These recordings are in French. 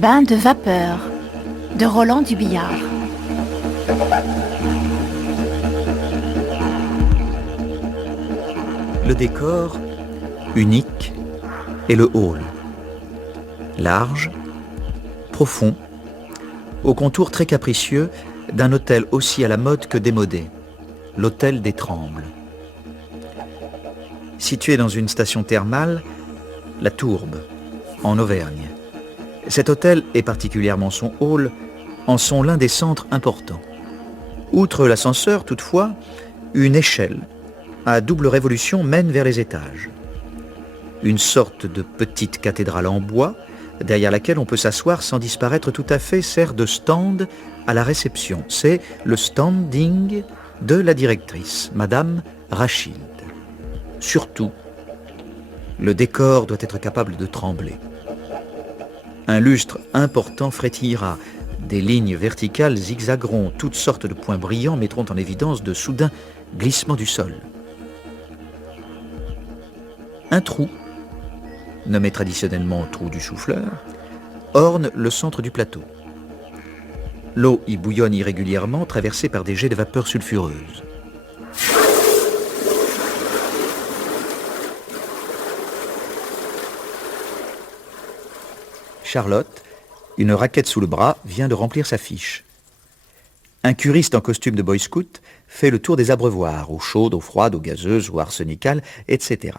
Bain de vapeur de Roland Dubillard. Le décor, unique, est le hall. Large, profond, aux contours très capricieux d'un hôtel aussi à la mode que démodé, l'hôtel des Trembles. Situé dans une station thermale, la Tourbe, en Auvergne. Cet hôtel, et particulièrement son hall, en sont l'un des centres importants. Outre l'ascenseur, toutefois, une échelle à double révolution mène vers les étages. Une sorte de petite cathédrale en bois, derrière laquelle on peut s'asseoir sans disparaître tout à fait, sert de stand à la réception. C'est le standing de la directrice, Madame Rachilde. Surtout, le décor doit être capable de trembler. Un lustre important frétillera, des lignes verticales zigzageront, toutes sortes de points brillants mettront en évidence de soudains glissements du sol. Un trou, nommé traditionnellement trou du souffleur, orne le centre du plateau. L'eau y bouillonne irrégulièrement, traversée par des jets de vapeur sulfureuse. Charlotte, une raquette sous le bras, vient de remplir sa fiche. Un curiste en costume de boy scout fait le tour des abreuvoirs, eau chaude, eau froide, eau gazeuse, eau arsenicale, etc.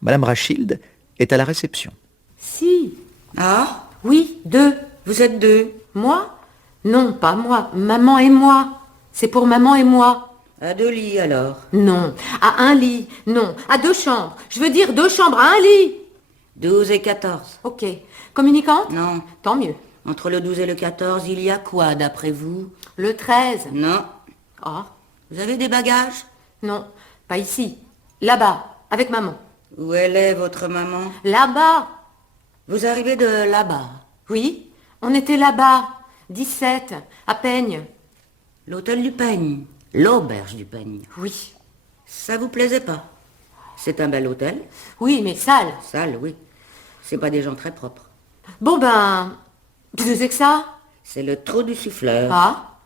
Madame Rachilde est à la réception. Si. Ah, Oui, 2. vous êtes 2. Moi? Non, pas moi. Maman et moi. C'est pour maman et moi. À 2 lits alors. Non. À un lit. Non. À 2 chambres. Je veux dire 2 chambres à un lit. 12 et 14. Ok. Communicante? Non. Tant mieux. Entre le 12 et le 14, il y a quoi d'après vous? Le 13. Non. Ah, Vous avez des bagages? non. Pas ici. Là-bas. Avec maman. Où elle est, votre maman? Là-bas. Vous arrivez de là-bas. Oui. On était là-bas. 17. À Peigne. L'hôtel du Peigne. L'auberge du Peigne. Oui. Ça vous plaisait pas? C'est un bel hôtel. Oui, mais sale. Sale, oui. C'est pas des gens très propres. Bon ben... Qu'est-ce que c'est que ça? C'est le trou du souffleur. Ah?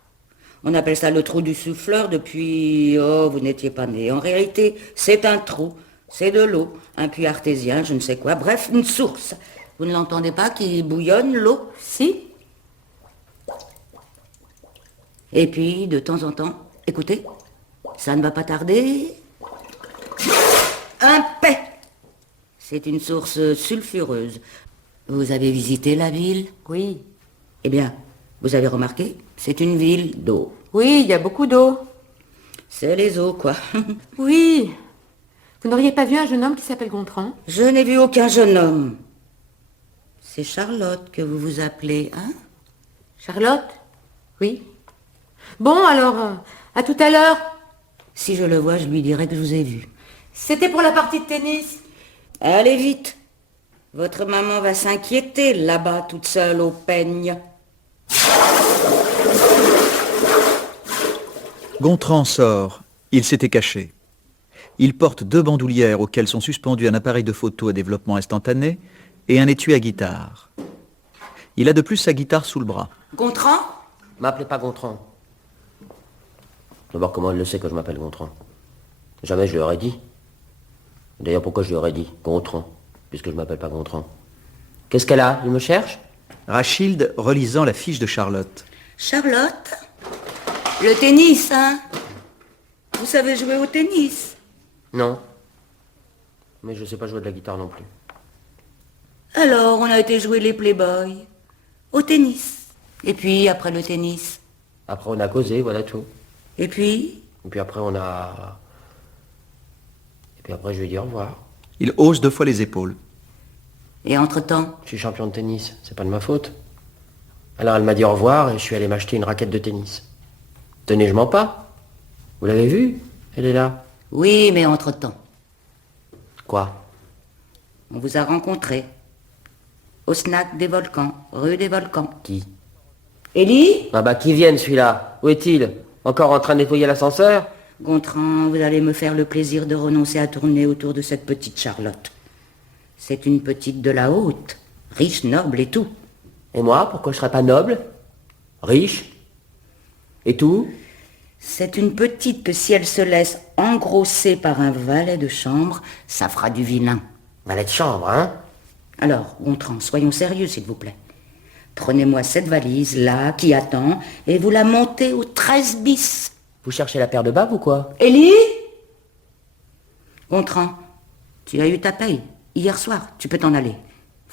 On appelle ça le trou du souffleur depuis... Oh, vous n'étiez pas né. En réalité, c'est un trou. C'est de l'eau. Un puits artésien, je ne sais quoi. Bref, une source. Vous ne l'entendez pas qui bouillonne, l'eau? Si. Et puis, de temps en temps, écoutez, ça ne va pas tarder. Un paix. C'est une source sulfureuse. Vous avez visité la ville? Oui. Eh bien, vous avez remarqué, c'est une ville d'eau. Oui, il y a beaucoup d'eau. C'est les eaux, quoi. Oui. Vous n'auriez pas vu un jeune homme qui s'appelle Gontran? Je n'ai vu aucun jeune homme. C'est Charlotte que vous vous appelez, hein? Charlotte? Oui. Bon, alors, à tout à l'heure. Si je le vois, je lui dirai que je vous ai vu. C'était pour la partie de tennis. Allez vite. Votre maman va s'inquiéter là-bas, toute seule au peigne. Gontran sort. Il s'était caché. Il porte 2 bandoulières auxquelles sont suspendus un appareil de photo à développement instantané et un étui à guitare. Il a de plus sa guitare sous le bras. Gontran? M'appelez pas Gontran. D'abord, comment elle le sait que je m'appelle Gontran? Jamais je lui aurais dit. D'ailleurs, pourquoi je lui aurais dit Gontran, puisque je m'appelle pas Gontran? Qu'est-ce qu'elle a? Il me cherche? Rachilde relisant la fiche de Charlotte. Charlotte? Le tennis, hein? Vous savez jouer au tennis? Non. Mais je sais pas jouer de la guitare non plus. Alors, on a été jouer les Playboys. Au tennis. Et puis, après le tennis. Après, on a causé, voilà tout. Et puis? Et puis après, Et puis après, je lui ai dit au revoir. Il hausse 2 fois les épaules. Et entre-temps? Je suis champion de tennis, c'est pas de ma faute. Alors elle m'a dit au revoir et je suis allé m'acheter une raquette de tennis. Tenez, je mens pas. Vous l'avez vue? Elle est là. Oui, mais entre-temps. Quoi? On vous a rencontré. Au snack des Volcans, rue des Volcans. Qui? Élie? Ah bah qui vienne celui-là? Où est-il? Encore en train de nettoyer l'ascenseur? Gontran, vous allez me faire le plaisir de renoncer à tourner autour de cette petite Charlotte. C'est une petite de la haute, riche, noble et tout. Et moi, pourquoi je serais pas noble? Riche? Et tout? C'est une petite que si elle se laisse engrosser par un valet de chambre, ça fera du vilain. Valet de chambre, hein? Alors, Gontran, soyons sérieux, s'il vous plaît. Prenez-moi cette valise, là, qui attend, et vous la montez au 13 bis. Vous cherchez la paire de bas ou quoi? Élie? Gontran, tu as eu ta paye hier soir, tu peux t'en aller.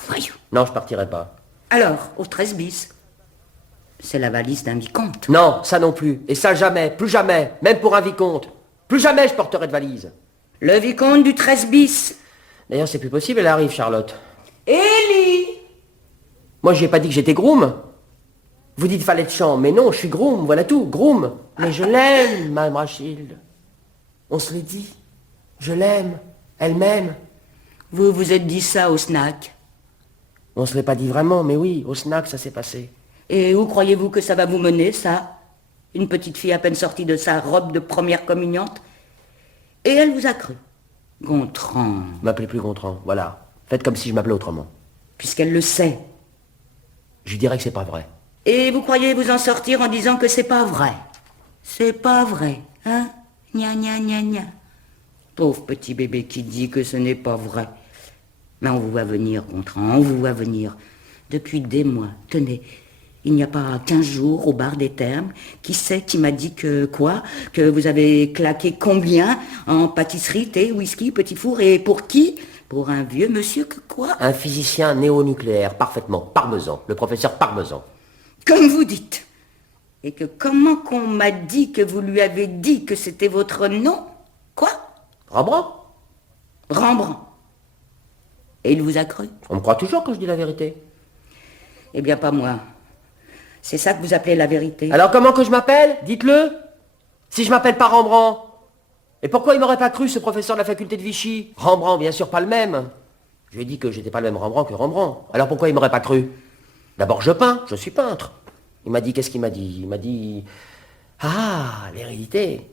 Voyons. Non, je partirai pas. Alors, au 13 bis. C'est la valise d'un vicomte. Non, ça non plus. Et ça jamais, plus jamais, même pour un vicomte. Plus jamais je porterai de valise. Le vicomte du 13 bis. D'ailleurs, c'est plus possible, elle arrive, Charlotte. Élie! Moi, j'ai pas dit que j'étais groom. Vous dites valet de chambre, mais non, je suis groom, voilà tout, groom. Mais je l'aime, Madame Rachilde. On se l'est dit. Je l'aime, elle m'aime. Vous vous êtes dit ça au snack. On se l'est pas dit vraiment, mais oui, au snack, ça s'est passé. Et où croyez-vous que ça va vous mener, ça? Une petite fille à peine sortie de sa robe de première communiante. Et elle vous a cru. Gontran. M'appelez plus Gontran, voilà. Faites comme si je m'appelais autrement. Puisqu'elle le sait. Je lui dirais que c'est pas vrai. Et vous croyez vous en sortir en disant que c'est pas vrai? C'est pas vrai, hein? Gna gna gna gna. Pauvre petit bébé qui dit que ce n'est pas vrai. Mais on vous voit venir, Gontran, on vous voit venir. Depuis des mois, tenez, il n'y a pas 15 jours au bar des Thermes, qui c'est qui m'a dit que quoi? Que vous avez claqué combien en pâtisserie, thé, whisky, petit four, et pour qui? Pour un vieux monsieur que quoi? Un physicien néonucléaire, parfaitement, Parmesan, le professeur Parmesan. Comme vous dites. Et que comment qu'on m'a dit que vous lui avez dit que c'était votre nom? Quoi? Rembrandt? Rembrandt. Et il vous a cru? On me croit toujours quand je dis la vérité. Eh bien, pas moi. C'est ça que vous appelez la vérité? Alors comment que je m'appelle? Dites-le. Si je m'appelle pas Rembrandt. Et pourquoi il m'aurait pas cru, ce professeur de la faculté de Vichy? Rembrandt, bien sûr, pas le même. Je lui ai dit que j'étais pas le même Rembrandt que Rembrandt. Alors pourquoi il m'aurait pas cru? D'abord, je peins, je suis peintre. Il m'a dit, qu'est-ce qu'il m'a dit? Il m'a dit... Ah, l'hérédité.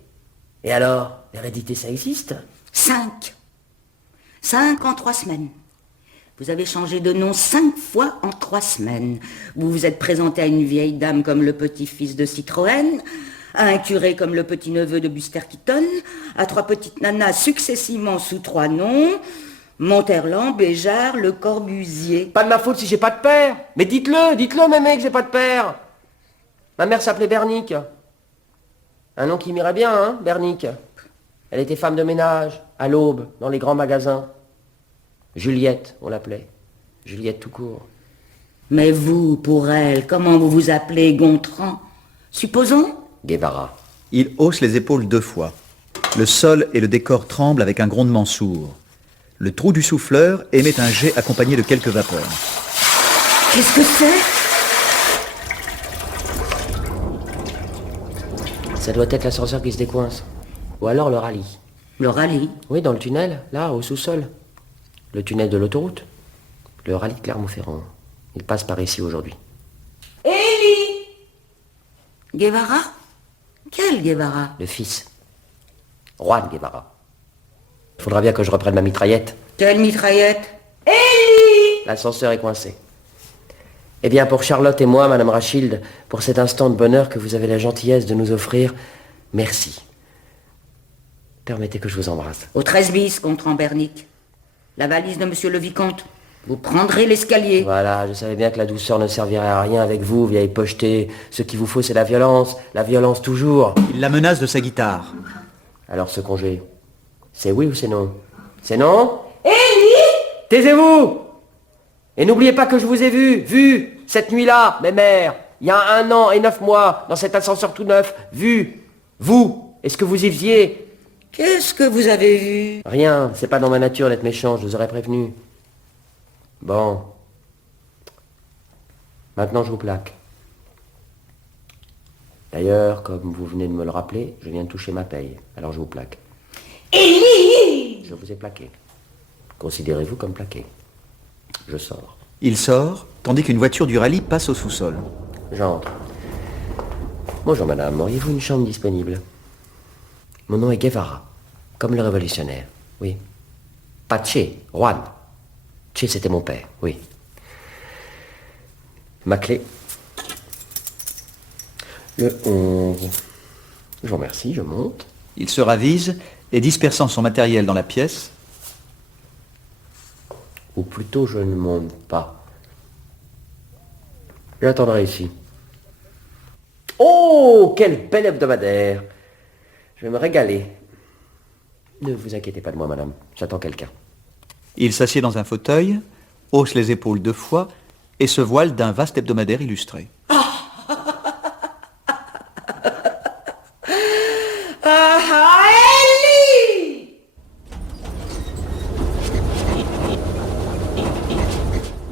Et alors, l'hérédité, ça existe? 5. 5 en 3 semaines. Vous avez changé de nom 5 fois en 3 semaines. Vous vous êtes présenté à une vieille dame comme le petit-fils de Citroën, à un curé comme le petit-neveu de Buster Keaton, à 3 petites nanas successivement sous 3 noms, Monterland, Béjart, Le Corbusier. Pas de ma faute si j'ai pas de père. Mais dites-le, mes mecs, j'ai pas de père. Ma mère s'appelait Bernique. Un nom qui m'irait bien, hein, Bernique. Elle était femme de ménage, à l'aube, dans les grands magasins. Juliette, on l'appelait. Juliette tout court. Mais vous, pour elle, comment vous vous appelez, Gontran? Supposons? Guevara. Il hausse les épaules 2 fois. Le sol et le décor tremblent avec un grondement sourd. Le trou du souffleur émet un jet accompagné de quelques vapeurs. Qu'est-ce que c'est? Ça doit être l'ascenseur qui se décoince. Ou alors le rallye. Le rallye? Oui, dans le tunnel, là, au sous-sol. Le tunnel de l'autoroute. Le rallye de Clermont-Ferrand. Il passe par ici aujourd'hui. Élie! Guevara? Quel Guevara? Le fils. Juan Guevara. Il faudra bien que je reprenne ma mitraillette. Quelle mitraillette? Élie! L'ascenseur est coincé. Eh bien, pour Charlotte et moi, Madame Rachilde, pour cet instant de bonheur que vous avez la gentillesse de nous offrir, merci. Permettez que je vous embrasse. Au 13 bis, Gontran Bernique. La valise de monsieur le vicomte. Vous prendrez l'escalier. Voilà, je savais bien que la douceur ne servirait à rien avec vous, vieille pochetée. Ce qu'il vous faut, c'est la violence toujours. Il la menace de sa guitare. Alors ce congé, c'est oui ou c'est non? C'est non? Élie! Taisez-vous! Et n'oubliez pas que je vous ai vu, cette nuit-là, mes mères, il y a 1 an et 9 mois, dans cet ascenseur tout neuf, vu, vous, et ce que vous y faisiez. Qu'est-ce que vous avez vu? Rien, c'est pas dans ma nature d'être méchant, je vous aurais prévenu. Bon. Maintenant, je vous plaque. D'ailleurs, comme vous venez de me le rappeler, je viens de toucher ma paye, alors je vous plaque. Élie! Je vous ai plaqué. Considérez-vous comme plaqué. Je sors. Il sort, tandis qu'une voiture du rallye passe au sous-sol. J'entre. Bonjour madame, auriez-vous une chambre disponible? Mon nom est Guevara, comme le révolutionnaire, oui. Pas Che, Juan. Che, c'était mon père, oui. Ma clé. Le 11. Je vous remercie, je monte. Il se ravise et, dispersant son matériel dans la pièce, Ou plutôt, je ne monte pas. J'attendrai ici. Oh, quel bel hebdomadaire! Je vais me régaler. Ne vous inquiétez pas de moi, madame. J'attends quelqu'un. il s'assied dans un fauteuil, hausse les épaules 2 fois et se voile d'un vaste hebdomadaire illustré.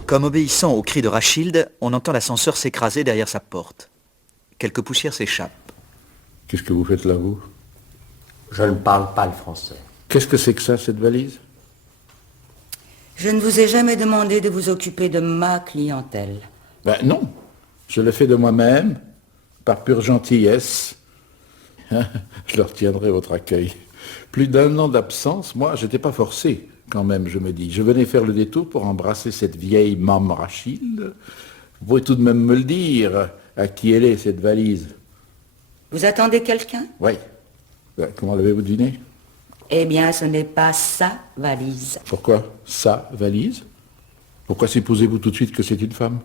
Comme obéissant au cri de Rachilde, on entend l'ascenseur s'écraser derrière sa porte. Quelques poussières s'échappent. Qu'est-ce que vous faites là, vous? Je ne parle pas le français. Qu'est-ce que c'est que ça, cette valise? Je ne vous ai jamais demandé de vous occuper de ma clientèle. Ben non, je le fais de moi-même, par pure gentillesse. Je leur tiendrai votre accueil. Plus d'1 an d'absence, moi, j'étais pas forcé, quand même, je me dis. Je venais faire le détour pour embrasser cette vieille Mame Rachilde. Vous pouvez tout de même me le dire, à qui elle est, cette valise? Vous attendez quelqu'un? Oui. Ben, comment l'avez-vous deviné? Eh bien, ce n'est pas sa valise. Pourquoi sa valise? Pourquoi supposez-vous tout de suite que c'est une femme?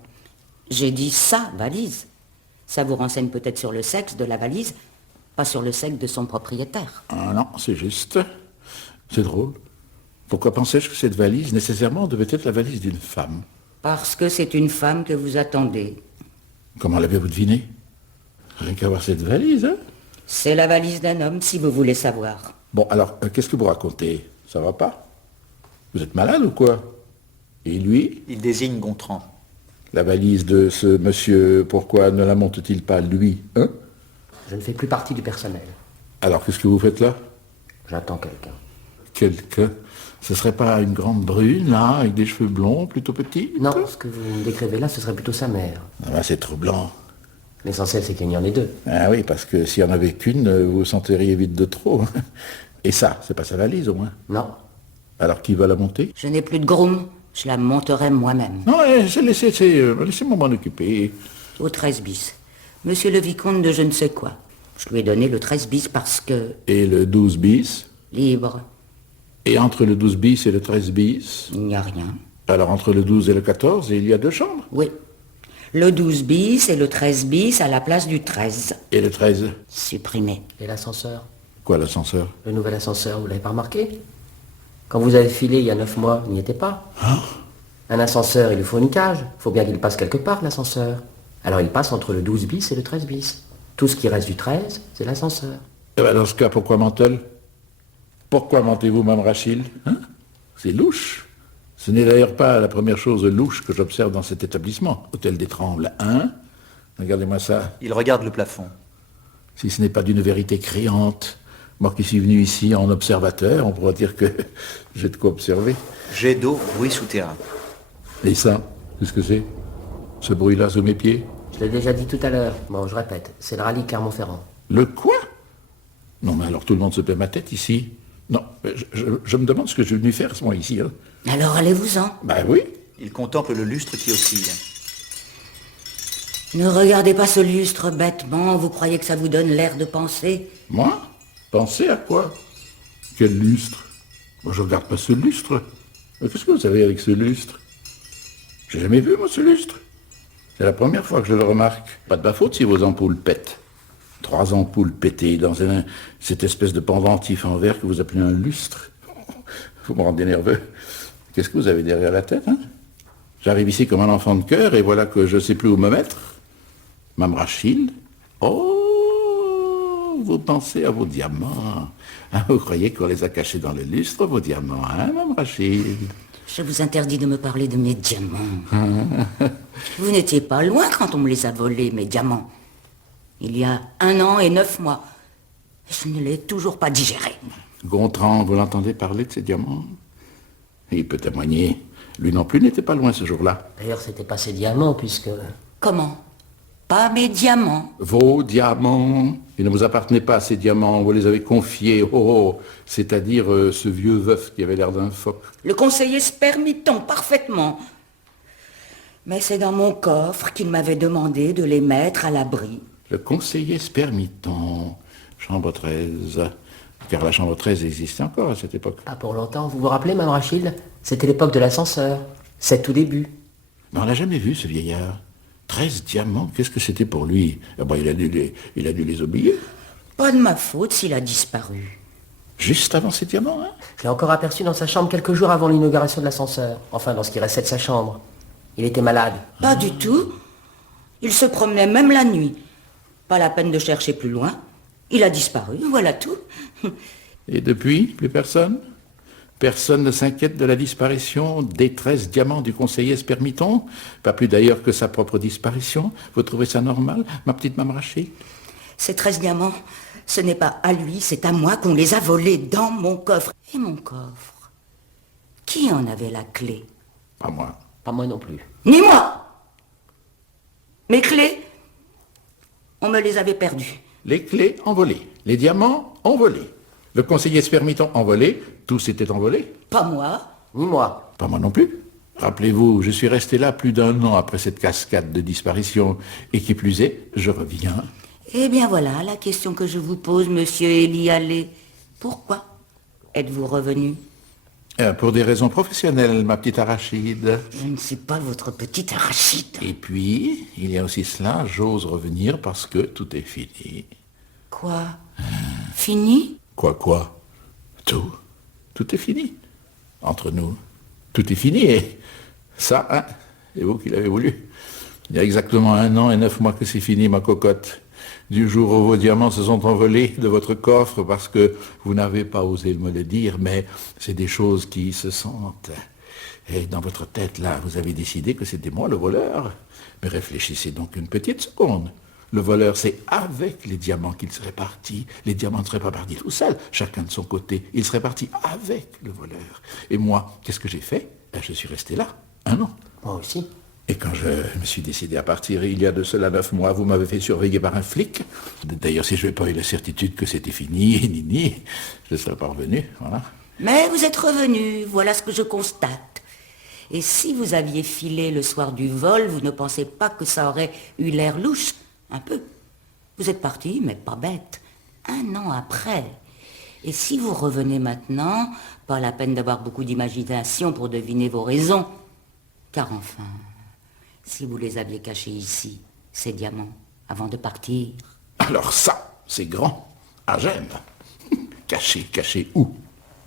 J'ai dit sa valise. Ça vous renseigne peut-être sur le sexe de la valise, pas sur le sexe de son propriétaire. Ah non, c'est juste. C'est drôle. Pourquoi pensais-je que cette valise, nécessairement, devait être la valise d'une femme? Parce que c'est une femme que vous attendez. Comment l'avez-vous deviné? Rien qu'à voir cette valise, hein? C'est la valise d'un homme, si vous voulez savoir. Bon, alors, qu'est-ce que vous racontez? Ça va pas? Vous êtes malade ou quoi? Et lui? Il désigne Gontran. La valise de ce monsieur, pourquoi ne la monte-t-il pas, lui, hein? Je ne fais plus partie du personnel. Alors, qu'est-ce que vous faites là? J'attends quelqu'un. Quelqu'un? Ce serait pas une grande brune, là, avec des cheveux blonds, plutôt petits? Non, ce que vous me décrivez là, ce serait plutôt sa mère. Ah ben, c'est troublant. L'essentiel, c'est qu'il y en ait 2. Ah oui, parce que s'il n'y en avait qu'une, vous vous senteriez vite de trop. Et ça, c'est pas sa valise, au moins. Non. Alors, qui va la monter? Je n'ai plus de groom, je la monterai moi-même. Non, laissez-moi m'en occuper. Au 13 bis. Monsieur le vicomte de je ne sais quoi. Je lui ai donné le 13 bis parce que... Et le 12 bis? Libre, Et entre le 12 bis et le 13 bis? il n'y a rien. Alors, entre le 12 et le 14, il y a 2 chambres? Oui. Le 12 bis et le 13 bis à la place du 13. Et le 13? Supprimé. Et l'ascenseur? Quoi, l'ascenseur? Le nouvel ascenseur, vous l'avez pas remarqué? Quand vous avez filé il y a 9 mois, il n'y était pas. Un ascenseur, il lui faut une cage. Il faut bien qu'il passe quelque part, l'ascenseur. Alors il passe entre le 12 bis et le 13 bis. Tout ce qui reste du 13, c'est l'ascenseur. Eh ben, dans ce cas, pourquoi ment-elle? Pourquoi mentez-vous, Mme Rachilde, hein? C'est louche. Ce n'est d'ailleurs pas la première chose louche que j'observe dans cet établissement. Hôtel des Trembles, hein? Regardez-moi ça. Il regarde le plafond. Si ce n'est pas d'une vérité criante, moi qui suis venu ici en observateur, on pourra dire que j'ai de quoi observer. Jet d'eau, bruit souterrain. Et ça, qu'est-ce que c'est? Ce bruit-là sous mes pieds? Je l'ai déjà dit tout à l'heure. Bon, je répète, c'est le rallye Clermont-Ferrand. Le quoi? Non, mais alors tout le monde se paie ma tête ici. Non, je me demande ce que je suis venu faire, moi, ici. Hein. Alors allez-vous-en. Ben oui. Il contemple le lustre qui oscille. Ne regardez pas ce lustre bêtement, vous croyez que ça vous donne l'air de penser? Moi? Penser à quoi? Quel lustre? Moi, je regarde pas ce lustre. Mais qu'est-ce que vous avez avec ce lustre? J'ai jamais vu, moi, ce lustre. C'est la première fois que je le remarque. Pas de ma faute si vos ampoules pètent. 3 ampoules pétées dans cette espèce de pendentif en verre que vous appelez un lustre. Vous me rendez nerveux. Qu'est-ce que vous avez derrière la tête, hein? J'arrive ici comme un enfant de cœur et voilà que je sais plus où me mettre. Mme Rachilde? Oh, vous pensez à vos diamants. Hein, vous croyez qu'on les a cachés dans le lustre, vos diamants, hein, Mme Rachilde? Je vous interdis de me parler de mes diamants. Vous n'étiez pas loin quand on me les a volés, mes diamants. Il y a 1 an et 9 mois. Je ne l'ai toujours pas digéré. Gontran, vous l'entendez parler de ces diamants? Il peut témoigner. Lui non plus n'était pas loin ce jour-là. D'ailleurs, c'était pas ses diamants, puisque... Comment? Pas mes diamants. Vos diamants, ils ne vous appartenaient pas, ces diamants, vous les avez confiés, c'est-à-dire ce vieux veuf qui avait l'air d'un phoque. Le conseiller Spermiton, parfaitement. Mais c'est dans mon coffre qu'il m'avait demandé de les mettre à l'abri. Le conseiller Spermiton, chambre 13. Car la chambre 13 existait encore à cette époque. Pas pour longtemps, vous vous rappelez, Mme Rachilde? C'était l'époque de l'ascenseur. C'est tout début. Mais on n'a jamais vu ce vieillard. 13 diamants, qu'est-ce que c'était pour lui? Ah ben, il a dû les oublier. Pas de ma faute s'il a disparu. Juste avant ces diamants, hein? Je l'ai encore aperçu dans sa chambre quelques jours avant l'inauguration de l'ascenseur. Enfin, dans ce qui restait de sa chambre. Il était malade. Pas du tout. Il se promenait même la nuit. Pas la peine de chercher plus loin. Il a disparu, voilà tout. Et depuis, plus personne? Personne ne s'inquiète de la disparition des 13 diamants du conseiller Spermiton? Pas plus d'ailleurs que sa propre disparition? Vous trouvez ça normal, ma petite Mme Rachid? Ces 13 diamants, ce n'est pas à lui, c'est à moi qu'on les a volés dans mon coffre. Et mon coffre, qui en avait la clé? Pas moi. Pas moi non plus. Ni moi! Mes clés, on me les avait perdues. Les clés envolées, les diamants envolés. Le conseiller Spermiton envolé, tout s'était envolé. Pas moi. Ni moi. Pas moi non plus. Rappelez-vous, je suis resté là plus d'1 an après cette cascade de disparition. Et qui plus est, je reviens. Eh bien voilà la question que je vous pose, monsieur Élie Allais. Pourquoi êtes-vous revenu? Pour des raisons professionnelles, ma petite Arachide. Je ne suis pas votre petite Arachide. Et puis, il y a aussi cela, j'ose revenir parce que tout est fini. Quoi? Fini? Quoi? Tout est fini. Entre nous, tout est fini et ça, hein, c'est vous qui l'avez voulu. Il y a exactement 1 an et 9 mois que c'est fini, ma cocotte. Du jour où vos diamants se sont envolés de votre coffre parce que vous n'avez pas osé me le dire, mais c'est des choses qui se sentent. Et dans votre tête, là, vous avez décidé que c'était moi le voleur. Mais réfléchissez donc une petite seconde. Le voleur, c'est avec les diamants qu'il serait parti. Les diamants ne seraient pas partis tout seuls, chacun de son côté. Il serait parti avec le voleur. Et moi, qu'est-ce que j'ai fait? Je suis resté là, 1 an. Moi aussi. Et quand je me suis décidé à partir, il y a de cela 9 mois, vous m'avez fait surveiller par un flic. D'ailleurs, si je n'avais pas eu la certitude que c'était fini, je ne serais pas revenu, voilà. Mais vous êtes revenu, voilà ce que je constate. Et si vous aviez filé le soir du vol, vous ne pensez pas que ça aurait eu l'air louche? Un peu. Vous êtes parti, mais pas bête. 1 an après. Et si vous revenez maintenant, pas la peine d'avoir beaucoup d'imagination pour deviner vos raisons. Car enfin, si vous les aviez cachés ici, ces diamants, avant de partir... Alors ça, c'est grand. À Gênes. Caché où?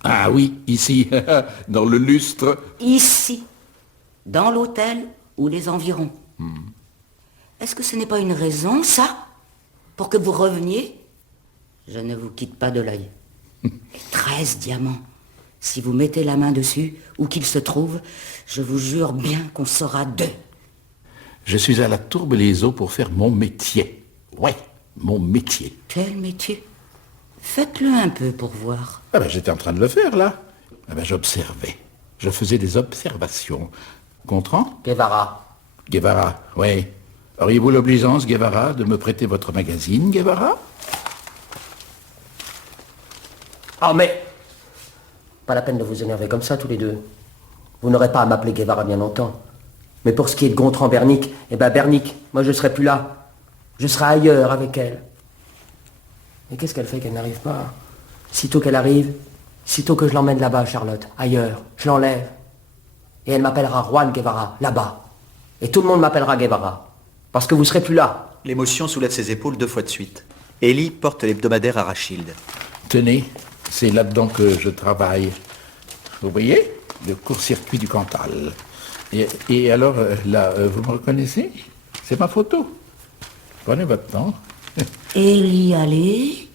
Ah oui, ici, dans le lustre. Ici, dans l'hôtel ou les environs. Est-ce que ce n'est pas une raison, ça, pour que vous reveniez? Je ne vous quitte pas de l'œil. Les 13 diamants. Si vous mettez la main dessus, où qu'ils se trouvent, je vous jure bien qu'on saura d'eux. Je suis à la Tourbe les Eaux pour faire mon métier. Ouais, mon métier. Quel métier? Faites-le un peu pour voir. Ah ben, j'étais en train de le faire, là. Ah ben, j'observais. Je faisais des observations. Comprends? Guevara, oui. Auriez-vous l'obligeance, Guevara, de me prêter votre magazine, Guevara? Ah mais... Pas la peine de vous énerver comme ça tous les deux. Vous n'aurez pas à m'appeler Guevara bien longtemps. Mais pour ce qui est de Gontran-Bernic, eh ben Bernic, moi je serai plus là. Je serai ailleurs avec elle. Mais qu'est-ce qu'elle fait qu'elle n'arrive pas? Sitôt qu'elle arrive, sitôt que je l'emmène là-bas, Charlotte, ailleurs, je l'enlève. Et elle m'appellera Juan Guevara, là-bas. Et tout le monde m'appellera Guevara. Parce que vous serez plus là. L'émotion soulève ses épaules 2 fois de suite. Élie porte l'hebdomadaire à Rachilde. Tenez, c'est là-dedans que je travaille. Vous voyez? Le court-circuit du Cantal. Et alors, là, vous me reconnaissez? C'est ma photo. Prenez votre temps. Élie Allais,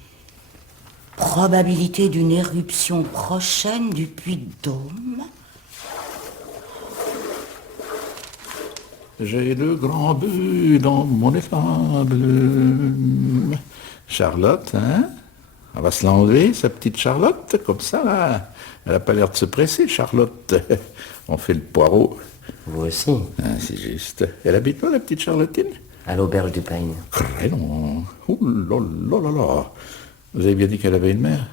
probabilité d'une éruption prochaine du puits de Dôme. J'ai le grand but dans mon étable. Charlotte, hein? On va se l'enlever, sa petite Charlotte, comme ça, là. Elle n'a pas l'air de se presser, Charlotte. On fait le poireau. Vous aussi. Ah, c'est juste. Elle habite là, la petite Charlottine? À l'auberge du Peigne. Crénon. Ouh là là là là. Vous avez bien dit qu'elle avait une mère?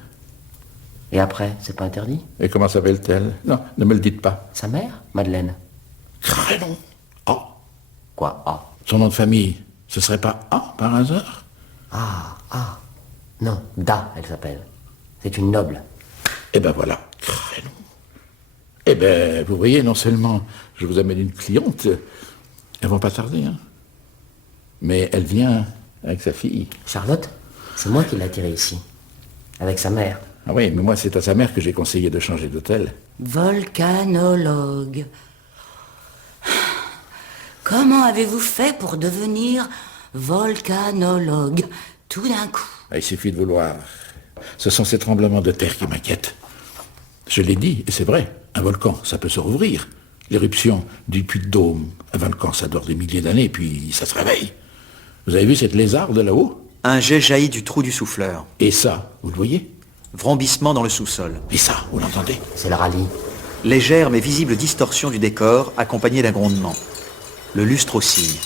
Et après, c'est pas interdit? Et comment s'appelle-t-elle? Non, ne me le dites pas. Sa mère, Madeleine. Crénon. Oh, Quoi, A? Son nom de famille, ce serait pas A par hasard? Ah. Non, Da, elle s'appelle. C'est une noble. Eh ben voilà. Crénon. Eh ben, vous voyez, non seulement je vous amène une cliente, elles vont pas tarder, hein. Mais elle vient avec sa fille. Charlotte, c'est moi qui l'ai attirée ici. Avec sa mère. Ah oui, mais moi c'est à sa mère que j'ai conseillé de changer d'hôtel. Volcanologue. Comment avez-vous fait pour devenir volcanologue tout d'un coup? Ah, il suffit de vouloir. Ce sont ces tremblements de terre qui m'inquiètent. Je l'ai dit, et c'est vrai, un volcan, ça peut se rouvrir. L'éruption du puits de Dôme, un volcan, ça dure des milliers d'années, puis ça se réveille. Vous avez vu cette lézarde là-haut? Un jet jaillit du trou du souffleur. Et ça, vous le voyez? Vrombissement dans le sous-sol. Et ça, vous l'entendez? C'est le rallye. Légère mais visible distorsion du décor, accompagnée d'un grondement. Le lustre oscille.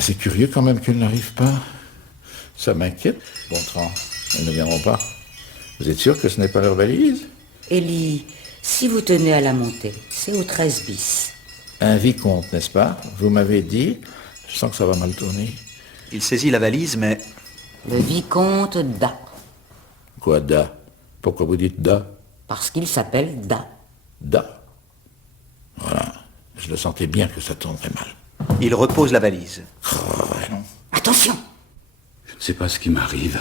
C'est curieux quand même qu'elles n'arrivent pas. Ça m'inquiète. Bon train, elles ne viendront pas. Vous êtes sûr que ce n'est pas leur valise? Élie, si vous tenez à la monter, c'est au 13 bis. Un vicomte, n'est-ce pas? Vous m'avez dit. Je sens que ça va mal tourner. Il saisit la valise, mais Le vicomte Da, Quoi, Da? Pourquoi vous dites Da? parce qu'il s'appelle Da. Da. Voilà. Je le sentais bien que ça tournerait mal. il repose la valise. Crénon. Attention! Je ne sais pas ce qui m'arrive.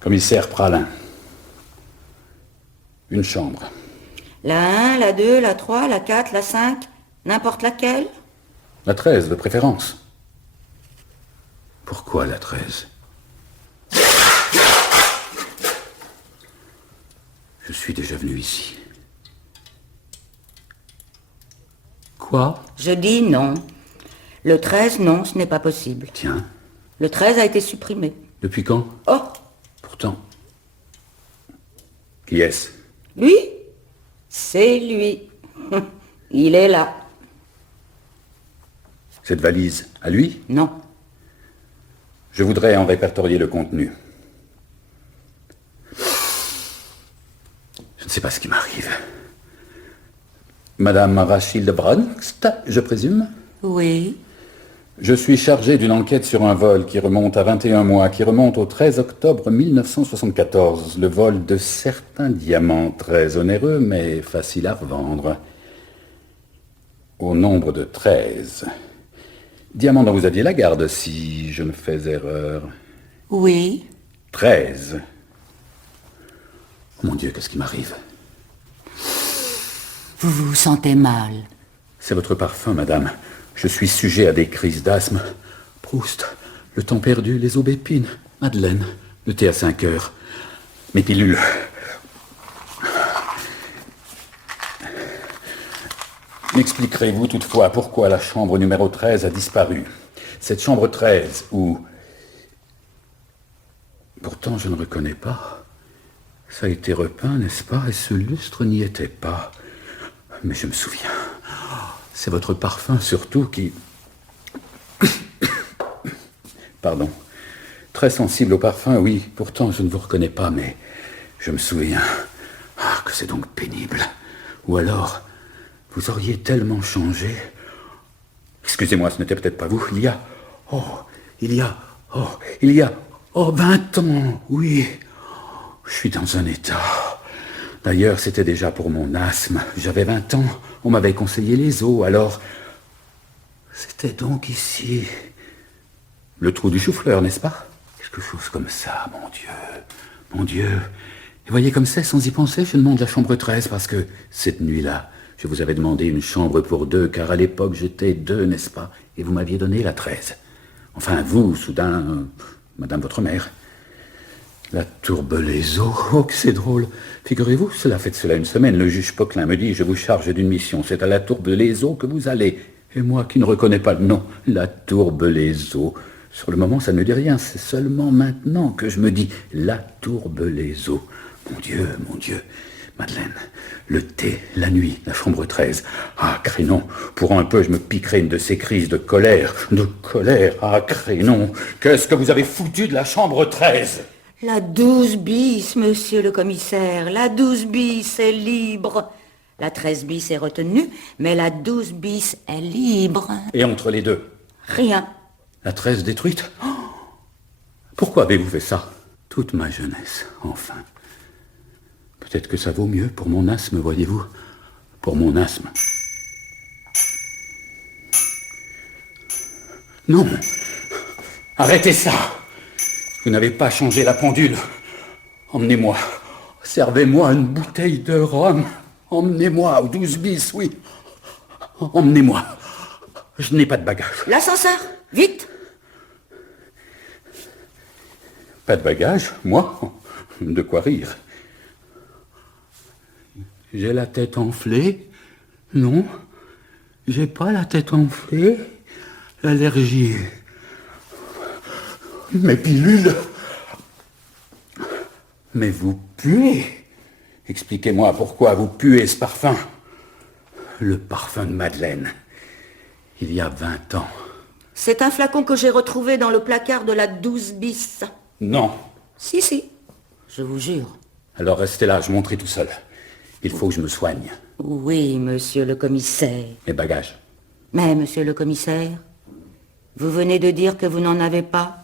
Commissaire Pralin. Une chambre. La 1, la 2, la 3, la 4, la 5, n'importe laquelle? La 13, de préférence. Pourquoi la 13? Je suis déjà venu ici. Quoi? Je dis non. Le 13, non, ce n'est pas possible. Tiens, Le 13 a été supprimé. depuis quand? Oh, Pourtant. Qui est-ce? lui? C'est lui. Il est là. Cette valise, à lui? Non. Je voudrais en répertorier le contenu. Je ne sais pas ce qui m'arrive. Madame Rachilde Brunst, je présume? Oui. Je suis chargé d'une enquête sur un vol qui remonte à 21 mois, qui remonte au 13 octobre 1974. Le vol de certains diamants très onéreux, mais faciles à revendre. Au nombre de 13. Diamants dont vous aviez la garde, si je ne fais erreur. Oui. 13. Oh mon Dieu, qu'est-ce qui m'arrive? Vous vous sentez mal. C'est votre parfum, madame. Je suis sujet à des crises d'asthme. Proust, le temps perdu, les aubépines. Madeleine, le thé à 5 heures. Mes pilules. M'expliquerez-vous toutefois pourquoi la chambre numéro 13 a disparu? Cette chambre 13 où... Pourtant, je ne reconnais pas. Ça a été repeint, n'est-ce pas? Et ce lustre n'y était pas. Mais je me souviens. C'est votre parfum surtout qui... Pardon. Très sensible au parfum, oui. Pourtant, je ne vous reconnais pas, mais je me souviens. Ah, que c'est donc pénible. Ou alors, vous auriez tellement changé. Excusez-moi, ce n'était peut-être pas vous. Il y a 20 ans, oui. Je suis dans un état. D'ailleurs, c'était déjà pour mon asthme. J'avais 20 ans. On m'avait conseillé les eaux, alors... C'était donc ici... Le trou du chou-fleur, n'est-ce pas? Quelque chose comme ça, mon Dieu. Mon Dieu. Et voyez comme c'est, sans y penser, je demande la chambre 13, parce que cette nuit-là, je vous avais demandé une chambre pour 2, car à l'époque, j'étais 2, n'est-ce pas? Et vous m'aviez donné la 13. Enfin, vous, soudain, madame votre mère... La tourbe les eaux, oh que c'est drôle. Figurez-vous, cela fait de cela une semaine, le juge Poquelin me dit, je vous charge d'une mission, c'est à la tourbe les eaux que vous allez. Et moi qui ne reconnais pas le nom, la tourbe les eaux. Sur le moment, ça ne me dit rien, c'est seulement maintenant que je me dis, la tourbe les eaux. Mon Dieu, Madeleine, le thé, la nuit, la chambre 13. Ah, Crénon, pour un peu, je me piquerai une de ces crises de colère. Ah, Crénon, qu'est-ce que vous avez foutu de la chambre 13? La 12 bis, monsieur le commissaire. La 12 bis est libre. La 13 bis est retenue, mais la 12 bis est libre. Et entre les deux? Rien. La 13 détruite? Oh, pourquoi avez-vous fait ça? Toute ma jeunesse, enfin. Peut-être que ça vaut mieux pour mon asthme, voyez-vous. Pour mon asthme. Non. Arrêtez ça. Vous n'avez pas changé la pendule. Emmenez-moi. Servez-moi une bouteille de rhum. Emmenez-moi au 12 bis, oui. Emmenez-moi. Je n'ai pas de bagages. L'ascenseur, vite. Pas de bagages, moi? De quoi rire? J'ai la tête enflée? Non, j'ai pas la tête enflée. L'allergie. Mes pilules. Mais vous puez. Expliquez-moi pourquoi vous puez ce parfum. Le parfum de Madeleine. Il y a 20 ans. C'est un flacon que j'ai retrouvé dans le placard de la 12 bis. Non. Si, je vous jure. Alors restez là, je monterai tout seul. Il faut que je me soigne. Oui, monsieur le commissaire. Mes bagages. Mais, monsieur le commissaire, vous venez de dire que vous n'en avez pas.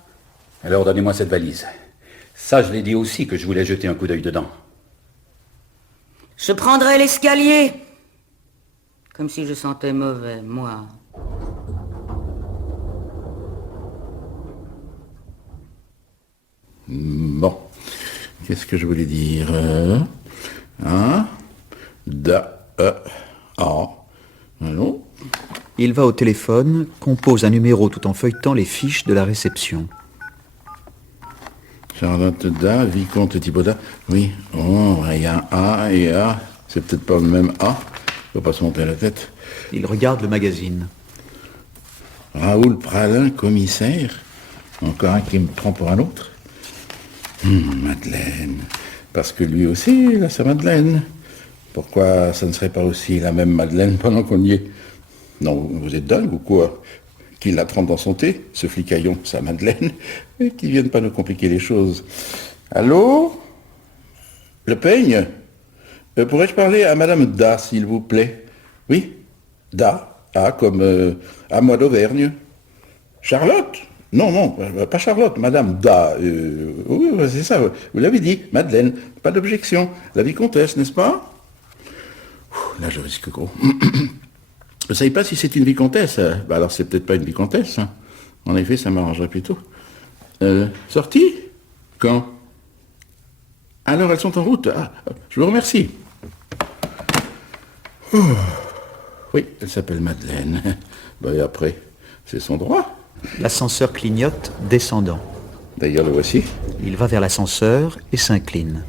Alors donnez-moi cette valise. Ça, je l'ai dit aussi que je voulais jeter un coup d'œil dedans. Je prendrai l'escalier. Comme si je sentais mauvais, moi. Bon, qu'est-ce que je voulais dire? Allô? Il va au téléphone, compose un numéro tout en feuilletant les fiches de la réception. Charlotte Da, Vicomte Thibaudat. Oui, oh, il y a un A et A. C'est peut-être pas le même A. Faut pas se monter la tête. Il regarde le magazine. Raoul Pralin, commissaire. Encore un qui me prend pour un autre. Madeleine. Parce que lui aussi, il a sa Madeleine. Pourquoi ça ne serait pas aussi la même Madeleine pendant qu'on y est? Non, vous êtes dingue ou quoi? Qu'il la trempe dans son thé, ce flicaillon, sa Madeleine, et qu'il vienne pas nous compliquer les choses. Allô? Le peigne? Pourrais-je parler à Madame Da, s'il vous plaît? Oui? Da. A comme à moi d'Auvergne. Charlotte? Non, pas Charlotte, Madame Da. Oui, c'est ça, vous l'avez dit, Madeleine. Pas d'objection. La vicomtesse, n'est-ce pas? Là, je risque gros. Je ne savais pas si c'est une vicomtesse. Alors, c'est peut-être pas une vicomtesse. Hein. En effet, ça m'arrangerait plutôt. Sortie? Quand? Alors, elles sont en route. Ah, je vous remercie. Oui, elle s'appelle Madeleine. Et après, c'est son droit. L'ascenseur clignote, descendant. D'ailleurs, le voici. Il va vers l'ascenseur et s'incline.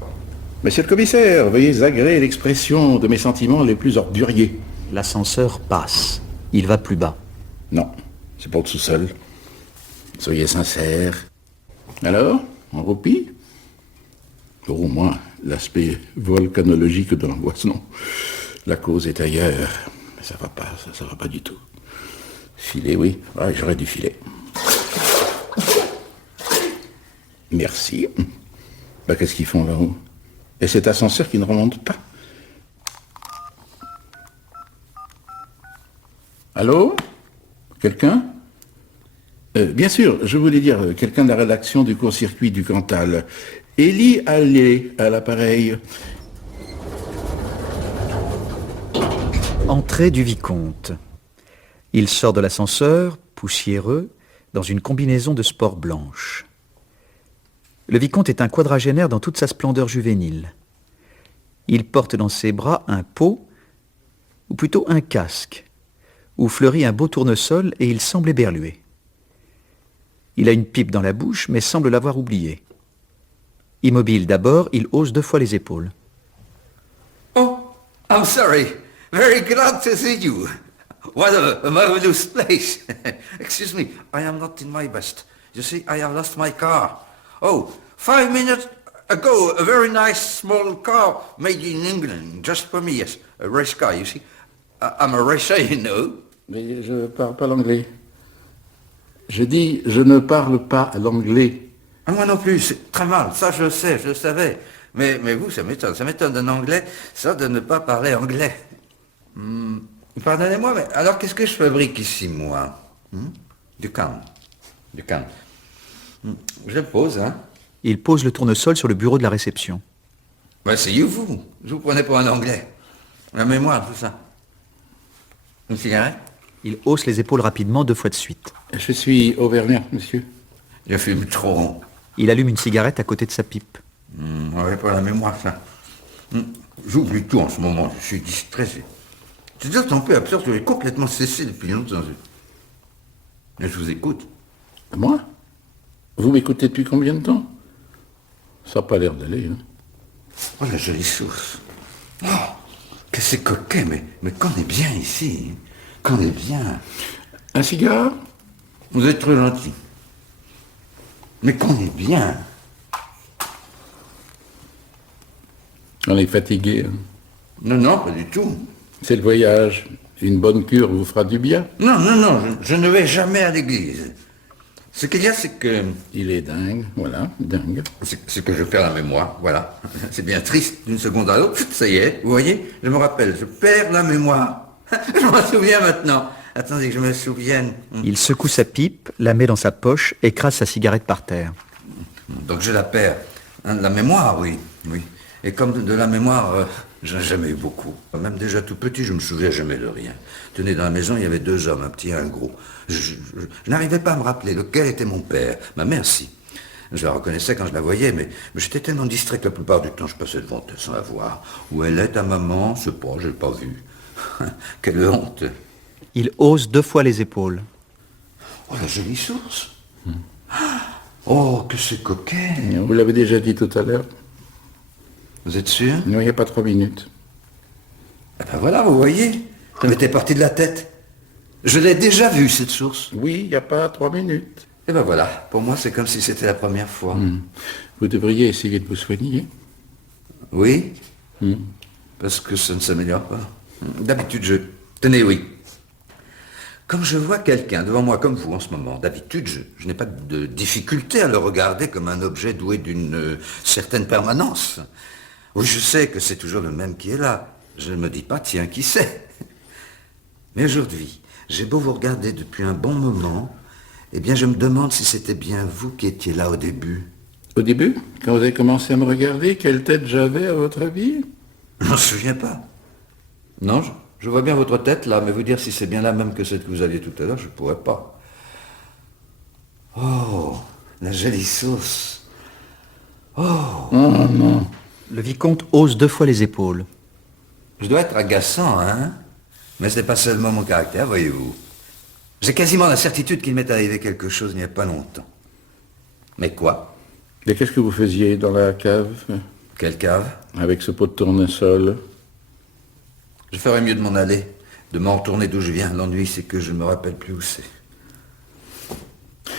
Monsieur le commissaire, veuillez agréer l'expression de mes sentiments les plus orduriers. L'ascenseur passe. Il va plus bas. Non, c'est pour le sous-sol. Soyez sincère. Alors, en roupie? Pour au moins l'aspect volcanologique de l'angoisse, non. La cause est ailleurs. Mais ça va pas, ça va pas du tout. Filer, oui. Ouais, j'aurais dû filer. Merci. Qu'est-ce qu'ils font là-haut? Et cet ascenseur qui ne remonte pas? Allô? Quelqu'un? Bien sûr, je voulais dire, quelqu'un de la rédaction du court-circuit du Cantal. Élie Allais à l'appareil. Entrée du vicomte. Il sort de l'ascenseur, poussiéreux, dans une combinaison de sport blanche. Le vicomte est un quadragénaire dans toute sa splendeur juvénile. Il porte dans ses bras un pot, ou plutôt un casque, où fleurit un beau tournesol et il semble éberlué. Il a une pipe dans la bouche, mais semble l'avoir oubliée. Immobile d'abord, il hausse 2 fois les épaules. Oh, I'm sorry. Very glad to see you. What a marvelous place. Excuse me, I am not in my best. You see, I have lost my car. Oh, 5 minutes ago, a very nice small car made in England, just for me, yes. A race car, you see. I'm a racer, you know. Mais je parle pas l'anglais. Je dis, je ne parle pas l'anglais. Ah, moi non plus, c'est très mal. Ça, je le sais, je le savais. Mais vous, ça m'étonne. Ça m'étonne d'un Anglais, ça, de ne pas parler anglais. Pardonnez-moi, mais alors qu'est-ce que je fabrique ici, moi? Du canne. Du canne. Je le pose, hein. Il pose le tournesol sur le bureau de la réception. Ben, c'est vous. Je vous prenais pour un Anglais. La mémoire, tout ça. Une cigarette? Il hausse les épaules rapidement 2 fois de suite. Je suis auvergnat, monsieur. Je fume trop. Il allume une cigarette à côté de sa pipe. Ouais, pas la mémoire, ça. J'oublie tout en ce moment, je suis distressé. C'est d'autant plus absurde que j'ai complètement cessé depuis longtemps. Mais je vous écoute. Moi? Vous m'écoutez depuis combien de temps? Ça n'a pas l'air d'aller, hein. Oh, la jolie source. Oh, que c'est coquet, mais qu'on est bien ici. Qu'on est bien. Un cigare? Vous êtes trop gentil. Mais qu'on est bien. On est fatigué, hein. Non, pas du tout. C'est le voyage. Une bonne cure vous fera du bien. Non, je ne vais jamais à l'église. Ce qu'il y a, c'est que... Il est dingue, voilà, dingue. C'est que je perds la mémoire, voilà. C'est bien triste, d'une seconde à l'autre, ça y est, vous voyez, je me rappelle, je perds la mémoire. Je m'en souviens maintenant. Attendez que je me souvienne. Il secoue sa pipe, la met dans sa poche, écrase sa cigarette par terre. Donc je la perds. Hein, la mémoire, oui. Et comme de la mémoire, j'en ai jamais eu beaucoup. Même déjà tout petit, je me souviens jamais de rien. Tenez, dans la maison, il y avait 2 hommes, un petit et un gros. Je n'arrivais pas à me rappeler lequel était mon père. Ma mère, si. Je la reconnaissais quand je la voyais, mais j'étais tellement distrait que la plupart du temps, je passais devant elle sans la voir. Où elle est, ta maman? Je sais pas, je l'ai pas vue. Quelle honte. Il hausse 2 fois les épaules. Oh, la jolie source. Oh, que c'est coquet. Vous l'avez déjà dit tout à l'heure. Vous êtes sûr? Non, il n'y a pas 3 minutes. Ah ben voilà, vous voyez, ça m'était parti de la tête. Je l'ai déjà vue, cette source. Oui, il n'y a pas 3 minutes. Et ben voilà, pour moi, c'est comme si c'était la première fois. Vous devriez essayer de vous soigner. Oui? Parce que ça ne s'améliore pas. D'habitude, Tenez, oui. Comme je vois quelqu'un devant moi comme vous en ce moment, d'habitude, je n'ai pas de difficulté à le regarder comme un objet doué d'une certaine permanence. Oui, je sais que c'est toujours le même qui est là. Je ne me dis pas, tiens, qui sait? Mais aujourd'hui, j'ai beau vous regarder depuis un bon moment, eh bien, je me demande si c'était bien vous qui étiez là au début. Au début, quand vous avez commencé à me regarder, quelle tête j'avais à votre avis? Je ne me souviens pas. Non, je vois bien votre tête là, mais vous dire si c'est bien la même que celle que vous aviez tout à l'heure, je ne pourrais pas. Oh, la jolie sauce. Oh. Non. Le vicomte hausse 2 fois les épaules. Je dois être agaçant, hein? Mais ce n'est pas seulement mon caractère, voyez-vous. J'ai quasiment la certitude qu'il m'est arrivé quelque chose il n'y a pas longtemps. Mais quoi? Et qu'est-ce que vous faisiez dans la cave? Quelle cave? Avec ce pot de tournesol? Je ferais mieux de m'en aller, de m'en retourner d'où je viens. L'ennui, c'est que je ne me rappelle plus où c'est.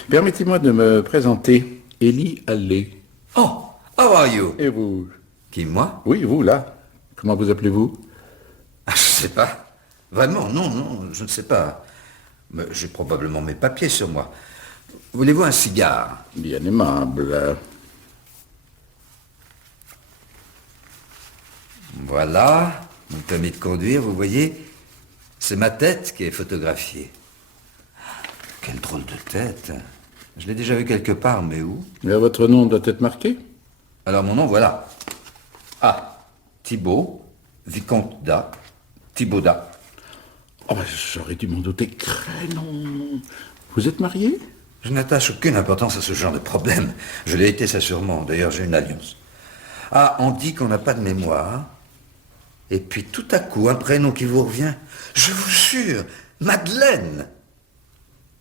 Permettez-moi de me présenter. Élie Allais. Oh, how are you? Et vous? Qui, moi? Oui, vous, là. Comment vous appelez-vous? Ah, je sais pas. Vraiment, non, je ne sais pas. Mais j'ai probablement mes papiers sur moi. Voulez-vous un cigare? Bien aimable. Voilà, mon permis de conduire, vous voyez, c'est ma tête qui est photographiée. Quelle drôle de tête. Je l'ai déjà vu quelque part, mais où? Mais votre nom doit être marqué? Alors mon nom, voilà. Ah, Thibaut, Vicomte d'A, Thibaudat. Oh, ben, j'aurais dû m'en douter. Crénon. Vous êtes marié? Je n'attache aucune importance à ce genre de problème. Je l'ai été, ça sûrement. D'ailleurs, j'ai une alliance. Ah, on dit qu'on n'a pas de mémoire. Et puis tout à coup, un prénom qui vous revient. Je vous jure, Madeleine.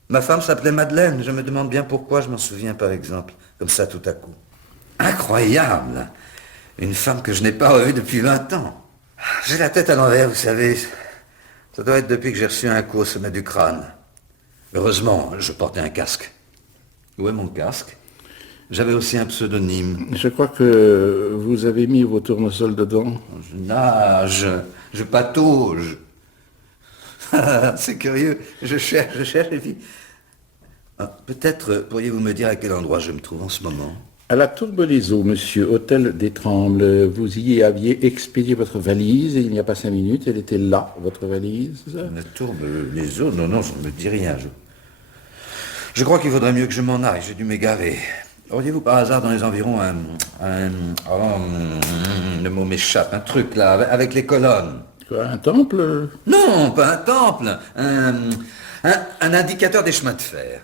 Ma femme s'appelait Madeleine. Je me demande bien pourquoi je m'en souviens, par exemple. Comme ça, tout à coup. Incroyable. Une femme que je n'ai pas revue depuis 20 ans. J'ai la tête à l'envers, vous savez. Ça doit être depuis que j'ai reçu un coup au sommet du crâne. Heureusement, je portais un casque. Où est mon casque? J'avais aussi un pseudonyme. Je crois que vous avez mis vos tournesols dedans. Je nage, je patauge. C'est curieux, je cherche et puis... Ah, peut-être pourriez-vous me dire à quel endroit je me trouve en ce moment? À la Tourbe les Eaux, monsieur, hôtel des Trembles, vous y aviez expédié votre valise et il n'y a pas 5 minutes, elle était là, votre valise. La tourbe, les eaux, non, ça ne me dit rien. Je crois qu'il vaudrait mieux que je m'en aille, j'ai dû m'égarer. Auriez-vous par hasard dans les environs le mot m'échappe, un truc là, avec les colonnes? Quoi, un temple? Non, pas un temple, un indicateur des chemins de fer.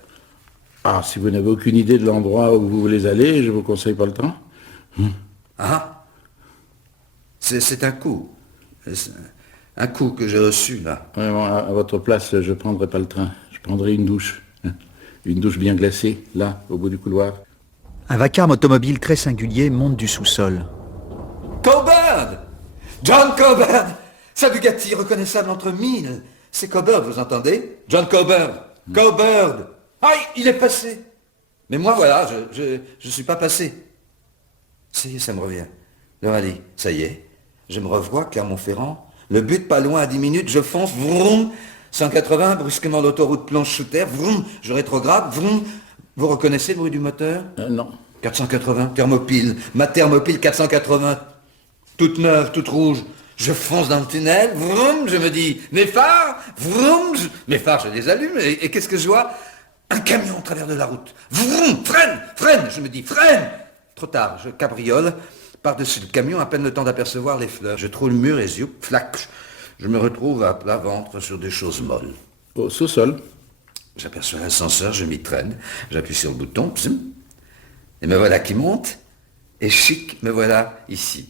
Ah, si vous n'avez aucune idée de l'endroit où vous voulez aller, je vous conseille pas le train. Ah, c'est un coup. Un coup que j'ai reçu là. Ouais, bon, à votre place, je ne prendrai pas le train. Je prendrai une douche. Une douche bien glacée, là, au bout du couloir. Un vacarme automobile très singulier monte du sous-sol. Coburn! John Coburn! Sa Bugatti reconnaissable entre mille. C'est Coburn, vous entendez? John Coburn! Coburn! Aïe, il est passé! Mais moi, voilà, je suis pas passé. Ça y est, ça me revient. Le rallye, ça y est. Je me revois, Clermont-Ferrand. Le but pas loin à 10 minutes, je fonce, vroom, 180, brusquement l'autoroute plonge sous terre, vroom, je rétrograde, vroom. Vous reconnaissez le bruit du moteur? Non. 480, Thermopyle, ma Thermopyle 480, toute neuve, toute rouge. Je fonce dans le tunnel, vroom, je me dis, mes phares, vroom, mes phares, je les allume, et qu'est-ce que je vois? Un camion au travers de la route. Vroom, freine, je me dis, freine. Trop tard, je cabriole, par-dessus le camion, à peine le temps d'apercevoir les fleurs. Je trouve le mur et zoup, flac, je me retrouve à plat ventre sur des choses molles. Au sous-sol. J'aperçois l'ascenseur, je m'y traîne, j'appuie sur le bouton, psim, et me voilà qui monte, et chic, me voilà ici.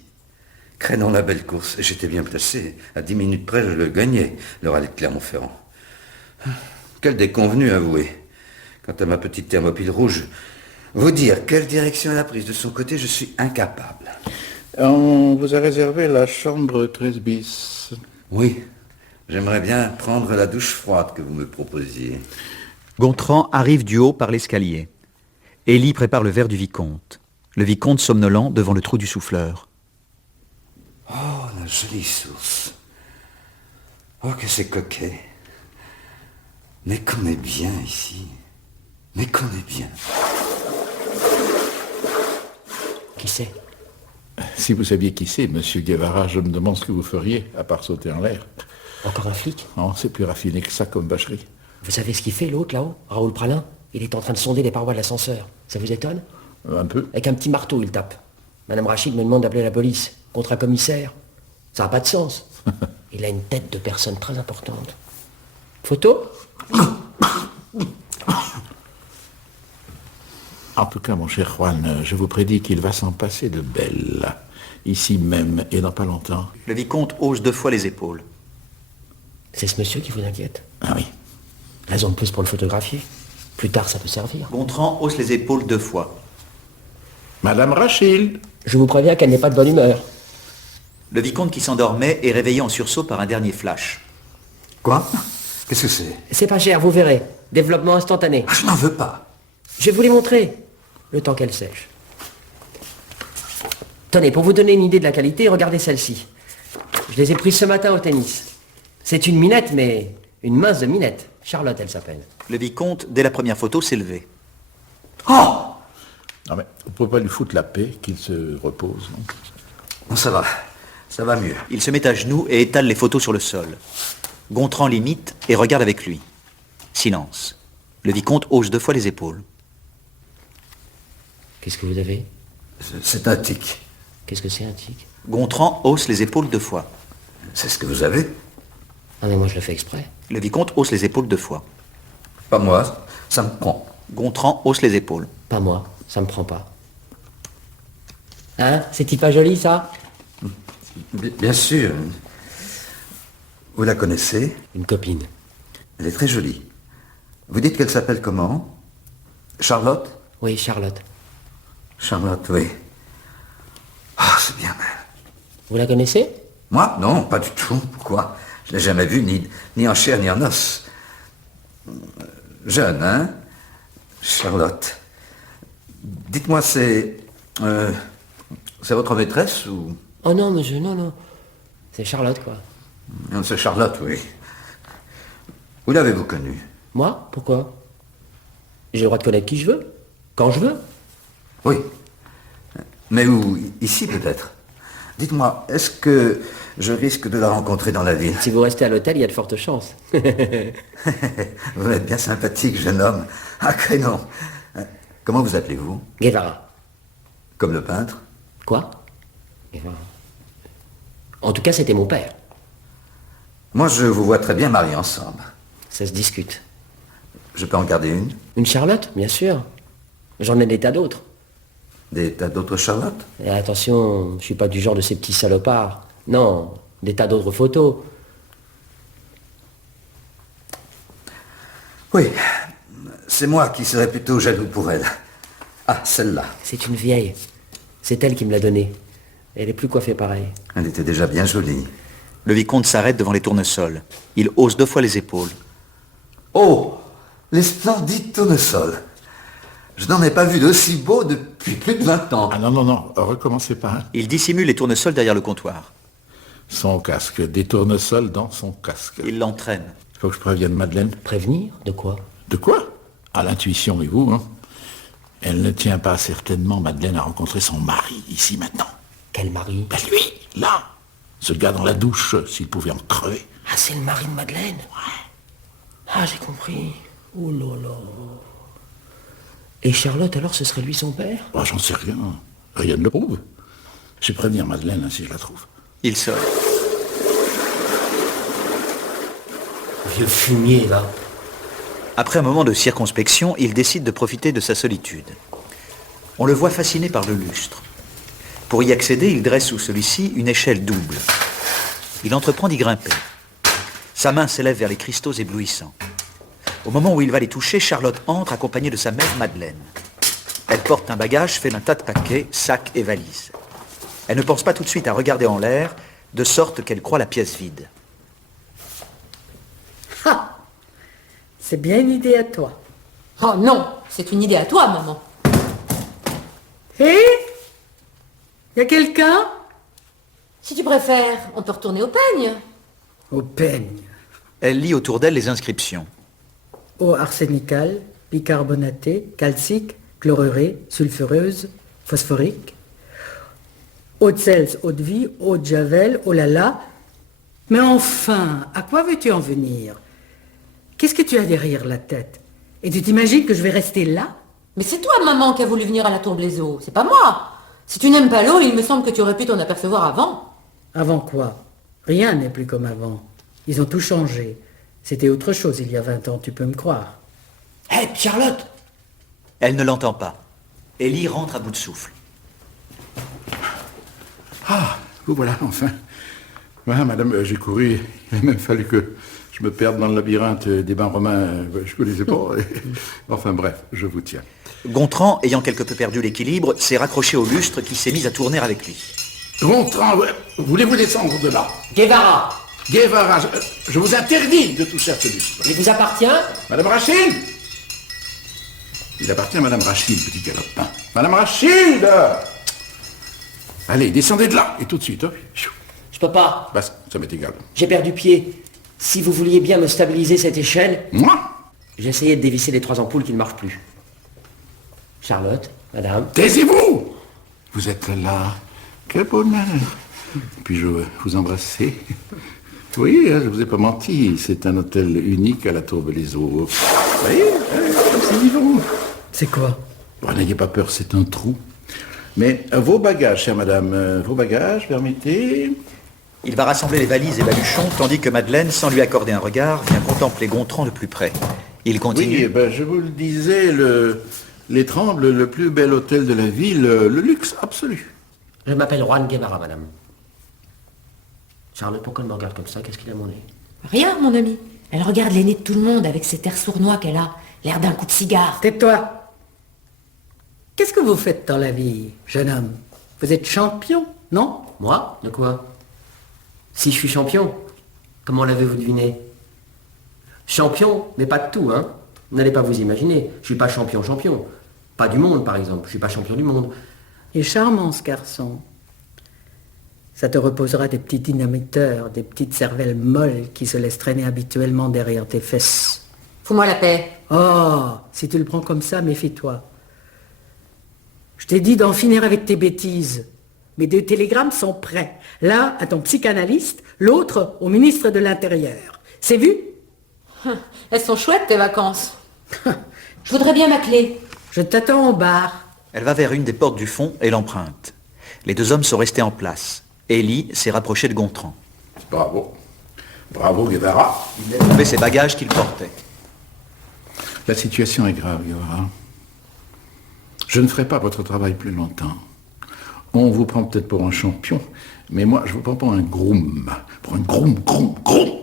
Crénant la belle course, et j'étais bien placé. À 10 minutes près, je le gagnais, le rallye de Clermont-Ferrand. Quel déconvenu, avoué. Quant à ma petite Thermopyle rouge, vous dire quelle direction elle a prise de son côté, je suis incapable. On vous a réservé la chambre 13 bis. Oui, j'aimerais bien prendre la douche froide que vous me proposiez. Gontran arrive du haut par l'escalier. Élie prépare le verre du vicomte. Le vicomte somnolent devant le trou du souffleur. Oh, la jolie source. Oh, que c'est coquet. Mais qu'on est bien ici. Mais qu'on est bien. Qui c'est? Si vous saviez qui c'est, monsieur Guevara, je me demande ce que vous feriez, à part sauter en l'air. Encore un flic? Non, c'est plus raffiné que ça comme vacherie. Vous savez ce qu'il fait, l'autre, là-haut? Raoul Pralin? Il est en train de sonder les parois de l'ascenseur. Ça vous étonne? Un peu. Avec un petit marteau, il tape. Madame Rachid me demande d'appeler la police. Contre un commissaire. Ça n'a pas de sens. Il a une tête de personne très importante. Photo? En tout cas, mon cher Juan, je vous prédis qu'il va s'en passer de belles. Ici même, et dans pas longtemps. Le vicomte hausse 2 fois les épaules. C'est ce monsieur qui vous inquiète? Ah oui. Raison de plus pour le photographier. Plus tard, ça peut servir. Gontran hausse les épaules 2 fois. Madame Rachid. Je vous préviens qu'elle n'est pas de bonne humeur. Le vicomte qui s'endormait est réveillé en sursaut par un dernier flash. Quoi? Qu'est-ce que c'est? C'est pas cher, vous verrez. Développement instantané. Ah, je n'en veux pas. Je vais vous les montrer. Le temps qu'elle sèche. Tenez, pour vous donner une idée de la qualité, regardez celle-ci. Je les ai prises ce matin au tennis. C'est une minette, mais une mince de minette. Charlotte, elle s'appelle. Le vicomte, dès la première photo, s'est levé. Oh! Non mais, vous ne pouvez pas lui foutre la paix, qu'il se repose, non? Non, ça va mieux. Il se met à genoux et étale les photos sur le sol. Gontran l'imite et regarde avec lui. Silence. Le vicomte hausse 2 fois les épaules. Qu'est-ce que vous avez? C'est un tic. Qu'est-ce que c'est un tic? Gontran hausse les épaules 2 fois. C'est ce que vous avez? Ah mais moi je le fais exprès. Le vicomte hausse les épaules 2 fois. Pas moi, ça me prend. Gontran hausse les épaules. Pas moi, ça me prend pas. Hein? C'est-il pas joli ça? Bien sûr. Vous la connaissez? Une copine. Elle est très jolie. Vous dites qu'elle s'appelle comment? Charlotte? Oui, Charlotte. Charlotte, oui. Ah, c'est bien elle. Vous la connaissez? Moi? Non, pas du tout. Pourquoi? Je l'ai jamais vue, ni en chair, ni en os. Jeune, hein? Charlotte. Dites-moi, c'est votre maîtresse ou... Oh non, monsieur, non. C'est Charlotte, quoi. Non, c'est Charlotte, oui. Où l'avez-vous connue? Moi? Pourquoi? J'ai le droit de connaître qui je veux. Quand je veux. Oui. Mais où? Ici peut-être. Dites-moi, est-ce que je risque de la rencontrer dans la ville? Si vous restez à l'hôtel, il y a de fortes chances. Vous êtes bien sympathique, jeune homme. Ah, que non. Comment vous appelez-vous? Guevara. Comme le peintre? Quoi? Guevara. En tout cas, c'était mon père. Moi, je vous vois très bien mariés ensemble. Ça se discute. Je peux en garder une? Une Charlotte, bien sûr. J'en ai des tas d'autres. Des tas d'autres Charlottes? Et attention, je suis pas du genre de ces petits salopards. Non, des tas d'autres photos. Oui, c'est moi qui serais plutôt jaloux pour elle. Ah, celle-là. C'est une vieille. C'est elle qui me l'a donnée. Elle est plus coiffée pareil. Elle était déjà bien jolie. Le vicomte s'arrête devant les tournesols. Il hausse 2 fois les épaules. Oh, les splendides tournesols. Je n'en ai pas vu d'aussi beaux depuis plus de 20 ans. Ah non, non, non, recommencez pas. Hein. Il dissimule les tournesols derrière le comptoir. Son casque, des tournesols dans son casque. Il l'entraîne. Il faut que je prévienne Madeleine. Prévenir? De quoi? De quoi? À l'intuition, et vous, hein. Elle ne tient pas certainement, Madeleine, à rencontrer son mari, ici, maintenant. Quel mari? Ben lui, là. Ce gars dans la douche, s'il pouvait en crever. Ah, c'est le mari de Madeleine? Ouais. Ah, j'ai compris. Oh là là. Et Charlotte, alors, ce serait lui son père? Oh, j'en sais rien. Rien ne le prouve. Je vais prévenir Madeleine, hein, si je la trouve. Il sonne. Vieux fumier, là. Après un moment de circonspection, il décide de profiter de sa solitude. On le voit fasciné par le lustre. Pour y accéder, il dresse sous celui-ci une échelle double. Il entreprend d'y grimper. Sa main s'élève vers les cristaux éblouissants. Au moment où il va les toucher, Charlotte entre accompagnée de sa mère Madeleine. Elle porte un bagage fait d'un tas de paquets, sacs et valises. Elle ne pense pas tout de suite à regarder en l'air, de sorte qu'elle croit la pièce vide. Ah, c'est bien une idée à toi. Oh non, c'est une idée à toi, maman. Hé, y a quelqu'un? Si tu préfères, on peut retourner au peigne. Au peigne. Elle lit autour d'elle les inscriptions. Eau arsénicale, bicarbonatée, calcique, chlorurée, sulfureuse, phosphorique. Eau de sels, eau de vie, eau de javel, oh là là. Mais enfin, à quoi veux-tu en venir? Qu'est-ce que tu as derrière la tête? Et tu t'imagines que je vais rester là? Mais c'est toi, maman, qui a voulu venir à la tour Blaiseau. C'est pas moi. Si tu n'aimes pas l'eau, il me semble que tu aurais pu t'en apercevoir avant. Avant quoi? Rien n'est plus comme avant. Ils ont tout changé. C'était autre chose il y a 20 ans, tu peux me croire. Hé, Charlotte! Elle ne l'entend pas. Ellie rentre à bout de souffle. Ah, vous voilà, enfin. Voilà, madame, j'ai couru. Il a même fallu que je me perde dans le labyrinthe des bains romains. Je ne connaissais pas. Enfin bref, je vous tiens. Gontran, ayant quelque peu perdu l'équilibre, s'est raccroché au lustre qui s'est mis à tourner avec lui. Gontran, voulez-vous descendre de là? Guevara! Guevara, je vous interdis de toucher à ce lustre. Il vous appartient? Madame Rachilde! Il appartient à Madame Rachilde, petit galopin. Madame Rachilde! Allez, descendez de là, et tout de suite. Hein. Je peux pas. Bah, ça m'est égal. J'ai perdu pied. Si vous vouliez bien me stabiliser cette échelle... Moi? J'ai essayé de dévisser les 3 ampoules qui ne marchent plus. Charlotte, madame... Taisez-vous! Vous êtes là. Quel bonheur. Puis-je vous embrasser? Oui, je vous ai pas menti. C'est un hôtel unique à la Tour Blaiseau. Vous voyez, c'est vivant. C'est quoi? Bon, n'ayez pas peur, c'est un trou. Mais vos bagages, chère madame, vos bagages, permettez... Il va rassembler les valises et baluchons, tandis que Madeleine, sans lui accorder un regard, vient contempler Gontran de plus près. Il continue. Oui, je vous le disais, les Trembles, le plus bel hôtel de la ville, le luxe absolu. Je m'appelle Juan Guevara, madame. Charlotte, pourquoi elle me regarde comme ça? Qu'est-ce qu'il a à mon nez? Rien, mon ami. Elle regarde les nez de tout le monde avec cet air sournois qu'elle a. L'air d'un coup de cigare. Tais-toi. Qu'est-ce que vous faites dans la vie, jeune homme? Vous êtes champion, non? Moi? De quoi? Si je suis champion, comment l'avez-vous deviné? Champion, mais pas de tout, hein? N'allez pas vous imaginer. Je suis pas champion. Pas du monde, par exemple. Je suis pas champion du monde. Il est charmant, ce garçon. Ça te reposera des petits dynamiteurs, des petites cervelles molles qui se laissent traîner habituellement derrière tes fesses. Fous-moi la paix. Oh, si tu le prends comme ça, méfie-toi. Je t'ai dit d'en finir avec tes bêtises. Mes 2 télégrammes sont prêts. L'un à ton psychanalyste, l'autre au ministre de l'Intérieur. C'est vu? Elles sont chouettes, tes vacances. Je voudrais bien ma clé. Je t'attends au bar. Elle va vers une des portes du fond et l'emprunte. Les 2 hommes sont restés en place. Élie s'est rapproché de Gontran. Bravo. Bravo, Guevara. Il a trouvé ses bagages qu'il portait. La situation est grave, Guevara. Je ne ferai pas votre travail plus longtemps. On vous prend peut-être pour un champion, mais moi, je vous prends pour un groom. Pour un groom.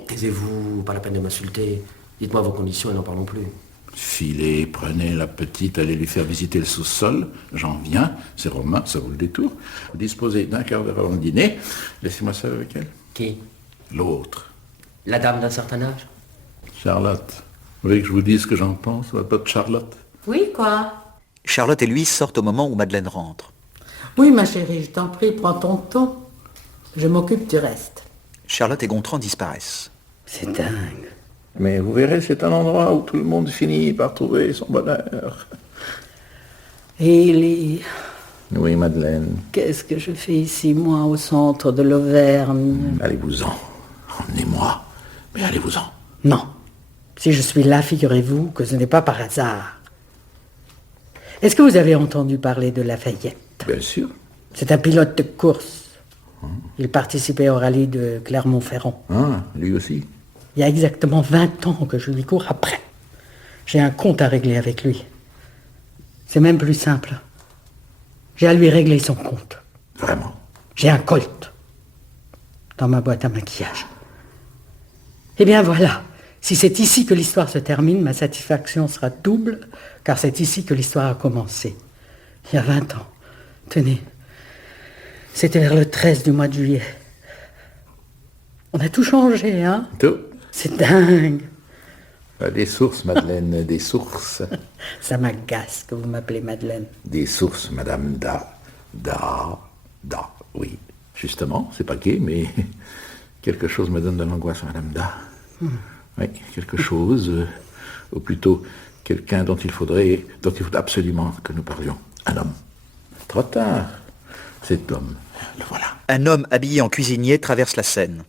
Taisez-vous, pas la peine de m'insulter. Dites-moi vos conditions et n'en parlons plus. Filez, prenez la petite, allez lui faire visiter le sous-sol. J'en viens, c'est Romain, ça vaut le détour. Vous disposez d'1 quart d'heure avant le dîner. Laissez-moi ça avec elle. Qui? L'autre. La dame d'un certain âge? Charlotte. Vous voulez que je vous dise ce que j'en pense, ma pote Charlotte? Oui, quoi? Charlotte et lui sortent au moment où Madeleine rentre. Oui, ma chérie, je t'en prie, prends ton temps. Je m'occupe du reste. Charlotte et Gontran disparaissent. C'est dingue. Mais vous verrez, c'est un endroit où tout le monde finit par trouver son bonheur. Élie, Oui, Madeleine. qu'est-ce que je fais ici, moi, au centre de l'Auvergne? Allez-vous-en. Emmenez-moi. Mais allez-vous-en. Non. Si je suis là, figurez-vous que ce n'est pas par hasard. Est-ce que vous avez entendu parler de Lafayette? Bien sûr. C'est un pilote de course. Il participait au rallye de Clermont-Ferrand. Ah, lui aussi. Il y a exactement 20 ans que je lui cours après. J'ai un compte à régler avec lui. C'est même plus simple. J'ai à lui régler son compte. Vraiment. J'ai un Colt dans ma boîte à maquillage. Eh bien voilà, si c'est ici que l'histoire se termine, ma satisfaction sera double, car c'est ici que l'histoire a commencé. Il y a 20 ans. Tenez, c'était vers le 13 du mois de juillet. On a tout changé, hein? Tout. C'est dingue. Des sources, Madeleine, des sources. Ça m'agace que vous m'appelez Madeleine. Des sources, Madame Da. Oui, justement, c'est pas gay, mais quelque chose me donne de l'angoisse, Madame Da. Oui, quelque chose, ou plutôt quelqu'un dont il faudrait absolument que nous parlions. Un homme. Trop tard. Cet homme, le voilà. Un homme habillé en cuisinier traverse la scène.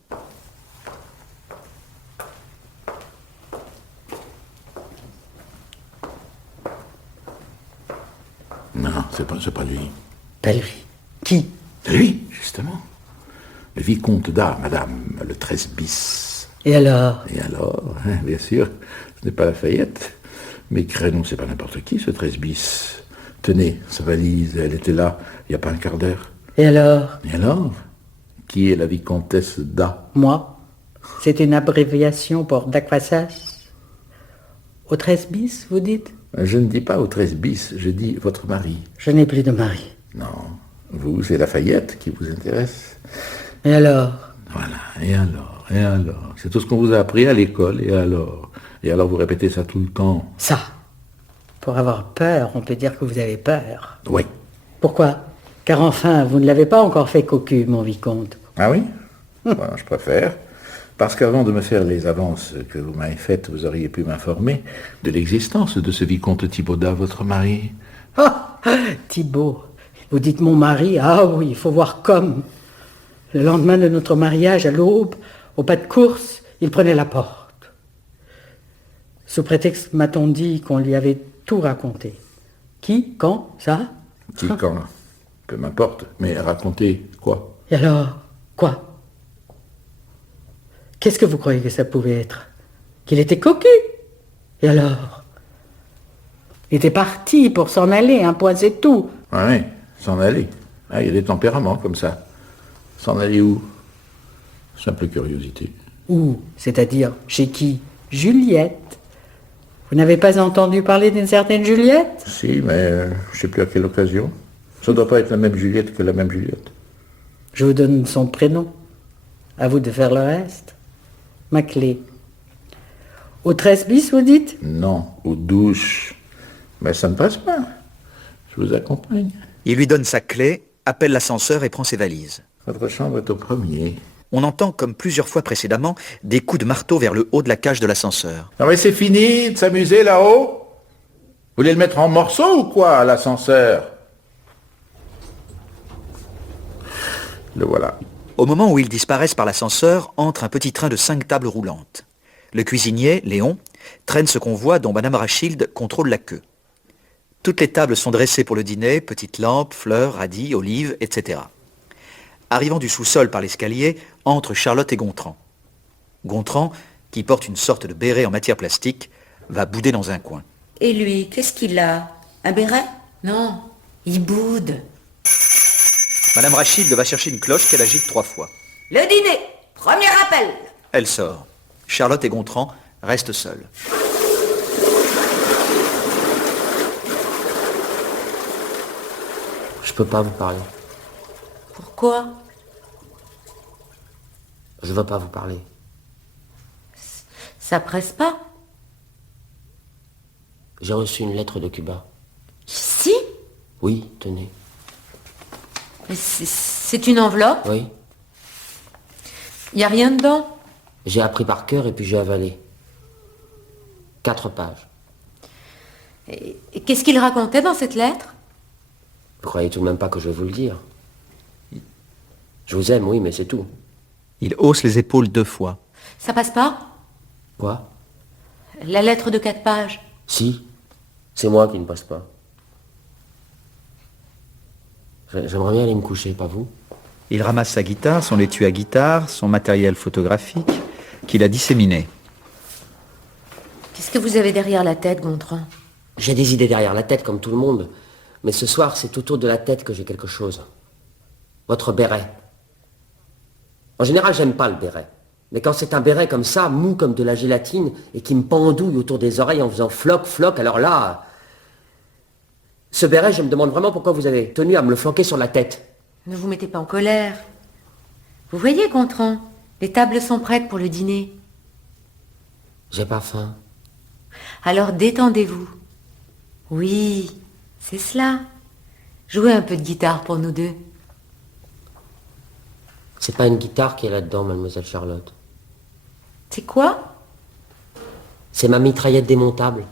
Non, c'est pas lui. Pas lui. Qui? C'est lui, justement. Le vicomte d'A, madame, le 13 bis. Et alors? Et alors, hein, bien sûr, ce n'est pas Lafayette. Mais Crénon, c'est pas n'importe qui, ce 13 bis. Tenez, sa valise, elle était là, il n'y a pas un quart d'heure. Et alors? Et alors? Qui est la vicomtesse d'A? Moi? C'est une abréviation pour d'Aquasas. Au 13 bis, vous dites? Je ne dis pas au 13 bis, je dis votre mari. Je n'ai plus de mari. Non, vous, c'est Lafayette qui vous intéresse. Et alors? Voilà, et alors? C'est tout ce qu'on vous a appris à l'école, et alors? Et alors vous répétez ça tout le temps? Ça. Pour avoir peur, on peut dire que vous avez peur. Oui. Pourquoi? Car enfin, vous ne l'avez pas encore fait cocu, mon vicomte. Ah oui? Bon, je préfère. Parce qu'avant de me faire les avances que vous m'avez faites, vous auriez pu m'informer de l'existence de ce vicomte Thibaudat, votre mari. Ah, Thibaut, vous dites mon mari? Ah oui, il faut voir comme. Le lendemain de notre mariage, à l'aube, au pas de course, il prenait la porte. Sous prétexte, m'a-t-on dit qu'on lui avait tout raconté. Qui? Quand? Ça? Qui, quand? Peu m'importe, mais racontez quoi? Et alors? Quoi? Qu'est-ce que vous croyez que ça pouvait être? Qu'il était cocu? Et alors? Il était parti pour s'en aller, un point c'est tout. Ah oui, s'en aller. Ah, il y a des tempéraments comme ça. S'en aller où? Simple curiosité. Où? C'est-à-dire, chez qui? Juliette. Vous n'avez pas entendu parler d'une certaine Juliette? Si, mais je ne sais plus à quelle occasion. Ça ne doit pas être la même Juliette que la même Juliette. Je vous donne son prénom. À vous de faire le reste. Ma clé. Au 13 bis, vous dites? Non, aux douches. Mais ça ne passe pas. Je vous accompagne. Il lui donne sa clé, appelle l'ascenseur et prend ses valises. Votre chambre est au premier. On entend, comme plusieurs fois précédemment, des coups de marteau vers le haut de la cage de l'ascenseur. Non mais c'est fini de s'amuser là-haut. Vous voulez le mettre en morceaux ou quoi, l'ascenseur? Le voilà. Au moment où ils disparaissent par l'ascenseur, entre un petit train de 5 tables roulantes. Le cuisinier, Léon, traîne ce convoi dont Madame Rachilde contrôle la queue. Toutes les tables sont dressées pour le dîner, petites lampes, fleurs, radis, olives, etc. Arrivant du sous-sol par l'escalier, entrent Charlotte et Gontran. Gontran, qui porte une sorte de béret en matière plastique, va bouder dans un coin. Et lui, qu'est-ce qu'il a? Un béret? Non, il boude. Madame Rachilde va chercher une cloche qu'elle agite 3 fois. Le dîner! Premier appel! Elle sort. Charlotte et Gontran restent seuls. Je peux pas vous parler. Pourquoi? Je veux pas vous parler. Ça presse pas? J'ai reçu une lettre de Cuba. Ici? Oui, tenez. Mais c'est une enveloppe? Oui. Il n'y a rien dedans? J'ai appris par cœur et puis j'ai avalé. 4 pages. Et qu'est-ce qu'il racontait dans cette lettre? Vous croyez tout de même pas que je vais vous le dire? Je vous aime, oui, mais c'est tout. Il hausse les épaules 2 fois. Ça passe pas? Quoi? La lettre de 4 pages. Si. C'est moi qui ne passe pas. J'aimerais bien aller me coucher, pas vous? Il ramasse sa guitare, son étui à guitare, son matériel photographique, qu'il a disséminé. Qu'est-ce que vous avez derrière la tête, Gontran? J'ai des idées derrière la tête, comme tout le monde. Mais ce soir, c'est autour de la tête que j'ai quelque chose. Votre béret. En général, j'aime pas le béret. Mais quand c'est un béret comme ça, mou comme de la gélatine, et qui me pendouille autour des oreilles en faisant floc, floc, alors là... Ce béret, je me demande vraiment pourquoi vous avez tenu à me le flanquer sur la tête. Ne vous mettez pas en colère. Vous voyez, Gontran, les tables sont prêtes pour le dîner. J'ai pas faim. Alors détendez-vous. Oui, c'est cela. Jouez un peu de guitare pour nous deux. C'est pas une guitare qui est là-dedans, mademoiselle Charlotte. C'est quoi? C'est ma mitraillette démontable.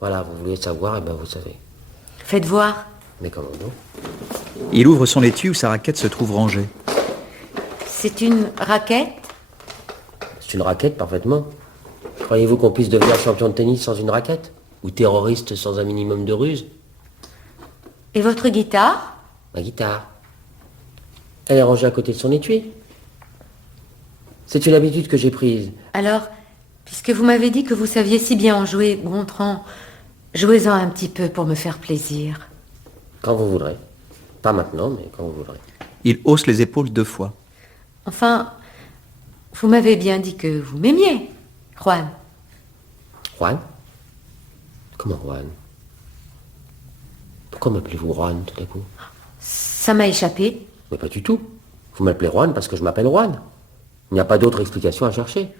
Voilà, vous vouliez savoir, et ben vous savez. Faites voir. Mais comment donc? Il ouvre son étui où sa raquette se trouve rangée. C'est une raquette? C'est une raquette, parfaitement. Croyez-vous qu'on puisse devenir champion de tennis sans une raquette? Ou terroriste sans un minimum de ruse? Et votre guitare? Ma guitare. Elle est rangée à côté de son étui. C'est une habitude que j'ai prise. Alors, puisque vous m'avez dit que vous saviez si bien en jouer, Gontran, jouez-en un petit peu pour me faire plaisir. Quand vous voudrez. Pas maintenant, mais quand vous voudrez. Il hausse les épaules 2 fois. Enfin, vous m'avez bien dit que vous m'aimiez, Juan. Juan? Comment Juan? Pourquoi m'appelez-vous Juan tout à coup? Ça m'a échappé. Mais pas du tout. Vous m'appelez Juan parce que je m'appelle Juan. Il n'y a pas d'autre explication à chercher.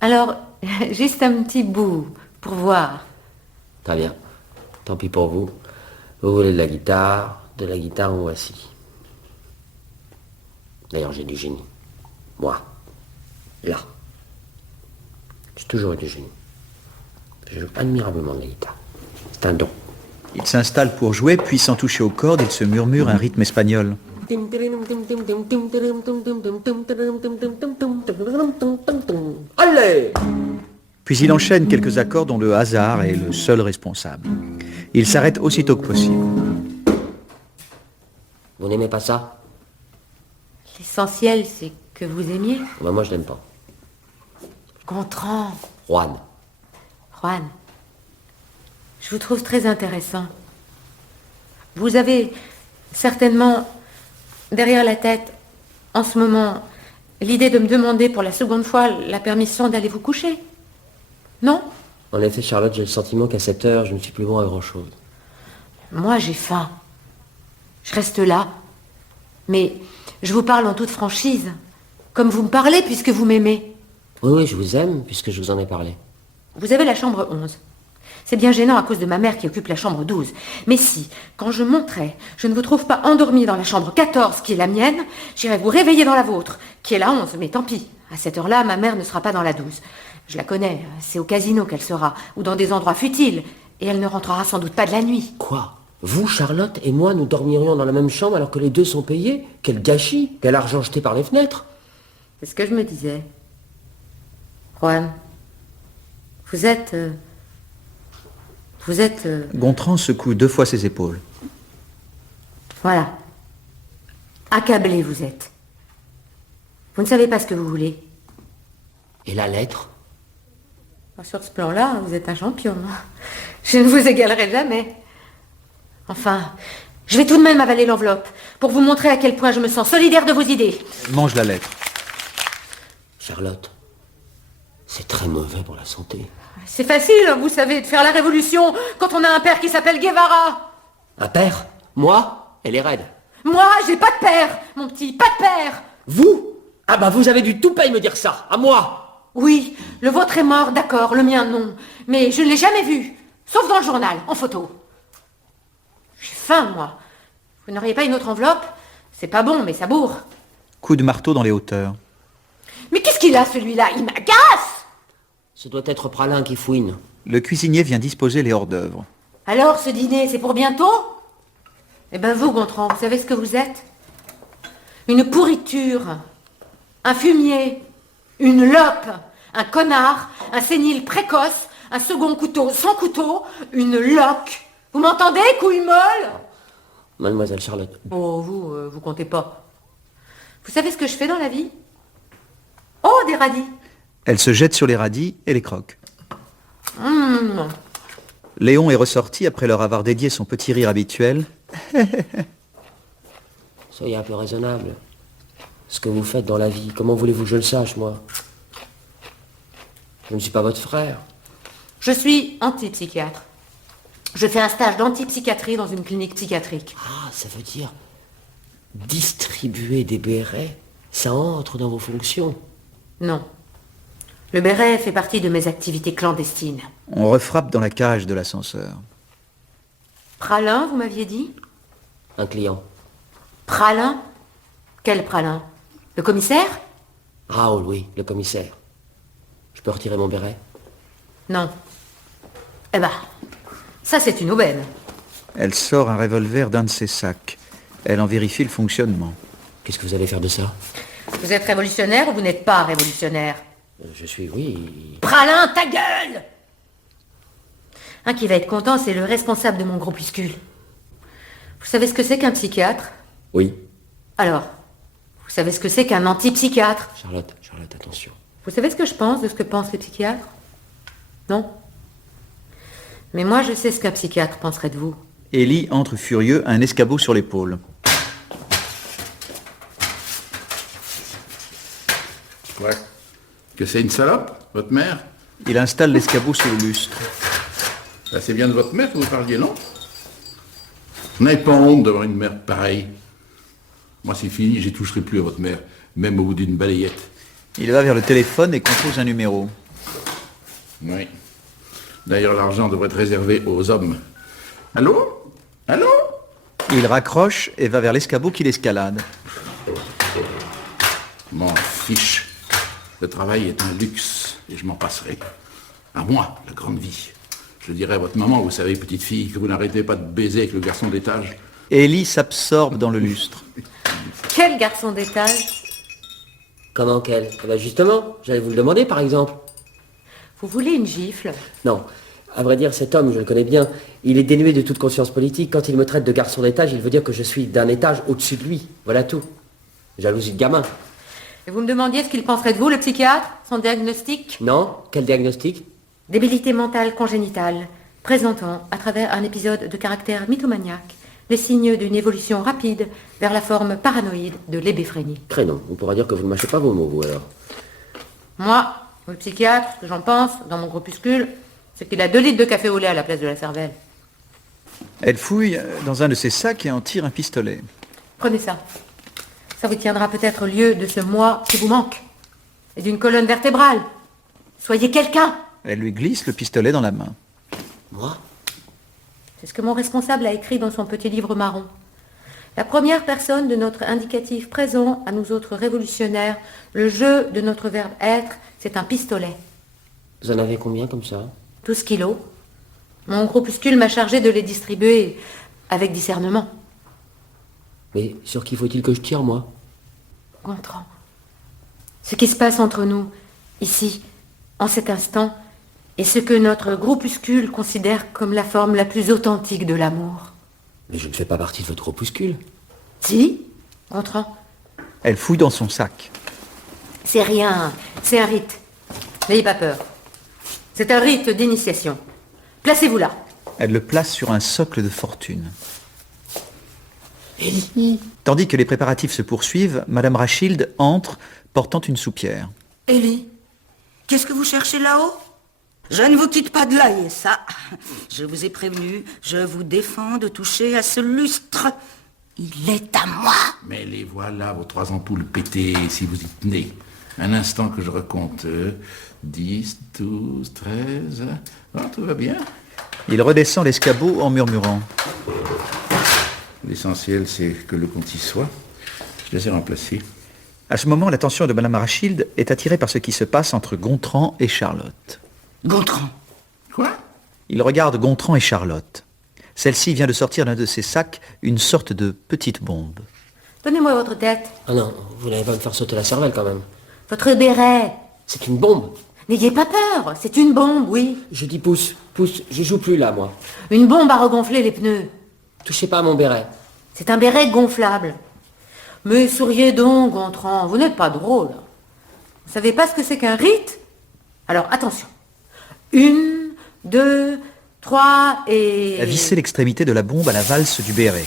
Alors, juste un petit bout, pour voir. Très bien. Tant pis pour vous. Vous voulez de la guitare en voici. D'ailleurs, j'ai du génie. Moi. Là. J'ai toujours eu du génie. Je joue admirablement de la guitare. C'est un don. Il s'installe pour jouer, puis sans toucher aux cordes, il se murmure un rythme espagnol. Allez! Puis il enchaîne quelques accords dont le hasard est le seul responsable. Il s'arrête aussitôt que possible. Vous n'aimez pas ça? L'essentiel, c'est que vous aimiez. Ben moi, je n'aime pas. Gontran. Juan. Juan, je vous trouve très intéressant. Vous avez certainement derrière la tête, en ce moment, l'idée de me demander pour la seconde fois la permission d'aller vous coucher. Non? En effet, Charlotte, j'ai le sentiment qu'à cette heure, je ne suis plus bon à grand-chose. Moi, j'ai faim. Je reste là. Mais je vous parle en toute franchise. Comme vous me parlez puisque vous m'aimez. Oui, je vous aime puisque je vous en ai parlé. Vous avez la chambre 11. C'est bien gênant à cause de ma mère qui occupe la chambre 12. Mais si, quand je monterai, je ne vous trouve pas endormi dans la chambre 14, qui est la mienne, j'irai vous réveiller dans la vôtre, qui est la 11, mais tant pis. À cette heure-là, ma mère ne sera pas dans la 12. Je la connais, c'est au casino qu'elle sera, ou dans des endroits futiles, et elle ne rentrera sans doute pas de la nuit. Quoi? Vous, Charlotte et moi, nous dormirions dans la même chambre alors que les deux sont payés? Quel gâchis! Quel argent jeté par les fenêtres! C'est ce que je me disais. Juan, vous êtes... Gontran secoue 2 fois ses épaules. Voilà. Accablé, vous êtes. Vous ne savez pas ce que vous voulez. Et la lettre? Sur ce plan-là, vous êtes un champion. Je ne vous égalerai jamais. Enfin, je vais tout de même avaler l'enveloppe pour vous montrer à quel point je me sens solidaire de vos idées. Mange la lettre. Charlotte, c'est très mauvais pour la santé. C'est facile, vous savez, de faire la révolution quand on a un père qui s'appelle Guevara. Un père? Moi? Elle est raide. Moi, j'ai pas de père, mon petit, pas de père. Vous? Ah bah vous avez du tout paye me dire ça, à moi! Oui, le vôtre est mort, d'accord, le mien non. Mais je ne l'ai jamais vu, sauf dans le journal, en photo. J'ai faim, moi. Vous n'auriez pas une autre enveloppe? C'est pas bon, mais ça bourre. Coup de marteau dans les hauteurs. Mais qu'est-ce qu'il a, celui-là? Il m'agace! Ce doit être Pralin qui fouine. Le cuisinier vient disposer les hors-d'œuvre. Alors, ce dîner, c'est pour bientôt? Eh ben vous, Gontran, vous savez ce que vous êtes? Une pourriture, un fumier, une lope, un connard, un sénile précoce, un second couteau sans couteau, une loque. Vous m'entendez, couille molle? Mademoiselle Charlotte. Oh, vous comptez pas. Vous savez ce que je fais dans la vie? Oh, des radis. Elle se jette sur les radis et les croque. Mmh. Léon est ressorti après leur avoir dédié son petit rire habituel. Soyez un peu raisonnable. Ce que vous faites dans la vie, comment voulez-vous que je le sache, moi? Je ne suis pas votre frère. Je suis antipsychiatre. Je fais un stage d'antipsychiatrie dans une clinique psychiatrique. Ah, ça veut dire distribuer des bérets, ça entre dans vos fonctions. Non. Le béret fait partie de mes activités clandestines. On refrappe dans la cage de l'ascenseur. Pralin, vous m'aviez dit? Un client. Pralin? Quel Pralin? Le commissaire? Raoul, oui, le commissaire. Je peux retirer mon béret? Non. Eh ben, ça c'est une aubaine. Elle sort un revolver d'un de ses sacs. Elle en vérifie le fonctionnement. Qu'est-ce que vous allez faire de ça? Vous êtes révolutionnaire ou vous n'êtes pas révolutionnaire? Je suis, oui... Pralin, ta gueule! Un qui va être content, c'est le responsable de mon groupuscule. Vous savez ce que c'est qu'un psychiatre? Oui. Alors, vous savez ce que c'est qu'un antipsychiatre? Charlotte, attention. Vous savez ce que je pense de ce que pensent les psychiatres? Non? Mais moi, je sais ce qu'un psychiatre penserait de vous. Élie entre furieux, un escabeau sur l'épaule. Quoi? Que c'est une salope, votre mère? Il installe l'escabeau sur le lustre. Ben, c'est bien de votre mère que vous parliez, non? Vous n'avez pas honte d'avoir une mère pareille. Moi, c'est fini, j'y toucherai plus à votre mère, même au bout d'une balayette. Il va vers le téléphone et compose un numéro. Oui. D'ailleurs, l'argent devrait être réservé aux hommes. Allô? Allô? Il raccroche et va vers l'escabeau qui l'escalade. M'en fiche. Le travail est un luxe, et je m'en passerai. À moi, la grande vie. Je dirai à votre maman, vous savez, petite fille, que vous n'arrêtez pas de baiser avec le garçon d'étage. Élie s'absorbe dans le lustre. Quel garçon d'étage? Comment quel? Eh ben justement, j'allais vous le demander, par exemple. Vous voulez une gifle? Non. À vrai dire, cet homme, je le connais bien, il est dénué de toute conscience politique. Quand il me traite de garçon d'étage, il veut dire que je suis d'un étage au-dessus de lui. Voilà tout. Jalousie de gamin. Et vous me demandiez ce qu'il penserait de vous, le psychiatre? Son diagnostic? Non? Quel diagnostic? Débilité mentale congénitale, présentant, à travers un épisode de caractère mythomaniaque, les signes d'une évolution rapide vers la forme paranoïde de l'hébéphrénie. Crénon, on pourra dire que vous ne mâchez pas vos mots, vous, alors. Moi, le psychiatre, ce que j'en pense, dans mon groupuscule, c'est qu'il a 2 litres de café au lait à la place de la cervelle. Elle fouille dans un de ses sacs et en tire un pistolet. Prenez ça. Ça vous tiendra peut-être lieu de ce moi qui vous manque. Et d'une colonne vertébrale. Soyez quelqu'un. Elle lui glisse le pistolet dans la main. Moi? C'est ce que mon responsable a écrit dans son petit livre marron. La première personne de notre indicatif présent à nous autres révolutionnaires, le jeu de notre verbe être, c'est un pistolet. Vous en avez combien comme ça? 12 kilos. Mon groupuscule m'a chargé de les distribuer avec discernement. Mais sur qui faut-il que je tire, moi? Gontran, ce qui se passe entre nous, ici, en cet instant, est ce que notre groupuscule considère comme la forme la plus authentique de l'amour. Mais je ne fais pas partie de votre groupuscule. Si, Gontran. Elle fouille dans son sac. C'est rien, c'est un rite. N'ayez pas peur. C'est un rite d'initiation. Placez-vous là. Elle le place sur un socle de fortune. Tandis que les préparatifs se poursuivent, Madame Rachilde entre, portant une soupière. Élie, qu'est-ce que vous cherchez là-haut? Je ne vous quitte pas de l'œil, ça. Je vous ai prévenu, je vous défends de toucher à ce lustre. Il est à moi. Mais les voilà, vos 3 ampoules pétées, si vous y tenez. Un instant que je recompte. 10, 12, 13... Ah, tout va bien. Il redescend l'escabeau en murmurant. L'essentiel, c'est que le compte y soit. Je les ai remplacés. À ce moment, l'attention de Madame Rachilde est attirée par ce qui se passe entre Gontran et Charlotte. Gontran. Quoi? Il regarde Gontran et Charlotte. Celle-ci vient de sortir d'un de ses sacs une sorte de petite bombe. Donnez-moi votre tête. Ah non, vous n'allez pas me faire sauter la cervelle, quand même. Votre béret. C'est une bombe. N'ayez pas peur, c'est une bombe, oui. Je dis pousse, je joue plus là, moi. Une bombe à regonfler les pneus. Touchez pas à mon béret. C'est un béret gonflable. Mais souriez donc, Gontran, vous n'êtes pas drôle. Vous savez pas ce que c'est qu'un rite? Alors, attention. 1, 2, 3 et... Elle vissait l'extrémité de la bombe à la valse du béret.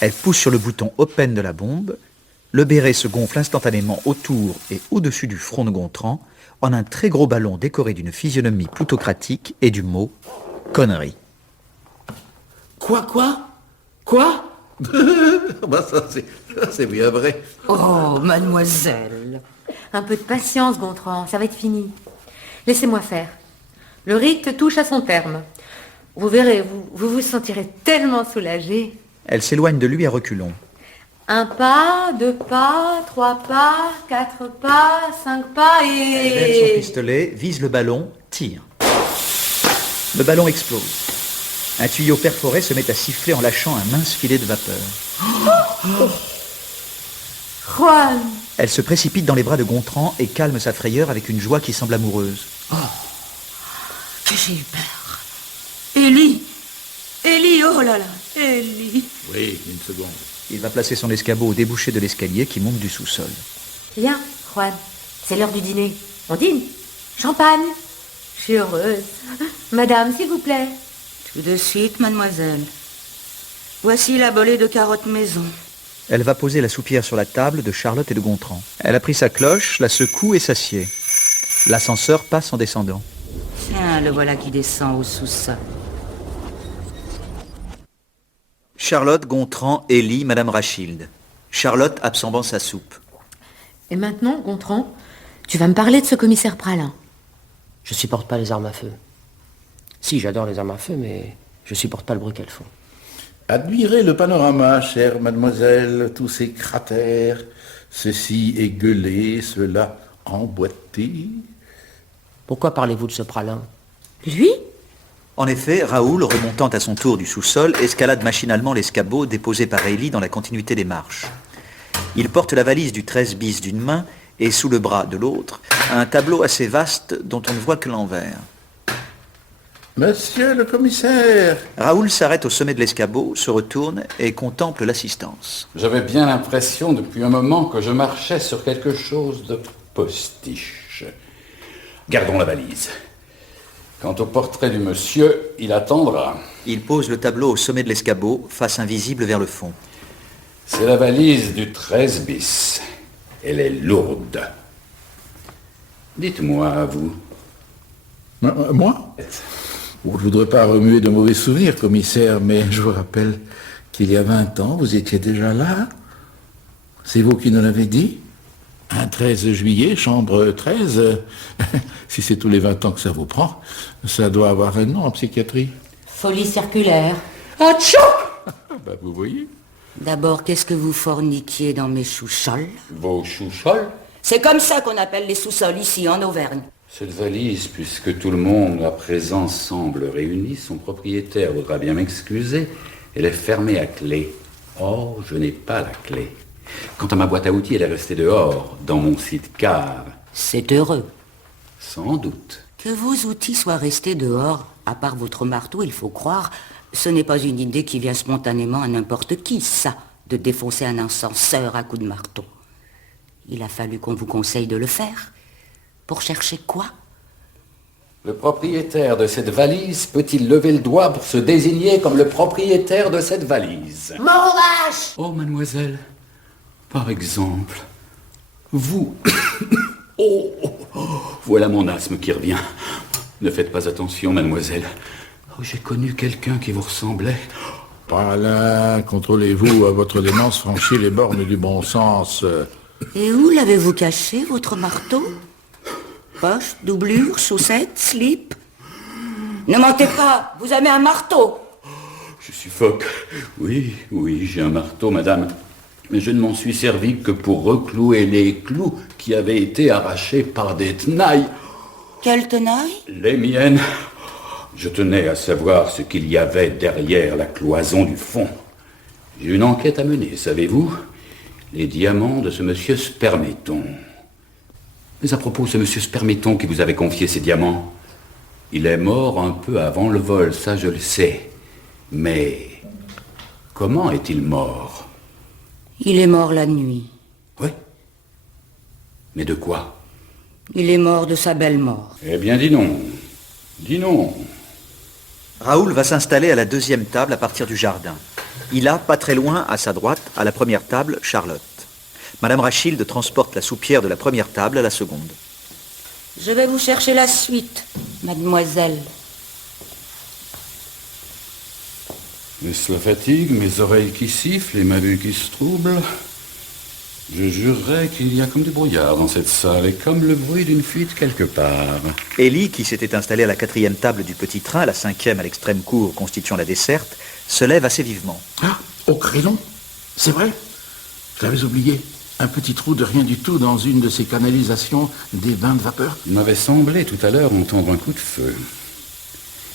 Elle pousse sur le bouton open de la bombe. Le béret se gonfle instantanément autour et au-dessus du front de Gontran en un très gros ballon décoré d'une physionomie plutocratique et du mot « connerie ». Quoi? Bah ça, c'est bien vrai. Oh, mademoiselle. Un peu de patience, Gontran, ça va être fini. Laissez-moi faire. Le rite touche à son terme. Vous verrez, vous vous sentirez tellement soulagé. Elle s'éloigne de lui à reculons. 1 pas, 2 pas, 3 pas, 4 pas, 5 pas Elle lève son et... pistolet, vise le ballon, tire. Le ballon explose. Un tuyau perforé se met à siffler en lâchant un mince filet de vapeur. Juan! Elle se précipite dans les bras de Gontran et calme sa frayeur avec une joie qui semble amoureuse. Que j'ai eu peur. Élie, oh là là, Élie. Oui, une seconde. Il va placer son escabeau au débouché de l'escalier qui monte du sous-sol. Viens, Juan, c'est l'heure du dîner. On dîne. Champagne. Je suis heureuse. Madame, s'il vous plaît. Tout de suite, mademoiselle. Voici la bolée de carottes maison. Elle va poser la soupière sur la table de Charlotte et de Gontran. Elle a pris sa cloche, la secoue et s'assied. L'ascenseur passe en descendant. Tiens, le voilà qui descend au sous-sol. Charlotte, Gontran, Élie, Madame Rachilde. Charlotte absorbant sa soupe. Et maintenant, Gontran, tu vas me parler de ce commissaire Pralin. Je supporte pas les armes à feu. Si, j'adore les armes à feu, mais je supporte pas le bruit qu'elles font. Admirez le panorama, chère mademoiselle, tous ces cratères, ceci égueulé, cela emboîté. Pourquoi parlez-vous de ce Pralin? Lui? En effet, Raoul, remontant à son tour du sous-sol, escalade machinalement l'escabeau déposé par Élie dans la continuité des marches. Il porte la valise du 13 bis d'une main et sous le bras de l'autre, un tableau assez vaste dont on ne voit que l'envers. Monsieur le commissaire! Raoul s'arrête au sommet de l'escabeau, se retourne et contemple l'assistance. J'avais bien l'impression depuis un moment que je marchais sur quelque chose de postiche. Gardons la valise. Quant au portrait du monsieur, il attendra. Il pose le tableau au sommet de l'escabeau, face invisible vers le fond. C'est la valise du 13 bis. Elle est lourde. Dites-moi, vous. Moi? Je ne voudrais pas remuer de mauvais souvenirs, commissaire, mais je vous rappelle qu'il y a 20 ans, vous étiez déjà là. C'est vous qui nous l'avez dit? Un 13 juillet, chambre 13. Si c'est tous les 20 ans que ça vous prend, ça doit avoir un nom en psychiatrie. Folie circulaire. Bah, vous voyez. D'abord, qu'est-ce que vous forniquiez dans mes choucholes? Vos choucholes? C'est comme ça qu'on appelle les sous-sols ici, en Auvergne. Cette valise, puisque tout le monde à présent semble réuni, son propriétaire voudra bien m'excuser, Elle est fermée à clé. Oh, je n'ai pas la clé. Quant à ma boîte à outils, elle est restée dehors, dans mon sidecar. C'est heureux. Sans doute. Que vos outils soient restés dehors, à part votre marteau, il faut croire, ce n'est pas une idée qui vient spontanément à n'importe qui, ça, de défoncer un ascenseur à coups de marteau. Il a fallu qu'on vous conseille de le faire. Pour chercher quoi? Le propriétaire de cette valise peut-il lever le doigt pour se désigner comme le propriétaire de cette valise? Morache! Oh, mademoiselle, par exemple, vous... oh, voilà mon asthme qui revient. Ne faites pas attention, mademoiselle. Oh, j'ai connu quelqu'un qui vous ressemblait. Pas là, contrôlez-vous, votre démence franchit les bornes du bon sens. Et où l'avez-vous caché, votre marteau? Poche, doublure, chaussettes, slip? Ne mentez pas, vous avez un marteau. Je suffoque. Oui, j'ai un marteau, madame. Mais je ne m'en suis servi que pour reclouer les clous qui avaient été arrachés par des tenailles. Quelle tenaille? Les miennes. Je tenais à savoir ce qu'il y avait derrière la cloison du fond. J'ai une enquête à mener, savez-vous? Les diamants de ce monsieur Sperméton. Mais à propos, ce monsieur Sperméton qui vous avait confié ces diamants, il est mort un peu avant le vol, ça je le sais. Mais comment est-il mort? Il est mort la nuit. Oui. Mais de quoi? Il est mort de sa belle mort. Eh bien, dis non. Dis non. Raoul va s'installer à la deuxième table à partir du jardin. Il a, pas très loin, à sa droite, à la première table, Charlotte. Madame Rachilde transporte la soupière de la première table à la seconde. Je vais vous chercher la suite, mademoiselle. Est-ce la fatigue, mes oreilles qui sifflent et ma vue qui se trouble? Je jurerais qu'il y a comme du brouillard dans cette salle et comme le bruit d'une fuite quelque part. Élie, qui s'était installée à la quatrième table du petit train, la cinquième à l'extrême cour constituant la desserte, se lève assez vivement. Ah, au crayon? C'est vrai? Je l'avais oublié. Un petit trou de rien du tout dans une de ces canalisations des bains de vapeur. Il m'avait semblé tout à l'heure entendre un coup de feu.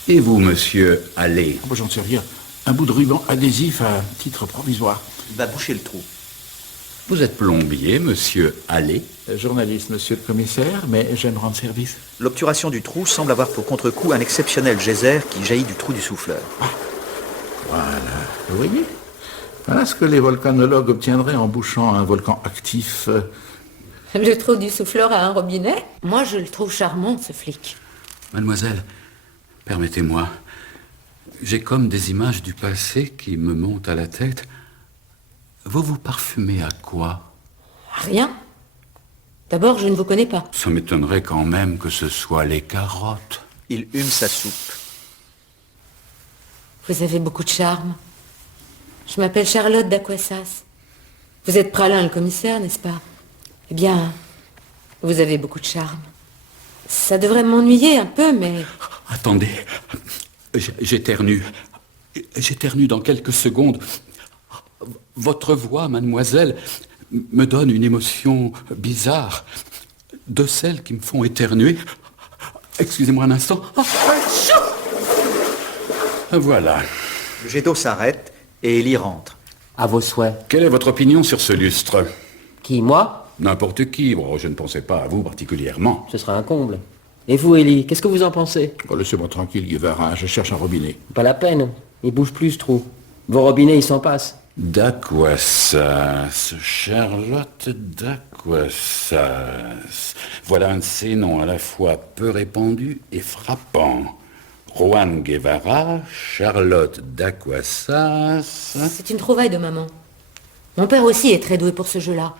Et vous, monsieur, allez? Oh, j'en sais rien. Un bout de ruban adhésif à titre provisoire. Il va boucher le trou. Vous êtes plombier, monsieur Allais? Journaliste, monsieur le commissaire, mais j'aime rendre service. L'obturation du trou semble avoir pour contre-coup un exceptionnel geyser qui jaillit du trou du souffleur. Voilà. Vous voyez? Voilà ce que les volcanologues obtiendraient en bouchant un volcan actif. Le trou du souffleur a un robinet? Moi, je le trouve charmant, ce flic. Mademoiselle, permettez-moi. J'ai comme des images du passé qui me montent à la tête. Vous vous parfumez à quoi? Rien. D'abord, je ne vous connais pas. Ça m'étonnerait quand même que ce soit les carottes. Il hume sa soupe. Vous avez beaucoup de charme. Je m'appelle Charlotte d'Aquassas. Vous êtes Pralin, le commissaire, n'est-ce pas? Eh bien, vous avez beaucoup de charme. Ça devrait m'ennuyer un peu, mais... Attendez, j'éternue. J'éternue dans quelques secondes. Votre voix, mademoiselle, me donne une émotion bizarre. De celles qui me font éternuer. Excusez-moi un instant. Voilà. Le jet d'eau s'arrête et Élie rentre. À vos souhaits. Quelle est votre opinion sur ce lustre? Qui, moi? N'importe qui. Bon, je ne pensais pas à vous particulièrement. Ce sera un comble. Et vous, Élie, qu'est-ce que vous en pensez? Oh, laissez-moi tranquille, Guevara, je cherche un robinet. Pas la peine. Il bouge plus, ce trou. Vos robinets, ils s'en passent. D'Aquassas, Charlotte d'Aquassas. Voilà un de ces noms à la fois peu répandus et frappants. Juan Guevara, Charlotte d'Aquassas. C'est une trouvaille de maman. Mon père aussi est très doué pour ce jeu-là.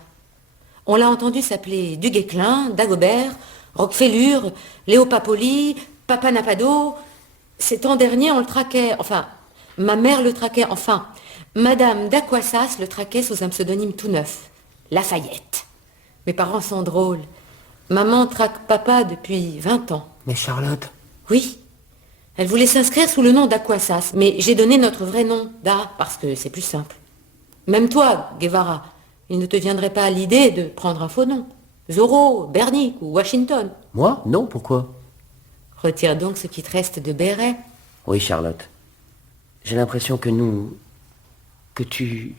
On l'a entendu s'appeler Duguesclin, Dagobert, Roquefellure, Léo Papoli, Papa Napado. Cet an dernier, on le traquait. Enfin, ma mère le traquait. Enfin, Madame d'Aquassas le traquait sous un pseudonyme tout neuf. Lafayette. Mes parents sont drôles. Maman traque papa depuis 20 ans. Mais Charlotte... Oui. Elle voulait s'inscrire sous le nom d'Aquassas, mais j'ai donné notre vrai nom, Da, parce que c'est plus simple. Même toi, Guevara, il ne te viendrait pas à l'idée de prendre un faux nom. Zorro, Bernick ou Washington. Moi? Non, pourquoi? Retire donc ce qui te reste de béret. Oui, Charlotte. J'ai l'impression que nous que tu...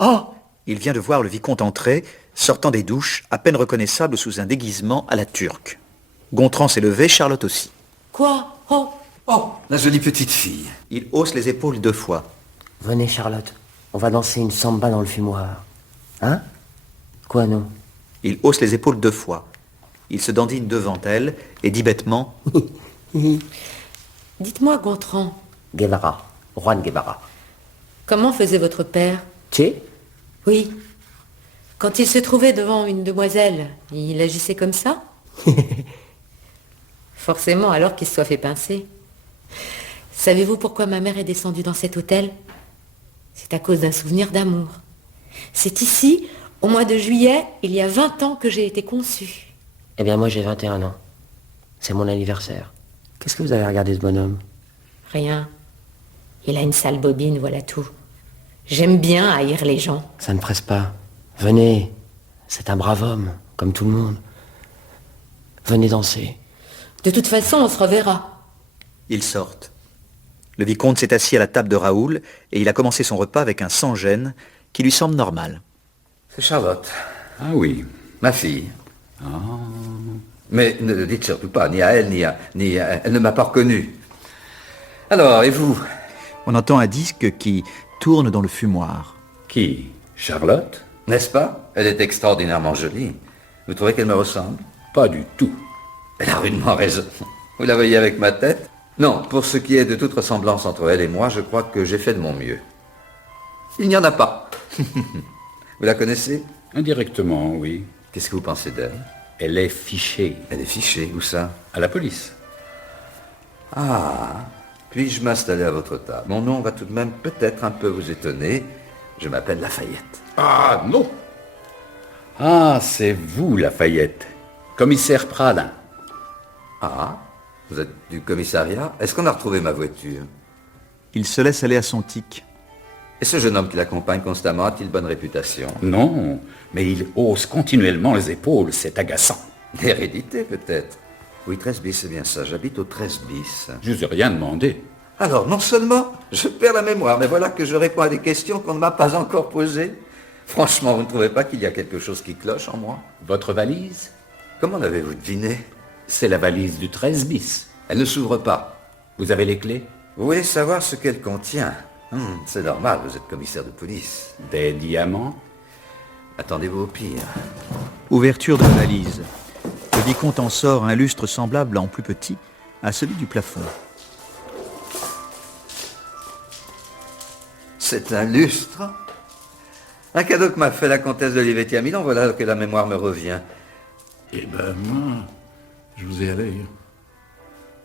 Oh! Il vient de voir le vicomte entrer, sortant des douches, à peine reconnaissable sous un déguisement à la turque. Gontran s'est levé, Charlotte aussi. Quoi? Oh, Oh, la jolie petite fille. Il hausse les épaules 2 fois. Venez, Charlotte, on va danser une samba dans le fumoir. Hein? Quoi, non? Il hausse les épaules 2 fois. Il se dandine devant elle et dit bêtement dites-moi, Gontran, Guevara, Juan Guevara. comment faisait votre père? Che? Oui. Quand il se trouvait devant une demoiselle, il agissait comme ça? Forcément, alors qu'il se soit fait pincer. Savez-vous pourquoi ma mère est descendue dans cet hôtel? C'est à cause d'un souvenir d'amour. C'est ici, au mois de juillet, il y a 20 ans que j'ai été conçue. Eh bien, moi, j'ai 21 ans. C'est mon anniversaire. Qu'est-ce que vous avez regardé ce bonhomme? Rien. Il a une sale bobine, voilà tout. J'aime bien haïr les gens. Ça ne presse pas. Venez. C'est un brave homme, comme tout le monde. Venez danser. De toute façon, on se reverra. Ils sortent. Le vicomte s'est assis à la table de Raoul et il a commencé son repas avec un sans-gêne qui lui semble normal. C'est Charlotte, Ah oui. ma fille. Mais ne le dites surtout pas, ni à elle, ni à... Elle ne m'a pas reconnu. Alors, et vous? On entend un disque qui tourne dans le fumoir. Qui? Charlotte? N'est-ce pas? Elle est extraordinairement jolie. Vous trouvez qu'elle me ressemble? Pas du tout. Elle a rudement raison. Vous la voyez avec ma tête? Non, pour ce qui est de toute ressemblance entre elle et moi, je crois que j'ai fait de mon mieux. Il n'y en a pas. Vous la connaissez? Indirectement, oui. Qu'est-ce que vous pensez d'elle? Elle est fichée. Elle est fichée, où ça? À la police. Ah, puis-je m'installer à votre table? Mon nom va tout de même peut-être un peu vous étonner. Je m'appelle Lafayette. Ah, non. Ah, c'est vous, Lafayette. Commissaire Pradin. Ah, vous êtes du commissariat? Est-ce qu'on a retrouvé ma voiture? Il se laisse aller à son tic. Et ce jeune homme qui l'accompagne constamment a-t-il bonne réputation? Non, mais il hausse continuellement les épaules, c'est agaçant. L'hérédité, peut-être. Oui, 13 bis, c'est bien ça. J'habite au 13 bis. Je vous ai rien demandé. Alors, non seulement je perds la mémoire, mais voilà que je réponds à des questions qu'on ne m'a pas encore posées. Franchement, vous ne trouvez pas qu'il y a quelque chose qui cloche en moi? Votre valise? Comment l'avez-vous deviné? C'est la valise du 13 bis. Elle ne s'ouvre pas. Vous avez les clés? Vous voulez savoir ce qu'elle contient? C'est normal, vous êtes commissaire de police. Des diamants? Attendez-vous au pire. Ouverture de la valise. Le vicomte en sort un lustre semblable en plus petit à celui du plafond. C'est un lustre. Un cadeau que m'a fait la comtesse d'Olivetti à Milan, voilà que la mémoire me revient. Eh ben, moi, je vous ai à l'œil.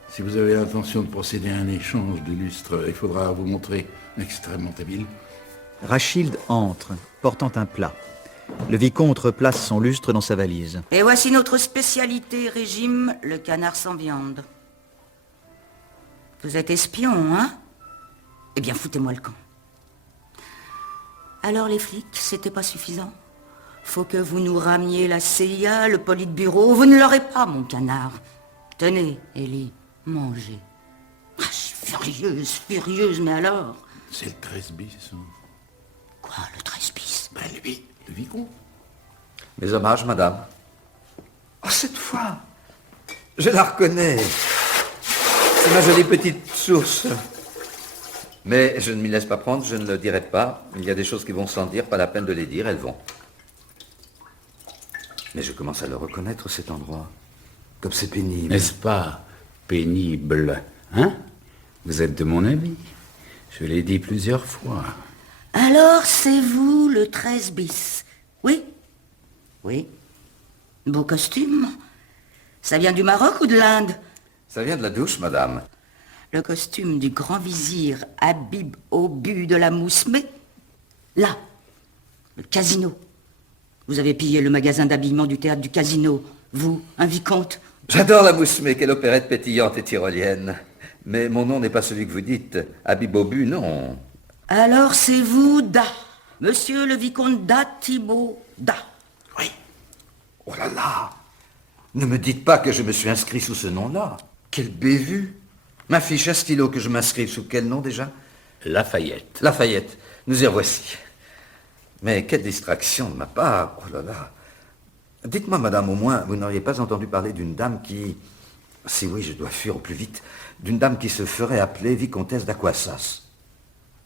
Si vous avez l'intention de procéder à un échange de lustres, il faudra vous montrer extrêmement habile. Rachilde entre, portant un plat. Le vicomte replace son lustre dans sa valise. Et voici notre spécialité régime, le canard sans viande. Vous êtes espion, hein? Eh bien, foutez-moi le camp. Alors les flics, c'était pas suffisant? Faut que vous nous rameniez la CIA, le politburo. Vous ne l'aurez pas, mon canard. Tenez, Ellie, mangez. Ah, je suis furieuse, mais alors? C'est le 13 bis. Hein. Quoi, le 13 bis? Ben lui, le vicomte. Mes hommages, madame. Oh, cette fois, je la reconnais. C'est ma jolie petite source. Mais je ne m'y laisse pas prendre, je ne le dirai pas. Il y a des choses qui vont sans dire, pas la peine de les dire, elles vont. Mais je commence à le reconnaître, cet endroit. Comme c'est pénible. N'est-ce pas pénible, hein? Vous êtes de mon avis. Je l'ai dit plusieurs fois. Alors, c'est vous, le 13 bis? Oui? Oui. Beau costume. Ça vient du Maroc ou de l'Inde? Ça vient de la douche, madame. Le costume du grand vizir Habib au but de la Mousmé. Là, le casino. Vous avez pillé le magasin d'habillement du théâtre du Casino. Vous, un vicomte. J'adore la Mousmé, quelle opérette pétillante et tyrolienne. Mais mon nom n'est pas celui que vous dites. Habib au but, non. Alors c'est vous, Da. Monsieur le vicomte Da Thibault Da. Oui. Oh là là. Ne me dites pas que je me suis inscrit sous ce nom-là. Quelle bévue. Ma fiche à stylo, que je m'inscrive sous quel nom déjà? Lafayette. Lafayette, nous y revoici. Mais quelle distraction de ma part. Oh là là. Dites-moi, madame, au moins, vous n'auriez pas entendu parler d'une dame qui... Si oui, je dois fuir au plus vite. D'une dame qui se ferait appeler vicomtesse d'Aquassas.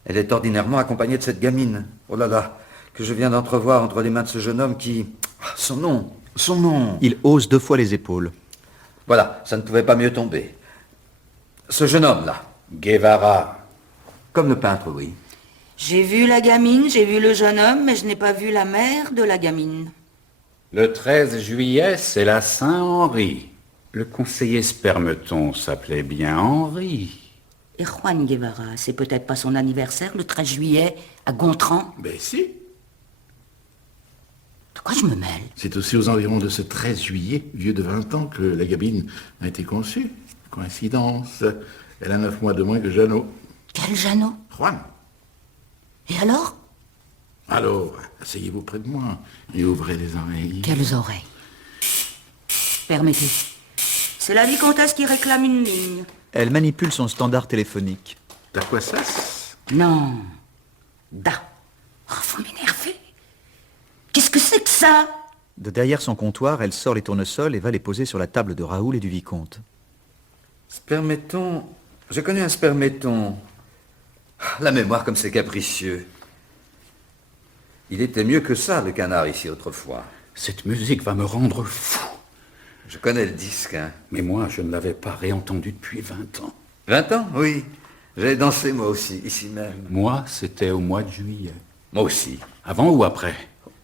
Elle est ordinairement accompagnée de cette gamine. Oh là là, que je viens d'entrevoir entre les mains de ce jeune homme qui... Son nom. Il hausse 2 fois les épaules. Voilà, ça ne pouvait pas mieux tomber. Ce jeune homme-là. Guevara. Comme le peintre, oui. J'ai vu la gamine, j'ai vu le jeune homme, mais je n'ai pas vu la mère de la gamine. Le 13 juillet, c'est la Saint-Henri. Le conseiller Spermeton s'appelait bien Henri. Et Juan Guevara, c'est peut-être pas son anniversaire, le 13 juillet, à Gontran? Ben si. De quoi je me mêle? C'est aussi aux environs de ce 13 juillet, vieux de 20 ans, que la gamine a été conçue. Coïncidence. Elle a 9 mois de moins que Jeannot. Quel Jeannot? Juan. Et alors? Alors, asseyez-vous près de moi et ouvrez les oreilles. Quelles oreilles? Permettez. C'est la vicomtesse qui réclame une ligne. Elle manipule son standard téléphonique. D'Aquassas? Non. Oh, vous m'énervez. Qu'est-ce que c'est que ça? De derrière son comptoir, elle sort les tournesols et va les poser sur la table de Raoul et du vicomte. Spermeton. Je connais un spermeton. La mémoire comme c'est capricieux. Il était mieux que ça, le canard, ici, autrefois. Cette musique va me rendre fou. Je connais le disque, hein. Mais moi, je ne l'avais pas réentendu depuis 20 ans. 20 ans, oui. J'ai dansé, moi aussi, ici même. Moi, c'était au mois de juillet. Moi aussi. Avant ou après?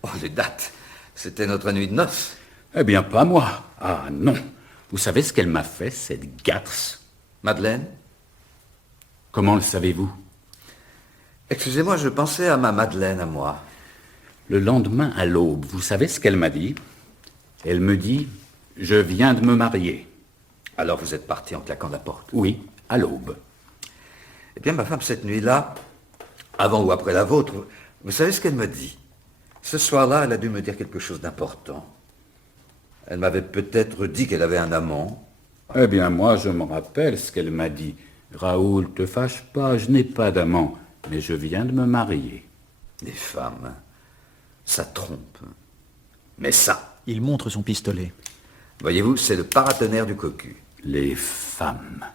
Oh, les dates. C'était notre nuit de noces. Eh bien, pas moi. Ah non. Vous savez ce qu'elle m'a fait, cette garce? Madeleine? Comment le savez-vous? Excusez-moi, je pensais à ma Madeleine, à moi. Le lendemain à l'aube, vous savez ce qu'elle m'a dit? Elle me dit, je viens de me marier. Alors vous êtes parti en claquant la porte? Oui, à l'aube. Eh bien, ma femme, cette nuit-là, avant ou après la vôtre, vous savez ce qu'elle me dit? Ce soir-là, elle a dû me dire quelque chose d'important. Elle m'avait peut-être dit qu'elle avait un amant. Eh bien, moi, je me rappelle ce qu'elle m'a dit. Raoul, te fâche pas, je n'ai pas d'amant, mais je viens de me marier. Les femmes, ça trompe. Mais ça, Il montre son pistolet. voyez-vous, c'est le paratonnerre du cocu. Les femmes.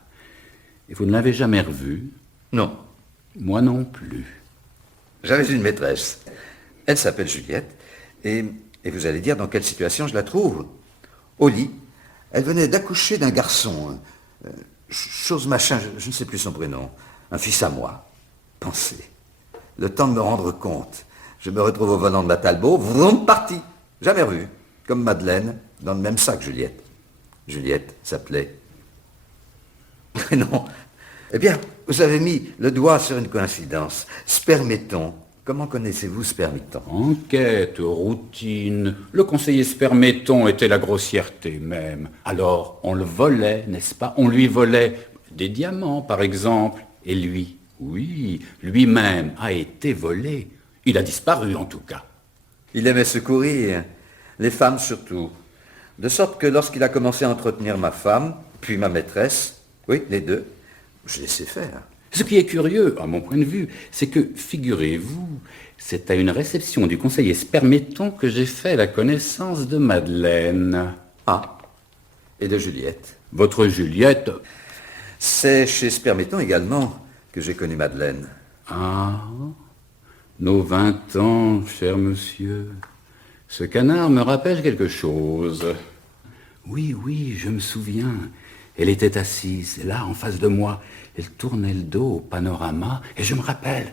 Et vous ne l'avez jamais revue? Non, Moi non plus. j'avais une maîtresse. Elle s'appelle Juliette. Et vous allez dire dans quelle situation je la trouve. Au lit, elle venait d'accoucher d'un garçon. Chose machin, je ne sais plus son prénom. Un fils à moi. Pensez. Le temps de me rendre compte. Je me retrouve au volant de ma Talbot. Vroom, parti. Jamais revu. Comme Madeleine, dans le même sac, Juliette. Juliette s'appelait... Non. Eh bien, vous avez mis le doigt sur une coïncidence. Spermeton. Comment connaissez-vous Spermeton? Enquête, routine. Le conseiller Spermeton était la grossièreté même. Alors, on le volait, n'est-ce pas? On lui volait des diamants, par exemple. Et lui, oui, lui-même a été volé. Il a disparu, en tout cas. Il aimait secourir, les femmes surtout. De sorte que lorsqu'il a commencé à entretenir ma femme, puis ma maîtresse, oui, les deux, je laissais faire. Ce qui est curieux, à mon point de vue, c'est que, figurez-vous, c'est à une réception du conseiller Spermeton que j'ai fait la connaissance de Madeleine. Ah, et de Juliette. Votre Juliette? C'est chez Spermeton également que j'ai connu Madeleine. Ah, nos 20 ans, cher monsieur. Ce canard me rappelle quelque chose. Oui, oui, je me souviens. Elle était assise, là, en face de moi. Elle tournait le dos au panorama, et je me rappelle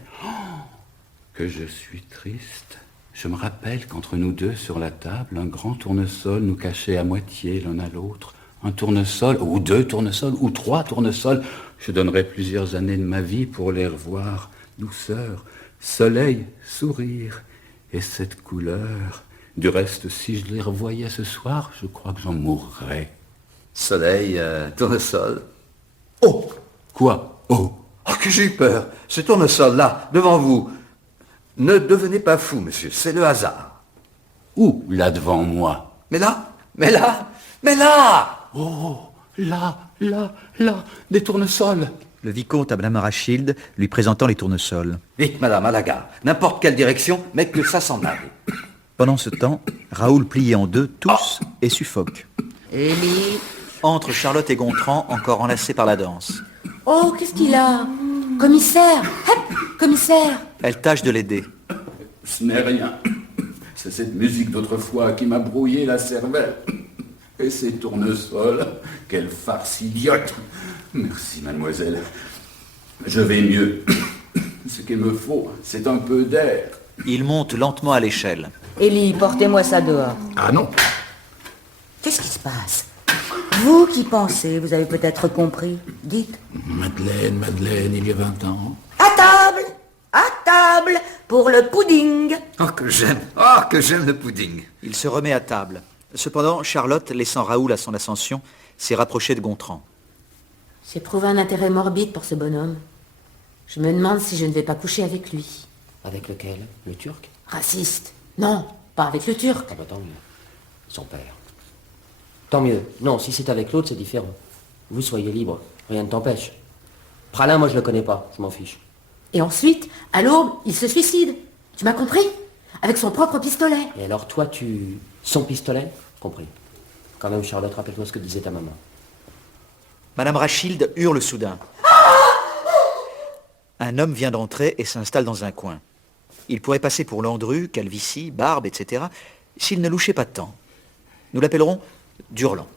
que je suis triste. Je me rappelle qu'entre nous deux, sur la table, un grand tournesol nous cachait à moitié l'un à l'autre. Un tournesol, ou 2 tournesols, ou 3 tournesols. Je donnerais plusieurs années de ma vie pour les revoir. Douceur, soleil, sourire, et cette couleur. Du reste, si je les revoyais ce soir, je crois que j'en mourrais. Soleil, tournesol. Oh! Quoi? Oh! Oh, que j'ai eu peur. Ce tournesol-là, devant vous. Ne devenez pas fou, monsieur, c'est le hasard. Où, là devant moi? Mais là, mais là, mais là! Oh! Là, là, là, des tournesols. Le vicomte à Madame Rachilde, lui présentant les tournesols. Vite, madame, à la gare. N'importe quelle direction, mais que ça s'en aille. Pendant ce temps, Raoul plié en deux, tousse et suffoque. Élie, Entre Charlotte et Gontran, encore enlacés par la danse. Oh, qu'est-ce qu'il a? Commissaire! Hop, commissaire! Elle tâche de l'aider. Ce n'est rien. C'est cette musique d'autrefois qui m'a brouillé la cervelle. Et ces tournesols, quelle farce idiote. Merci, mademoiselle. Je vais mieux. Ce qu'il me faut, c'est un peu d'air. Il monte lentement à l'échelle. Élie, portez-moi ça dehors. Ah non, Qu'est-ce qui se passe? Vous qui pensez, vous avez peut-être compris. Dites. Madeleine, il y a 20 ans. À table, pour le pudding. Oh, que j'aime le pudding. Il se remet à table. Cependant, Charlotte, laissant Raoul à son ascension, s'est rapprochée de Gontran. J'éprouve un intérêt morbide pour ce bonhomme. Je me demande si je ne vais pas coucher avec lui. Avec lequel? Le Turc? Raciste. Non, pas avec le Turc. Ah bah tant mieux. Son père. Tant mieux. Non, si c'est avec l'autre, c'est différent. Vous soyez libre, rien ne t'empêche. Pralin, moi je le connais pas, je m'en fiche. Et ensuite, à l'aube, il se suicide. Tu m'as compris? Avec son propre pistolet. Et alors toi, tu... Son pistolet? Compris. Quand même, Charlotte, rappelle-toi ce que disait ta maman. Madame Rachilde hurle soudain. Un homme vient d'entrer et s'installe dans un coin. Il pourrait passer pour Landru, calvitie, barbe, etc., s'il ne louchait pas de temps. Nous l'appellerons Durland.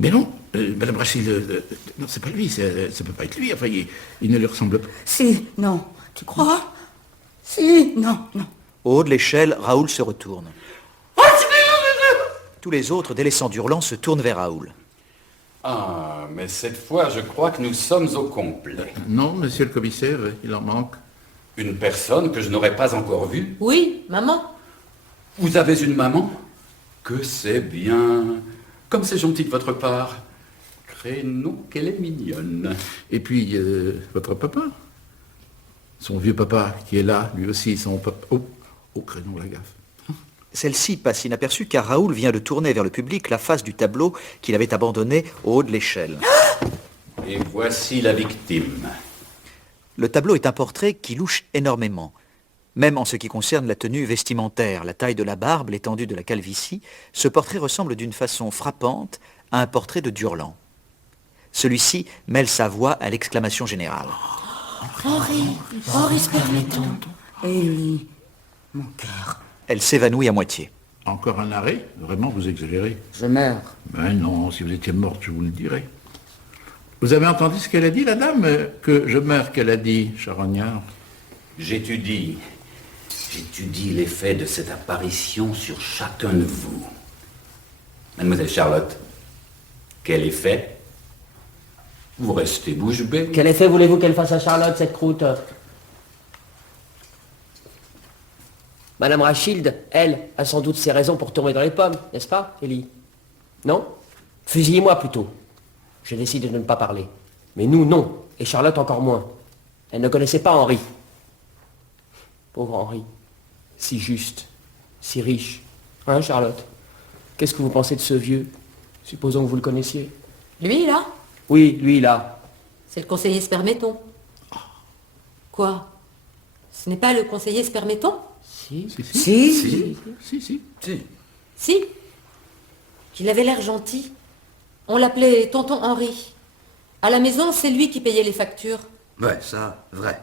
Mais non, Madame Rachid, non, c'est pas lui, ça peut pas être lui, enfin, il ne lui ressemble pas. Si, non. Tu crois? Si, non. Au haut de l'échelle, Raoul se retourne. Tous les autres, délaissant Durland, se tournent vers Raoul. Ah, mais cette fois, je crois que nous sommes au complet. Non, monsieur le commissaire, il en manque. Une personne que je n'aurais pas encore vue. Oui, maman. Vous avez une maman? Que c'est bien. Comme c'est gentil de votre part. Crénon, qu'elle est mignonne. Et puis, votre papa, son vieux papa, qui est là, lui aussi, son papa... Oh, crénon, la gaffe. Celle-ci passe inaperçue car Raoul vient de tourner vers le public la face du tableau qu'il avait abandonné au haut de l'échelle. Et voici la victime. Le tableau est un portrait qui louche énormément. Même en ce qui concerne la tenue vestimentaire, la taille de la barbe, l'étendue de la calvitie, ce portrait ressemble d'une façon frappante à un portrait de Durland. Celui-ci mêle sa voix à l'exclamation générale. Henri Spermeton. Élie, mon cœur. Elle s'évanouit à moitié. Encore un arrêt? Vraiment, vous exagérez. Je meurs. Ben non, si vous étiez morte, je vous le dirais. Vous avez entendu ce qu'elle a dit, la dame? Que je meurs, qu'elle a dit, charognard. J'étudie l'effet de cette apparition sur chacun de vous. Mademoiselle Charlotte, quel effet? Vous restez bouche bée. Quel effet voulez-vous qu'elle fasse à Charlotte, cette croûte? Madame Rachilde, elle, a sans doute ses raisons pour tomber dans les pommes, n'est-ce pas, Élie? Non? Fusillez-moi plutôt. Je décide de ne pas parler. Mais nous, non. Et Charlotte encore moins. Elle ne connaissait pas Henri. Pauvre Henri. Si juste. Si riche. Hein, Charlotte? Qu'est-ce que vous pensez de ce vieux? Supposons que vous le connaissiez. Lui, là, Oui, lui, là. c'est le conseiller Spermeton. Quoi? Ce n'est pas le conseiller Spermeton? Si. Si. Si. Il avait l'air gentil. On l'appelait Tonton Henri. À la maison, c'est lui qui payait les factures. Ouais, ça, vrai.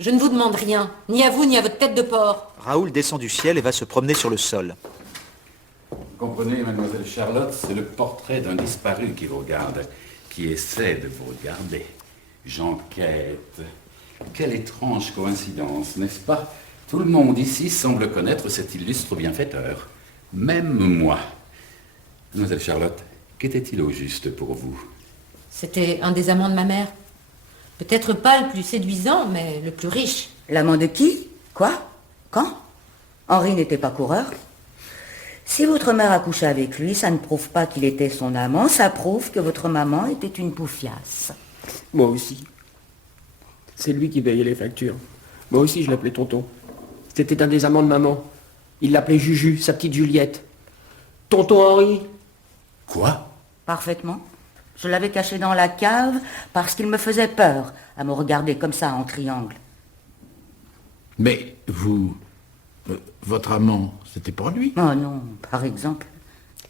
Je ne vous demande rien, ni à vous, ni à votre tête de porc. Raoul descend du ciel et va se promener sur le sol. Comprenez, mademoiselle Charlotte, c'est le portrait d'un disparu qui vous regarde, qui essaie de vous regarder. J'enquête. Quelle étrange coïncidence, n'est-ce pas? Tout le monde ici semble connaître cet illustre bienfaiteur. Même moi. Mademoiselle Charlotte, qu'était-il au juste pour vous? C'était un des amants de ma mère. Peut-être pas le plus séduisant, mais le plus riche. L'amant de qui? Quoi? Quand? Henri n'était pas coureur. Si votre mère a couché avec lui, ça ne prouve pas qu'il était son amant, ça prouve que votre maman était une poufiasse. Moi aussi. C'est lui qui payait les factures. Moi aussi, je l'appelais Tonton. C'était un des amants de maman. Il l'appelait Juju, sa petite Juliette. Tonton Henri. Quoi? Parfaitement. Je l'avais caché dans la cave parce qu'il me faisait peur à me regarder comme ça en triangle. Mais vous... votre amant, c'était pour lui? Oh non, par exemple.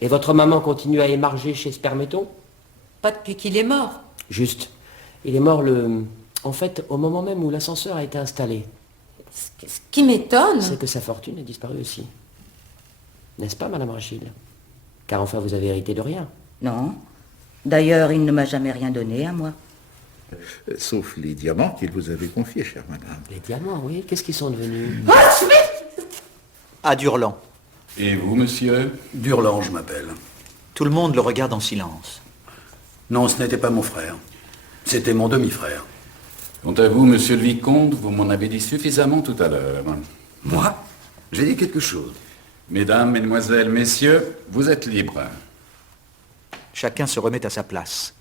Et votre maman continue à émarger chez Spermeton? Pas depuis qu'il est mort. Juste. Il est mort en fait, au moment même où l'ascenseur a été installé. Ce qui m'étonne, C'est que sa fortune a disparu aussi. N'est-ce pas, Madame Rachel? Car enfin, vous avez hérité de rien. Non. D'ailleurs, il ne m'a jamais rien donné à moi. Sauf les diamants qu'il vous avait confiés, chère madame. Les diamants, oui. Qu'est-ce qu'ils sont devenus? À Durland. Et vous, monsieur? Durland, je m'appelle. Tout le monde le regarde en silence. Non, ce n'était pas mon frère. C'était mon demi-frère. Quant à vous, monsieur le vicomte, vous m'en avez dit suffisamment tout à l'heure. Moi? J'ai dit quelque chose. Mesdames, mesdemoiselles, messieurs, vous êtes libres. Chacun se remet à sa place.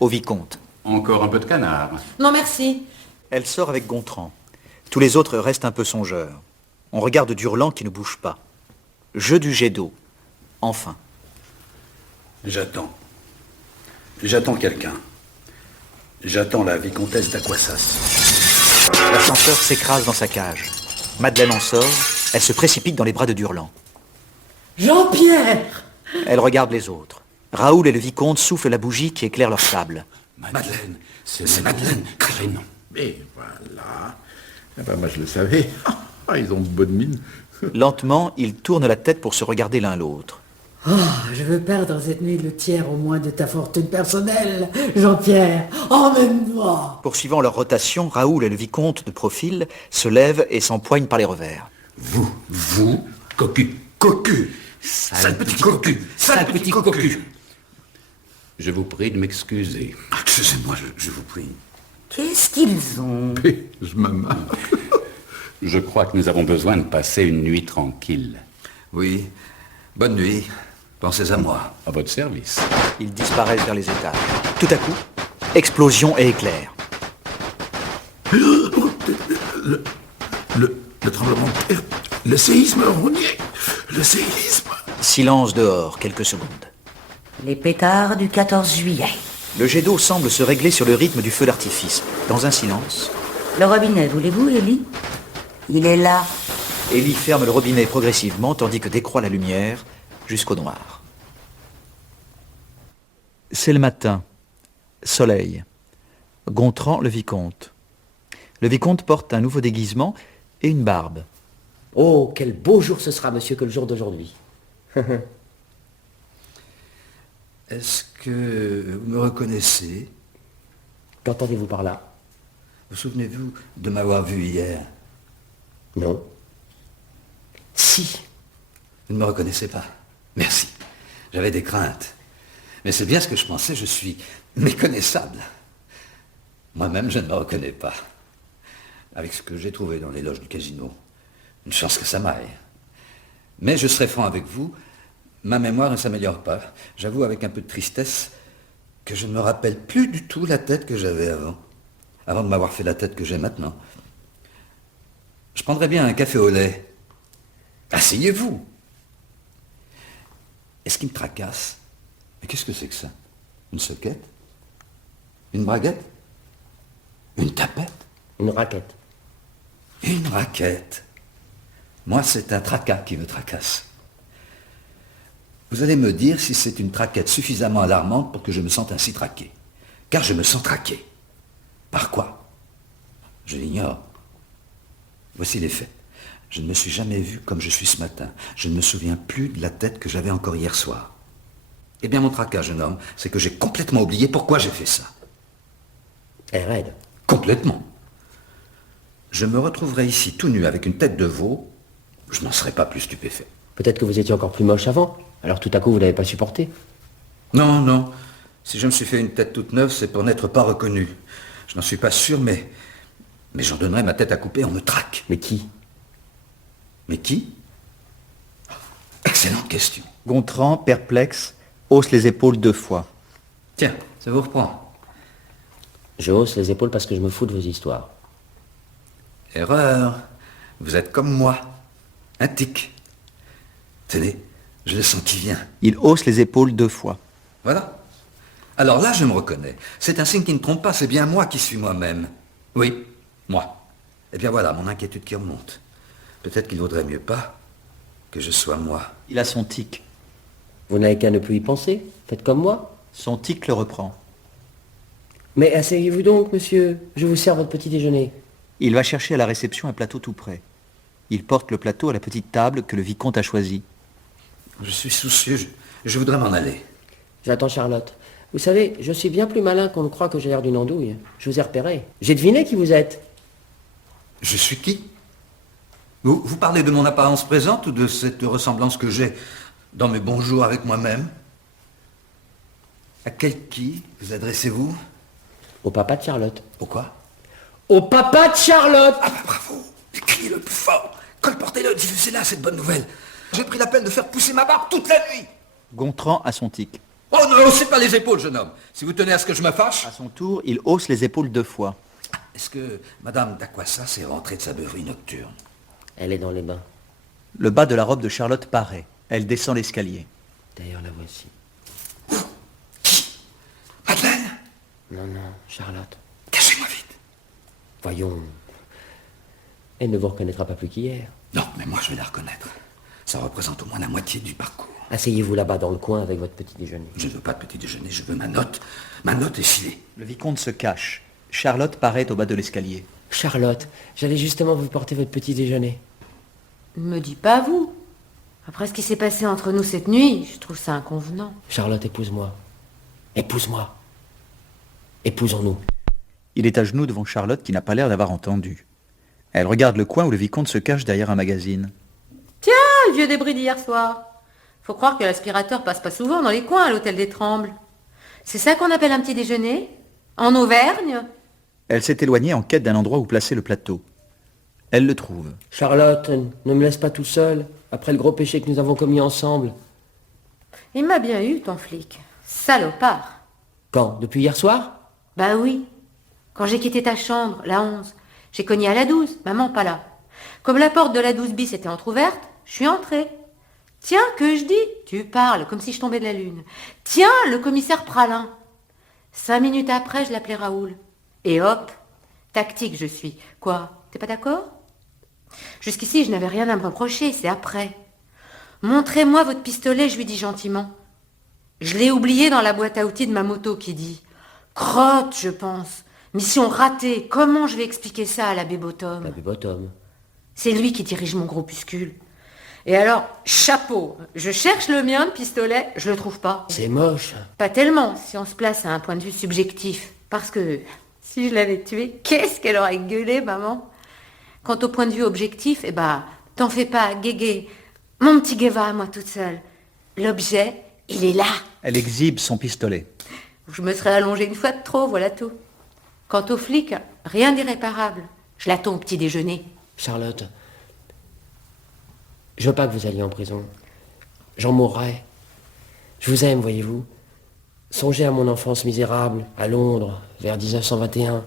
Au vicomte. Encore un peu de canard. non merci. Elle sort avec Gontran. Tous les autres restent un peu songeurs. On regarde Durland qui ne bouge pas. Jeu du jet d'eau. Enfin. J'attends. J'attends quelqu'un. J'attends la vicomtesse d'Aquassas. L'ascenseur s'écrase dans sa cage. Madeleine en sort. Elle se précipite dans les bras de Durland. Jean-Pierre! Elle regarde les autres. Raoul et le vicomte soufflent la bougie qui éclaire leur sable. Madeleine. C'est Madeleine. Prénom. Et voilà. Eh ben, moi, je le savais. Ah, ils ont de bonne mine. Lentement, ils tournent la tête pour se regarder l'un l'autre. Oh, je veux perdre cette nuit le tiers au moins de ta fortune personnelle. Jean-Pierre, emmène-moi. Poursuivant leur rotation, Raoul et le vicomte de profil se lèvent et s'empoignent par les revers. Vous, cocu. Sale petit cocu. Sale petit cocu. Je vous prie de m'excuser. Excusez-moi, je vous prie. Qu'est-ce qu'ils ont? Je m'amarre. Je crois que nous avons besoin de passer une nuit tranquille. Oui. Bonne nuit. Pensez à moi. À votre service. Ils disparaissent vers les étages. Tout à coup, explosion et éclair. Le tremblement de terre, le séisme, on y est. Le séisme. Silence dehors, quelques secondes. Les pétards du 14 juillet. Le jet d'eau semble se régler sur le rythme du feu d'artifice. Dans un silence, Le robinet, voulez-vous, Élie? Il est là. Élie ferme le robinet progressivement tandis que décroît la lumière jusqu'au noir. C'est le matin. Soleil. Gontran, le vicomte. Le vicomte porte un nouveau déguisement et une barbe. Oh, quel beau jour ce sera, monsieur, que le jour d'aujourd'hui. Est-ce que vous me reconnaissez? Qu'entendez-vous par là? Vous souvenez-vous de m'avoir vu hier? Non. Si. Vous ne me reconnaissez pas? Merci. J'avais des craintes. Mais c'est bien ce que je pensais, je suis méconnaissable. Moi-même, je ne me reconnais pas. Avec ce que j'ai trouvé dans les loges du casino. Une chance que ça m'aille. Mais je serai franc avec vous, ma mémoire ne s'améliore pas. J'avoue avec un peu de tristesse que je ne me rappelle plus du tout la tête que j'avais avant de m'avoir fait la tête que j'ai maintenant. Je prendrais bien un café au lait. Asseyez-vous. Et ce qui me tracasse, mais qu'est-ce que c'est que ça? Une soquette? Une braguette? Une tapette? Une raquette. Une raquette. Moi, c'est un tracas qui me tracasse. Vous allez me dire si c'est une traquette suffisamment alarmante pour que je me sente ainsi traqué. Car je me sens traqué. Par quoi? Je l'ignore. Voici les faits. Je ne me suis jamais vu comme je suis ce matin. Je ne me souviens plus de la tête que j'avais encore hier soir. Eh bien, mon tracas, jeune homme, c'est que j'ai complètement oublié pourquoi j'ai fait ça. Elle est raide. Complètement. Je me retrouverai ici tout nu avec une tête de veau, je n'en serais pas plus stupéfait. Peut-être que vous étiez encore plus moche avant. Alors tout à coup, vous n'avez pas supporté. Non, non. Si je me suis fait une tête toute neuve, c'est pour n'être pas reconnu. Je n'en suis pas sûr, mais j'en donnerais ma tête à couper, on me traque. Mais qui? Mais qui? Excellente question. Gontran, perplexe, hausse les épaules 2 fois. Tiens, ça vous reprend. Je hausse les épaules parce que je me fous de vos histoires. Erreur. Vous êtes comme moi. Un tic. Tenez, je le sens qui vient. Il hausse les épaules 2 fois. Voilà. Alors là, je me reconnais. C'est un signe qui ne trompe pas, c'est bien moi qui suis moi-même. Oui, moi. Eh bien voilà, mon inquiétude qui remonte. Peut-être qu'il vaudrait mieux pas que je sois moi. Il a son tic. Vous n'avez qu'à ne plus y penser. Faites comme moi. Son tic le reprend. Mais asseyez-vous donc, monsieur. Je vous sers votre petit déjeuner. Il va chercher à la réception un plateau tout prêt. Il porte le plateau à la petite table que le vicomte a choisie. Je suis soucieux, je voudrais m'en aller. J'attends Charlotte. Vous savez, je suis bien plus malin qu'on ne croit que j'ai l'air d'une andouille. Je vous ai repéré. J'ai deviné qui vous êtes. Je suis qui? Vous parlez de mon apparence présente ou de cette ressemblance que j'ai dans mes bons jours avec moi-même? À quel qui vous adressez-vous? Au papa de Charlotte. Pourquoi? Au papa de Charlotte! Ah bah bravo! Criez le plus fort! Colportez-le, diffusez-la cette bonne nouvelle! J'ai pris la peine de faire pousser ma barbe toute la nuit! Gontran a son tic. Oh, ne haussez pas les épaules, jeune homme! Si vous tenez à ce que je me fâche... À son tour, il hausse les épaules 2 fois. Est-ce que Madame d'Aquassa s'est rentrée de sa beuverie nocturne? Elle est dans les bains. Le bas de la robe de Charlotte paraît. Elle descend l'escalier. D'ailleurs, la voici. Madeleine? Non, non, Charlotte. Cachez-moi vite! Voyons. Elle ne vous reconnaîtra pas plus qu'hier. Non, mais moi je vais la reconnaître. Ça représente au moins la moitié du parcours. Asseyez-vous là-bas dans le coin avec votre petit déjeuner. Je ne veux pas de petit déjeuner, je veux ma note. Ma note est filée. Le vicomte se cache. Charlotte paraît au bas de l'escalier. Charlotte, j'allais justement vous porter votre petit déjeuner. Ne me dis pas vous. Après ce qui s'est passé entre nous cette nuit, je trouve ça inconvenant. Charlotte, épouse-moi. Épouse-moi. Épousons-nous. Il est à genoux devant Charlotte qui n'a pas l'air d'avoir entendu. Elle regarde le coin où le vicomte se cache derrière un magazine. Tiens, le vieux débris d'hier soir. Faut croire que l'aspirateur passe pas souvent dans les coins à l'hôtel des Trembles. C'est ça qu'on appelle un petit déjeuner? En Auvergne? Elle s'est éloignée en quête d'un endroit où placer le plateau. Elle le trouve. Charlotte, ne me laisse pas tout seul, après le gros péché que nous avons commis ensemble. Il m'a bien eu, ton flic. Salopard. Quand? Depuis hier soir? Bah oui. Quand j'ai quitté ta chambre, la 11, j'ai cogné à la 12, maman pas là. Comme la porte de la 12 bis était entr'ouverte, je suis entrée. Tiens, que je dis? Tu parles, comme si je tombais de la lune. Tiens, le commissaire Pralin. 5 minutes après, je l'appelais Raoul. Et hop, tactique je suis. Quoi? T'es pas d'accord? Jusqu'ici, je n'avais rien à me reprocher, c'est après. Montrez-moi votre pistolet, je lui dis gentiment. Je l'ai oublié dans la boîte à outils de ma moto qui dit « Crotte, je pense. Mission ratée. Comment je vais expliquer ça à l'abbé Bottom ?» L'abbé Bottom. C'est lui qui dirige mon groupuscule. Et alors, chapeau, je cherche le mien de pistolet, je le trouve pas. C'est moche. Pas tellement, si on se place à un point de vue subjectif. Parce que si je l'avais tué, qu'est-ce qu'elle aurait gueulé, maman? Quant au point de vue objectif, eh ben, t'en fais pas, Guégué. Mon petit Guéva, moi toute seule. L'objet, il est là. Elle exhibe son pistolet. Je me serais allongée une fois de trop, voilà tout. Quant aux flics, rien d'irréparable. Je l'attends au petit déjeuner. Charlotte, je veux pas que vous alliez en prison. J'en mourrai. Je vous aime, voyez-vous. Songez à mon enfance misérable, à Londres, vers 1921.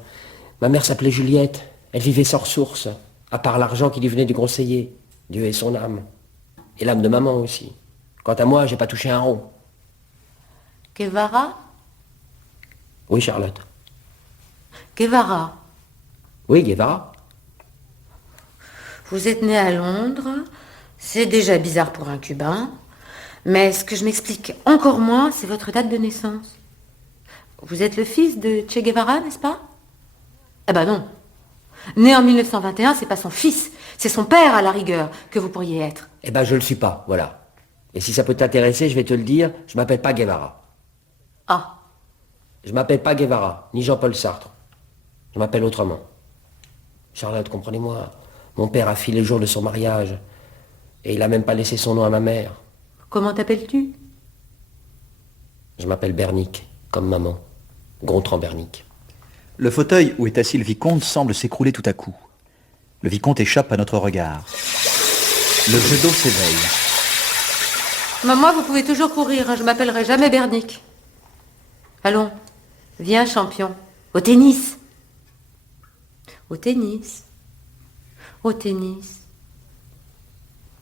Ma mère s'appelait Juliette. Elle vivait sans ressources, à part l'argent qui lui venait du conseiller. Dieu ait son âme. Et l'âme de maman aussi. Quant à moi, j'ai pas touché un rond. Guevara? Oui, Charlotte. Guevara. Oui, Guevara. Vous êtes né à Londres. C'est déjà bizarre pour un Cubain. Mais ce que je m'explique encore moins, c'est votre date de naissance. Vous êtes le fils de Che Guevara, n'est-ce pas? Eh ben non. Né en 1921, c'est pas son fils, c'est son père à la rigueur que vous pourriez être. Eh ben, je le suis pas, voilà. Et si ça peut t'intéresser, je vais te le dire, je m'appelle pas Guevara. Ah. Je m'appelle pas Guevara, ni Jean-Paul Sartre. Je m'appelle autrement. Charlotte, comprenez-moi, mon père a filé le jour de son mariage. Et il a même pas laissé son nom à ma mère. Comment t'appelles-tu? Je m'appelle Bernic, comme maman. Gontran Bernic. Le fauteuil où est assis le vicomte semble s'écrouler tout à coup. Le vicomte échappe à notre regard. Le jet d'eau s'éveille. Maman, vous pouvez toujours courir, hein, je m'appellerai jamais Bernic. Allons, viens, champion. Au tennis. Au tennis. Au tennis.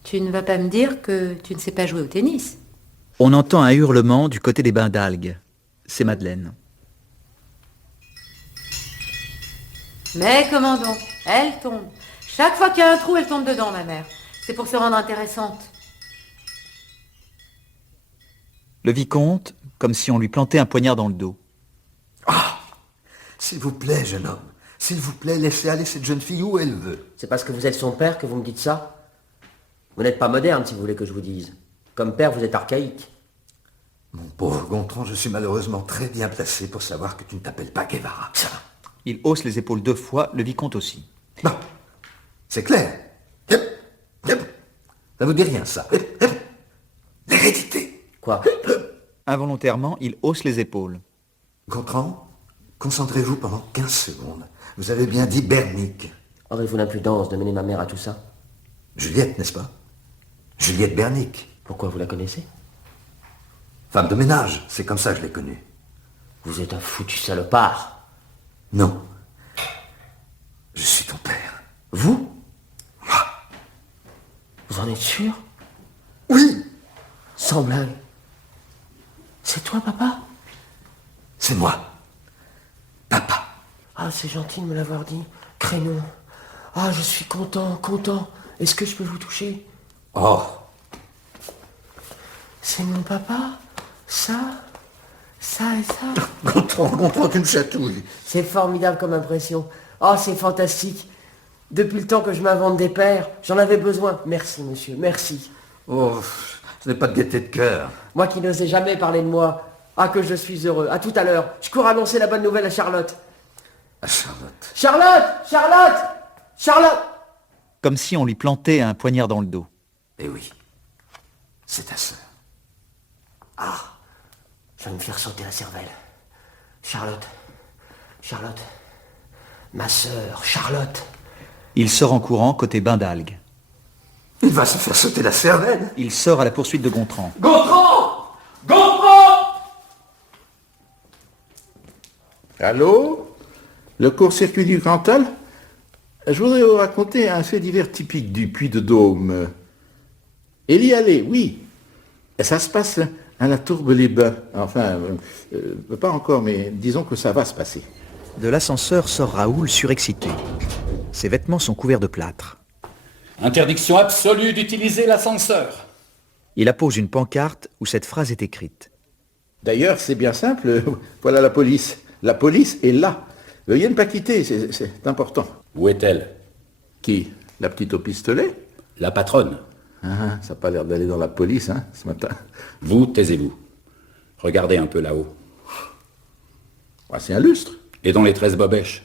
Tu ne vas pas me dire que tu ne sais pas jouer au tennis? On entend un hurlement du côté des bains d'algues. c'est Madeleine. Mais comment donc? Elle tombe. Chaque fois qu'il y a un trou, elle tombe dedans, ma mère. C'est pour se rendre intéressante. Le vicomte, comme si on lui plantait un poignard dans le dos. Ah! S'il vous plaît, jeune homme. S'il vous plaît, laissez aller cette jeune fille où elle veut. C'est parce que vous êtes son père que vous me dites ça? Vous n'êtes pas moderne, si vous voulez que je vous dise. Comme père, vous êtes archaïque. Mon pauvre Gontran, je suis malheureusement très bien placé pour savoir que tu ne t'appelles pas Guevara. Ça va. Il hausse les épaules 2 fois, le vicomte aussi. Non, c'est clair. Ça vous dit rien, ça. L'hérédité. Quoi? Involontairement, il hausse les épaules. Gontran, concentrez-vous pendant 15 secondes. Vous avez bien dit Bernic. Aurez-vous l'impudence de mener ma mère à tout ça? Juliette, n'est-ce pas? Juliette Bernic. Pourquoi vous la connaissez? Femme de ménage, c'est comme ça que je l'ai connue. Vous êtes un foutu salopard. Non. Je suis ton père. Vous? Vous en êtes sûr? Oui, Sans blague. C'est toi, papa? c'est moi. Papa. Ah, c'est gentil de me l'avoir dit. Crénon. Ah, je suis content, content. Est-ce que je peux vous toucher? Oh, C'est mon papa? Ça et ça? Gontran, tu me chatouilles. C'est formidable comme impression. Oh, c'est fantastique. Depuis le temps que je m'invente des pères, j'en avais besoin. Merci, monsieur, merci. Oh, ce n'est pas de gaieté de cœur. Moi qui n'osais jamais parler de moi. Ah, que je suis heureux. À tout à l'heure. Je cours annoncer la bonne nouvelle à Charlotte. À Charlotte. Charlotte! Charlotte! Charlotte! Comme si on lui plantait un poignard dans le dos. Eh oui, c'est ta sœur. Je vais me faire sauter la cervelle. Charlotte. Charlotte. Ma sœur, Charlotte. Il sort en courant côté bain d'algues. Il va se faire sauter la cervelle. Il sort à la poursuite de Gontran. Gontran! Gontran! Allô? Le court-circuit du Cantal? Je voudrais vous raconter un fait divers typique du Puy-de-Dôme. Il y allait, oui. Ça se passe à la Tourbe-les-Bains. Enfin, pas encore, mais disons que ça va se passer. De l'ascenseur sort Raoul surexcité. Ses vêtements sont couverts de plâtre. Interdiction absolue d'utiliser l'ascenseur. Il appose une pancarte où cette phrase est écrite. D'ailleurs, c'est bien simple. Voilà la police. La police est là. Veuillez ne pas quitter, c'est important. Où est-elle? Qui? La petite au pistolet? La patronne. Ah, ça n'a pas l'air d'aller dans la police, hein, ce matin. Vous, taisez-vous. Regardez un peu là-haut. Ah, c'est un lustre. Et dans les 13 bobèches.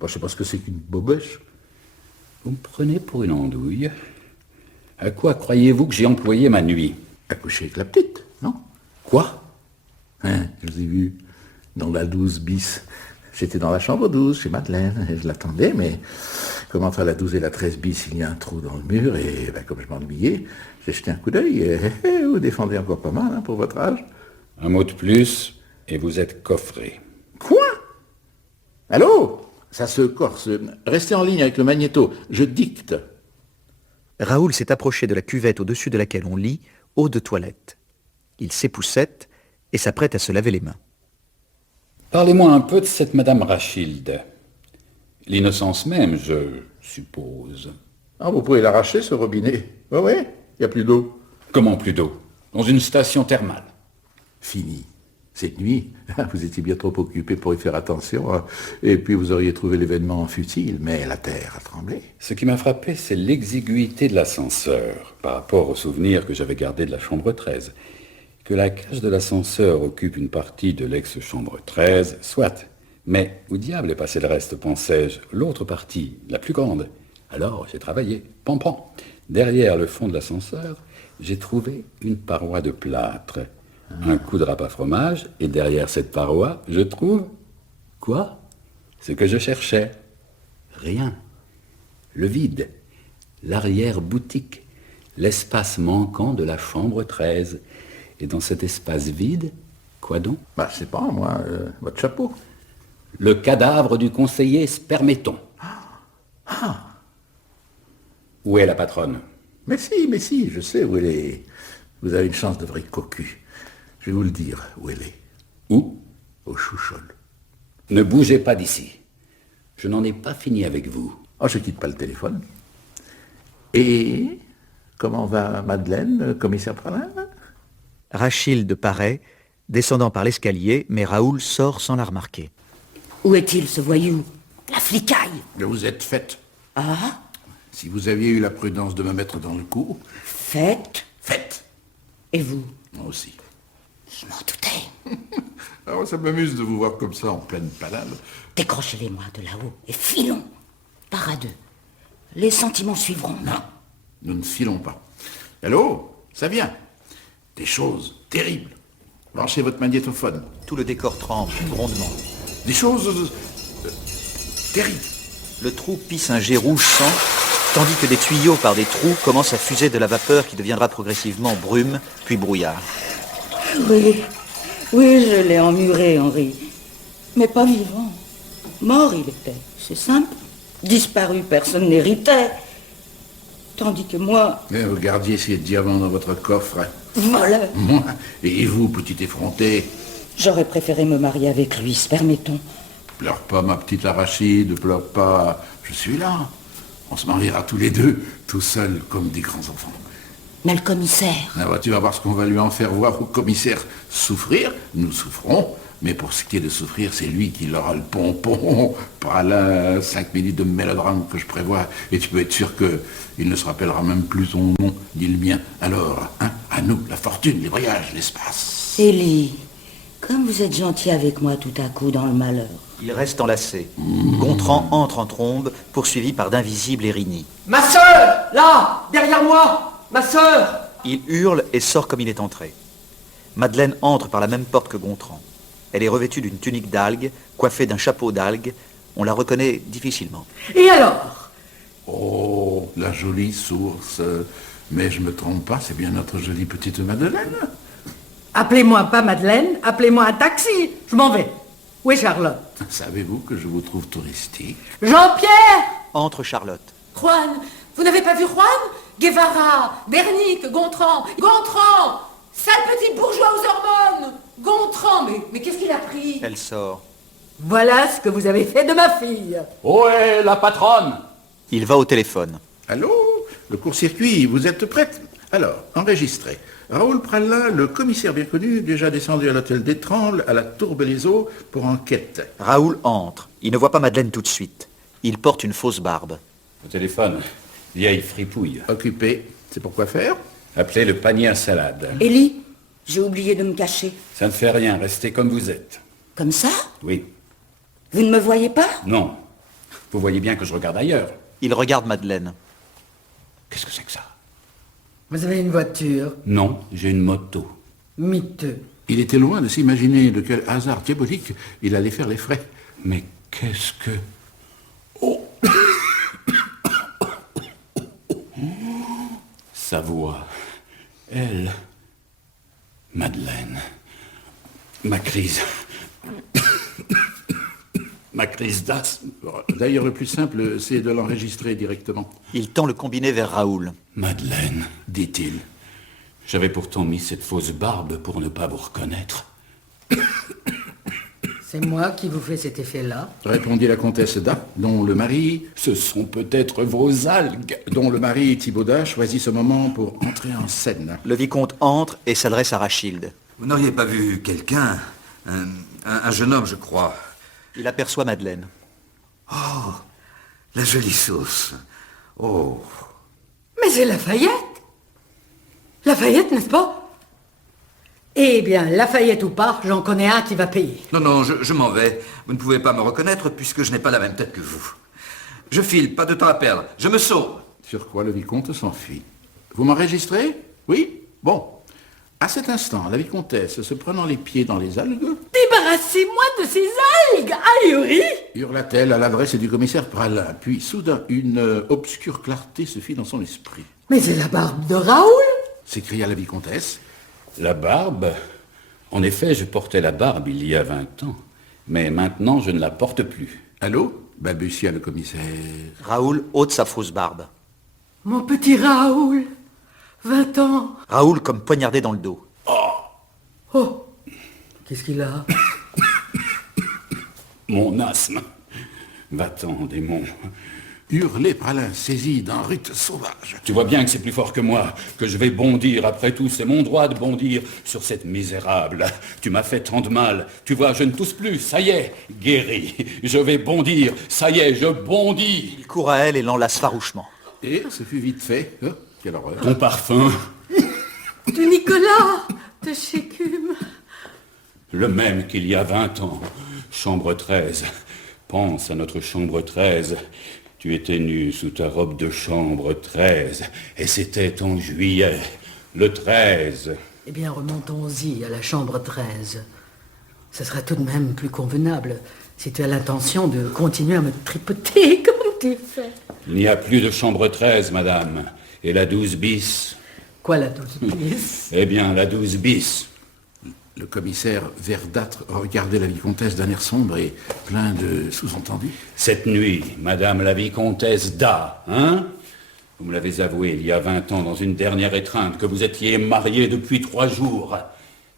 Bon, je sais pas ce que c'est qu'une bobèche. Vous me prenez pour une andouille. À quoi croyez-vous que j'ai employé ma nuit? À coucher avec la petite, non? Quoi? Hein, je vous ai vu dans la 12 bis. J'étais dans la chambre 12 chez Madeleine, et je l'attendais, mais comme entre la 12 et la 13 bis, il y a un trou dans le mur, et comme je m'ennuyais, j'ai jeté un coup d'œil, et vous défendez encore pas mal, hein, pour votre âge. Un mot de plus, et vous êtes coffré. Quoi? Allô? Ça se corse. Restez en ligne avec le magnéto. Je dicte. Raoul s'est approché de la cuvette au-dessus de laquelle on lit « eau de toilette ». Il s'époussette et s'apprête à se laver les mains. Parlez-moi un peu de cette Madame Rachilde. L'innocence même, je suppose. Ah, vous pouvez l'arracher, ce robinet. Ouais, il n'y a plus d'eau. Comment plus d'eau? Dans une station thermale. Fini. Cette nuit, vous étiez bien trop occupé pour y faire attention, hein. Et puis vous auriez trouvé l'événement futile, mais la terre a tremblé. Ce qui m'a frappé, c'est l'exiguïté de l'ascenseur, par rapport au souvenir que j'avais gardé de la chambre 13. Que la cage de l'ascenseur occupe une partie de l'ex-chambre 13, soit. Mais où diable est passé le reste, pensais-je? L'autre partie, la plus grande. Alors j'ai travaillé, pan. Derrière le fond de l'ascenseur, j'ai trouvé une paroi de plâtre. Un coup de râpe à fromage, et derrière cette paroi, je trouve... Quoi? Ce que je cherchais. Rien. Le vide. L'arrière-boutique. L'espace manquant de la chambre 13. Et dans cet espace vide, quoi donc? Bah, je sais pas, moi, votre chapeau. Le cadavre du conseiller Sperméton. Où est la patronne? Mais si, je sais où elle est. Vous avez une chance de vrai cocu. Je vais vous le dire où elle est. Où? au chouchol. Ne bougez pas d'ici. Je n'en ai pas fini avec vous. Oh, je quitte pas le téléphone. Et comment va Madeleine, commissaire Pralin? Rachilde paraît, descendant par l'escalier, mais Raoul sort sans la remarquer. Où est-il, ce voyou? La flicaille. Vous êtes faite. Ah, Si vous aviez eu la prudence de me mettre dans le coup, faites. faites. Et vous? Moi aussi. Je m'en doutais. Alors, ça m'amuse de vous voir comme ça, en pleine panade. Décrochez-les-moi de là-haut et filons. Par à deux. Les sentiments suivront. Non, nous ne filons pas. Allô? Ça vient. Des choses terribles. Branchez votre magnétophone. Tout le décor tremble, grondement. Des choses terribles. Le trou pisse un jet rouge sang, tandis que des tuyaux par des trous commencent à fuser de la vapeur qui deviendra progressivement brume, puis brouillard. Oui, oui, je l'ai emmuré, Henri. Mais pas vivant. Mort, il était. C'est simple. Disparu, personne n'héritait. Tandis que moi, Mais vous gardiez ces diamants dans votre coffre. voleur, Moi, et vous, petit effronté? j'aurais préféré me marier avec lui, permettons. Pleure pas, ma petite Arachide, pleure pas. Je suis là. On se mariera tous les deux, tout seuls, comme des grands enfants. Mais le commissaire, Ah bah, tu vas voir ce qu'on va lui en faire voir au commissaire. Souffrir, nous souffrons. Mais pour ce qui est de souffrir, c'est lui qui aura le pompon. Pralin, 5 minutes de mélodrame que je prévois. Et tu peux être sûr qu'il ne se rappellera même plus ton nom, ni le mien. Alors, hein, à nous, la fortune, les voyages, l'espace. Élie, comme vous êtes gentil avec moi tout à coup dans le malheur. Il reste enlacé. Gontran entre en trombe, poursuivi par d'invisibles Érigny. Ma sœur! Là! Derrière moi! Ma sœur! Il hurle et sort comme il est entré. Madeleine entre par la même porte que Gontran. Elle est revêtue d'une tunique d'algues, coiffée d'un chapeau d'algues. On la reconnaît difficilement. Et alors? Oh, la jolie source. Mais je me trompe pas, c'est bien notre jolie petite Madeleine. Appelez-moi pas Madeleine, appelez-moi un taxi. Je m'en vais. Où est Charlotte? Savez-vous que je vous trouve touristique? Jean-Pierre! Entre Charlotte. Juan, vous n'avez pas vu Juan? Guevara, Bernic, Gontran, Gontran! Sale petit bourgeois aux hormones! Gontran, mais qu'est-ce qu'il a pris? Elle sort. Voilà ce que vous avez fait de ma fille. Où est la patronne? Il va au téléphone. Allô? Le court-circuit, vous êtes prête? Alors, enregistrez. Raoul Pralin, le commissaire bien connu, déjà descendu à l'hôtel d'Étrangle, à la Tourbe-les-Eaux, pour enquête. Raoul entre. Il ne voit pas Madeleine tout de suite. Il porte une fausse barbe. Au téléphone, vieille fripouille. Occupé. C'est pour quoi faire? Appelez le panier à salade. Élie, j'ai oublié de me cacher. Ça ne fait rien, restez comme vous êtes. Comme ça? Oui. Vous ne me voyez pas? Non. Vous voyez bien que je regarde ailleurs. Il regarde Madeleine. Qu'est-ce que c'est que ça? Vous avez une voiture. Non, j'ai une moto. Miteux. Il était loin de s'imaginer de quel hasard diabolique il allait faire les frais. Mais qu'est-ce que... Oh Sa voix. Elle. Madeleine. Ma crise. Ma crise d'asthme. D'ailleurs, le plus simple, c'est de l'enregistrer directement. Il tend le combiné vers Raoul. Madeleine, dit-il. J'avais pourtant mis cette fausse barbe pour ne pas vous reconnaître. C'est moi qui vous fais cet effet-là. Répondit la comtesse d'A, dont le mari, Ce sont peut-être vos algues. Thibaudat, choisit ce moment pour entrer en scène. Le vicomte entre et s'adresse à Rachilde. Vous n'auriez pas vu quelqu'un? Un jeune homme, je crois. Il aperçoit Madeleine. Oh, la jolie sauce. Oh. Mais c'est Lafayette. Lafayette, n'est-ce pas? Eh bien, Lafayette ou pas, j'en connais un qui va payer. Non, je m'en vais. Vous ne pouvez pas me reconnaître puisque je n'ai pas la même tête que vous. Je file, pas de temps à perdre. Je me sauve. Sur quoi le vicomte s'enfuit. Vous m'enregistrez? Oui? Bon. À cet instant, la vicomtesse, se prenant les pieds dans les algues, Débarrassez-moi de ces algues, ahuri! hurla-t-elle à l'adresse du commissaire Pralin. Puis, soudain, une obscure clarté se fit dans son esprit. Mais c'est la barbe de Raoul! S'écria la vicomtesse. La barbe? En effet, je portais la barbe il y a 20 ans. Mais maintenant, je ne la porte plus. Allô? Balbutia le commissaire. Raoul ôte sa fausse barbe. Mon petit Raoul, 20 ans. Raoul comme poignardé dans le dos. Oh, qu'est-ce qu'il a? Mon asthme. Va-t'en, démon. Hurler pralin, saisi d'un rite sauvage. Tu vois bien que c'est plus fort que moi, que je vais bondir, après tout, c'est mon droit de bondir sur cette misérable. Tu m'as fait tant de mal, tu vois, je ne tousse plus, ça y est, guéri. Je vais bondir, ça y est, je bondis. Il court à elle et l'enlace farouchement. Et ce fut vite fait. Oh, quelle horreur. Ton parfum, De Nicolas, de chez Cume. le même qu'il y a 20 ans, chambre 13. Pense à notre chambre 13. Tu étais nu sous ta robe de chambre 13, et c'était en juillet, le 13. Eh bien, remontons-y à la chambre 13. Ce sera tout de même plus convenable si tu as l'intention de continuer à me tripoter comme tu fais. Il n'y a plus de chambre 13, madame. Et la 12 bis? Quoi, la 12 bis? Eh bien, la 12 bis. Le commissaire verdâtre regardait la vicomtesse d'un air sombre et plein de sous-entendus. Cette nuit, madame la vicomtesse d'A, hein? Vous me l'avez avoué il y a 20 ans dans une dernière étreinte que vous étiez mariée depuis 3 jours.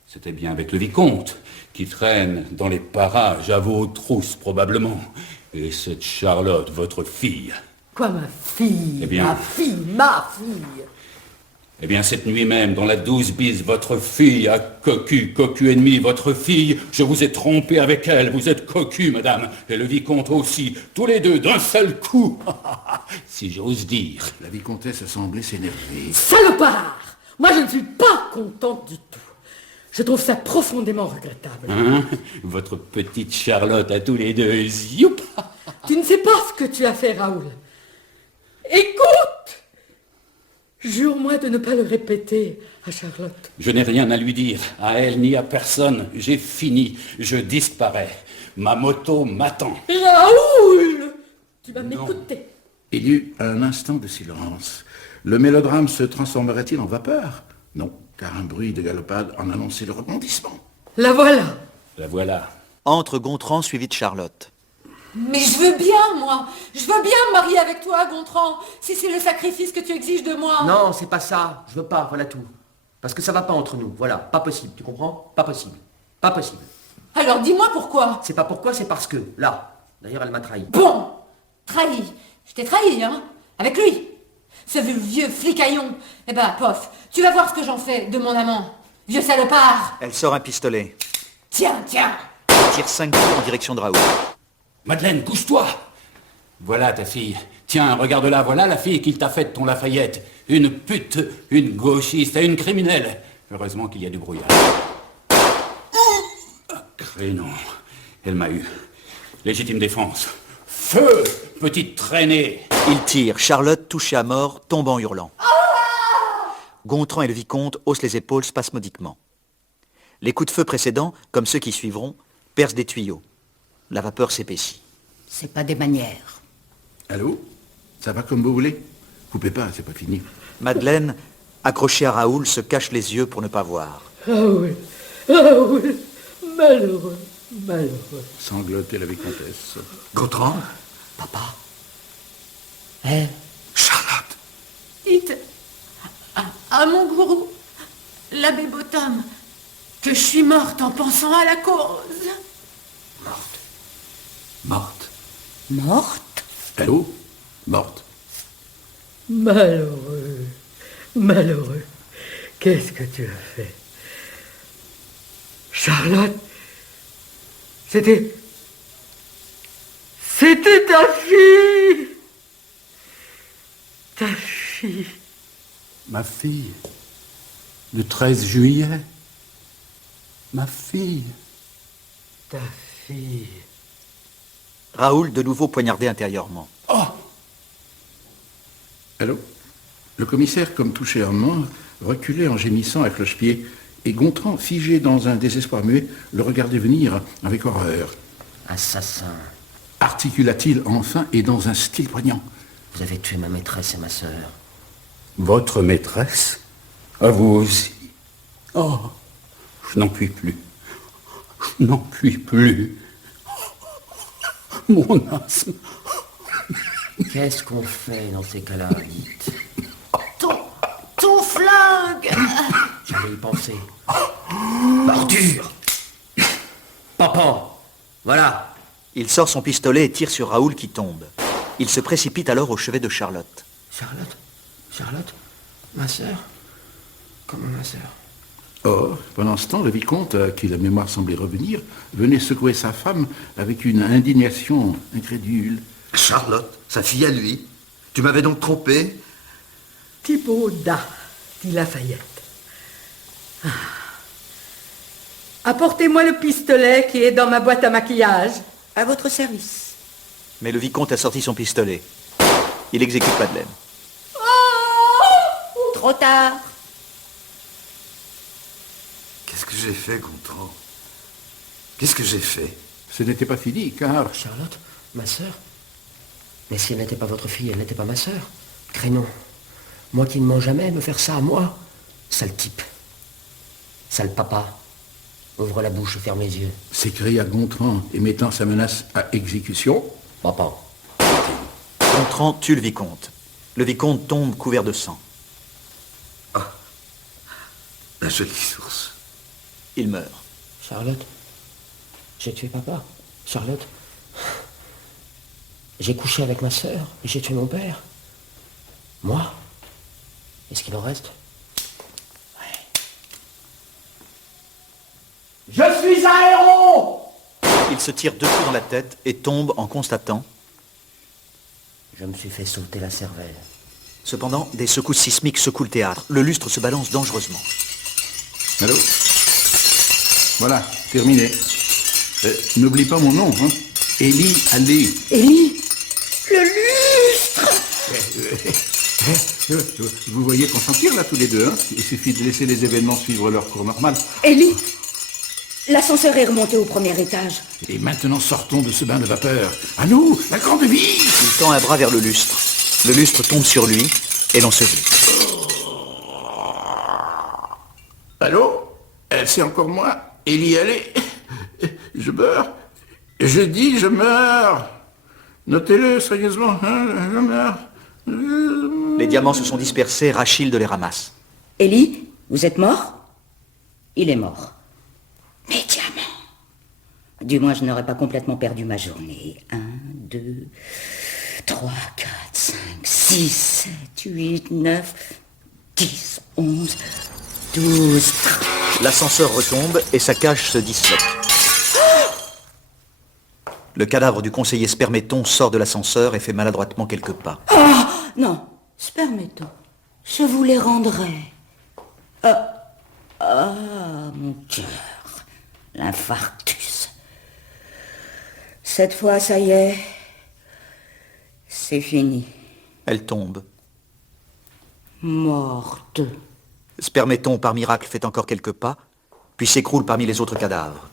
C'était bien avec le vicomte qui traîne dans les parages à vos trousses probablement. Et cette Charlotte, votre fille. Quoi, ma fille? Eh bien- Ma fille. Eh bien, cette nuit même, dans la 12 bis, votre fille a cocu ennemi, votre fille, je vous ai trompé avec elle, vous êtes cocu, madame, et le vicomte aussi, tous les deux, d'un seul coup, si j'ose dire. La vicomtesse semblait s'énerver. Salopard! Moi, je ne suis pas contente du tout. Je trouve ça profondément regrettable. Hein? Votre petite Charlotte à tous les deux, youp! Tu ne sais pas ce que tu as fait, Raoul. Écoute! Jure-moi de ne pas le répéter à Charlotte. Je n'ai rien à lui dire, à elle ni à personne, j'ai fini, je disparais. Ma moto m'attend. Raoul! Tu vas m'écouter. Il y eut un instant de silence. Le mélodrame se transformerait-il en vapeur? Non, car un bruit de galopade en annonçait le rebondissement. La voilà. La voilà. Entre Gontran suivi de Charlotte. Mais je veux bien, moi. Je veux bien me marier avec toi, Gontran, si c'est le sacrifice que tu exiges de moi. Non, c'est pas ça. Je veux pas, voilà tout. Parce que ça va pas entre nous. Voilà, pas possible, tu comprends? Pas possible. Pas possible. Alors dis-moi pourquoi. C'est pas pourquoi, c'est parce que, là. D'ailleurs, elle m'a trahi. Bon, trahi. Je t'ai trahi, hein, avec lui. Ce vieux flicaillon. Eh ben, pof, tu vas voir ce que j'en fais de mon amant. Vieux salopard. Elle sort un pistolet. Tiens. Tire 5 coups en direction de Raoul. Madeleine, couche-toi! Voilà ta fille. Tiens, regarde-la, voilà la fille qu'il t'a faite, ton Lafayette. Une pute, une gauchiste et une criminelle. Heureusement qu'il y a du brouillard. Crénon, elle m'a eu. Légitime défense. Feu, petite traînée! Il tire. Charlotte, touchée à mort, tombe en hurlant. Gontran et le vicomte haussent les épaules spasmodiquement. Les coups de feu précédents, comme ceux qui suivront, percent des tuyaux. La vapeur s'épaissit. C'est pas des manières. Allô? Ça va comme vous voulez? Coupez pas, c'est pas fini. Madeleine, accrochée à Raoul, se cache les yeux pour ne pas voir. Raoul, malheureux. Sanglotait la vicomtesse. Gontran? Papa? Charlotte? Dites à mon gourou, l'abbé Bottom, que je suis morte en pensant à la cause. Morte. Morte? Allô? Morte. Malheureux. Qu'est-ce que tu as fait? Charlotte, c'était ta fille. Ta fille. Ma fille. Le 13 juillet. Ma fille. Ta fille. Raoul, de nouveau poignardé intérieurement. Allô? Le commissaire, comme touché en mort, reculait en gémissant à cloche-pied, et Gontran, figé dans un désespoir muet, le regardait venir avec horreur. Assassin. Articula-t-il enfin, et dans un style poignant. Vous avez tué ma maîtresse et ma sœur. Votre maîtresse? À vous aussi? Oh, je n'en puis plus. Je n'en puis plus. Mon asthme. Qu'est-ce qu'on fait dans ces cas-là, dites? Ton flingue. J'allais y penser. Bordure! Papa! Voilà! Il sort son pistolet et tire sur Raoul qui tombe. Il se précipite alors au chevet de Charlotte. Charlotte, ma sœur. Comment ma sœur? Or, pendant ce temps, le vicomte, à qui la mémoire semblait revenir, venait secouer sa femme avec une indignation incrédule. Charlotte, sa fille à lui. Tu m'avais donc trompé? Thibaudat, dit Lafayette. Ah. Apportez-moi le pistolet qui est dans ma boîte à maquillage. À votre service. Mais le vicomte a sorti son pistolet. Il exécute Madeleine. Trop tard. Qu'est-ce que j'ai fait, Gontran? Qu'est-ce que j'ai fait? Ce n'était pas fini, car... Charlotte, ma sœur. Mais si elle n'était pas votre fille, elle n'était pas ma sœur. Crénon, moi qui ne mens jamais, me faire ça à moi. Sale type. Sale papa. Ouvre la bouche, ferme les yeux. s'écria Gontran, et mettant sa menace à exécution. Papa. Gontran tue le vicomte. Le vicomte tombe couvert de sang. La jolie source. Il meurt. Charlotte, j'ai tué papa. Charlotte, j'ai couché avec ma sœur et j'ai tué mon père. Moi? Est-ce qu'il en reste? Je suis un héros! Il se tire 2 coups dans la tête et tombe en constatant. Je me suis fait sauter la cervelle. Cependant, des secousses sismiques secouent le théâtre. Le lustre se balance dangereusement. Allô? Voilà, terminé. N'oublie pas mon nom, hein? Élie Allé. Élie, le lustre! Vous voyez consentir là tous les deux, hein? Il suffit de laisser les événements suivre leur cours normal. Élie, l'ascenseur est remonté au premier étage. Et maintenant sortons de ce bain de vapeur. À nous, la grande vie! Il tend un bras vers le lustre. Le lustre tombe sur lui et l'ensevelit. Allô? C'est encore moi, Élie Allé. Je meurs. Je dis, je meurs. Notez-le sérieusement, hein? Je meurs. Les diamants se sont dispersés, Rachilde les ramasse. Élie, vous êtes mort? Il est mort. Mes diamants. Du moins, je n'aurais pas complètement perdu ma journée. 1, 2, 3, 4, 5, 6, 7, 8, 9, 10, 11, 12, 13. L'ascenseur retombe et sa cage se disloque. Le cadavre du conseiller Sperméton sort de l'ascenseur et fait maladroitement quelques pas. Ah, non, Sperméton, je vous les rendrai. Mon cœur, l'infarctus. Cette fois, ça y est, c'est fini. Elle tombe. Morte. Sperméton, par miracle, fait encore quelques pas, puis s'écroule parmi les autres cadavres.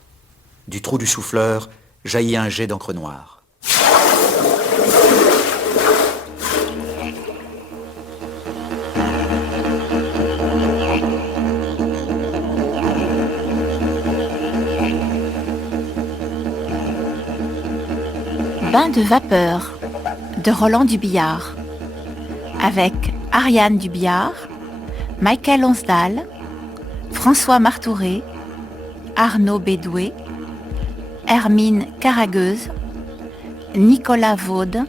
Du trou du souffleur jaillit un jet d'encre noire. Bain de vapeur de Roland Dubillard avec Ariane Dubillard, Michael Onsdal, François Martouré, Arnaud Bédoué, Hermine Caragueuse, Nicolas Vaude,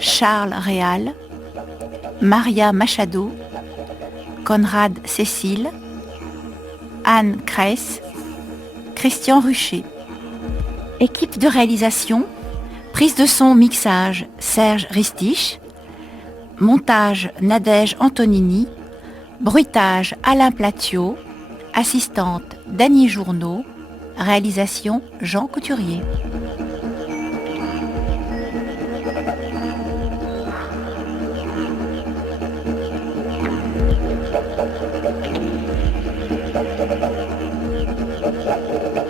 Charles Réal, Maria Machado, Conrad Cécile, Anne Kress, Christian Rucher. Équipe de réalisation, prise de son mixage Serge Ristich, montage Nadège Antonini, bruitage Alain Platiot, assistante Dany Journeau, réalisation Jean Couturier. Thank you.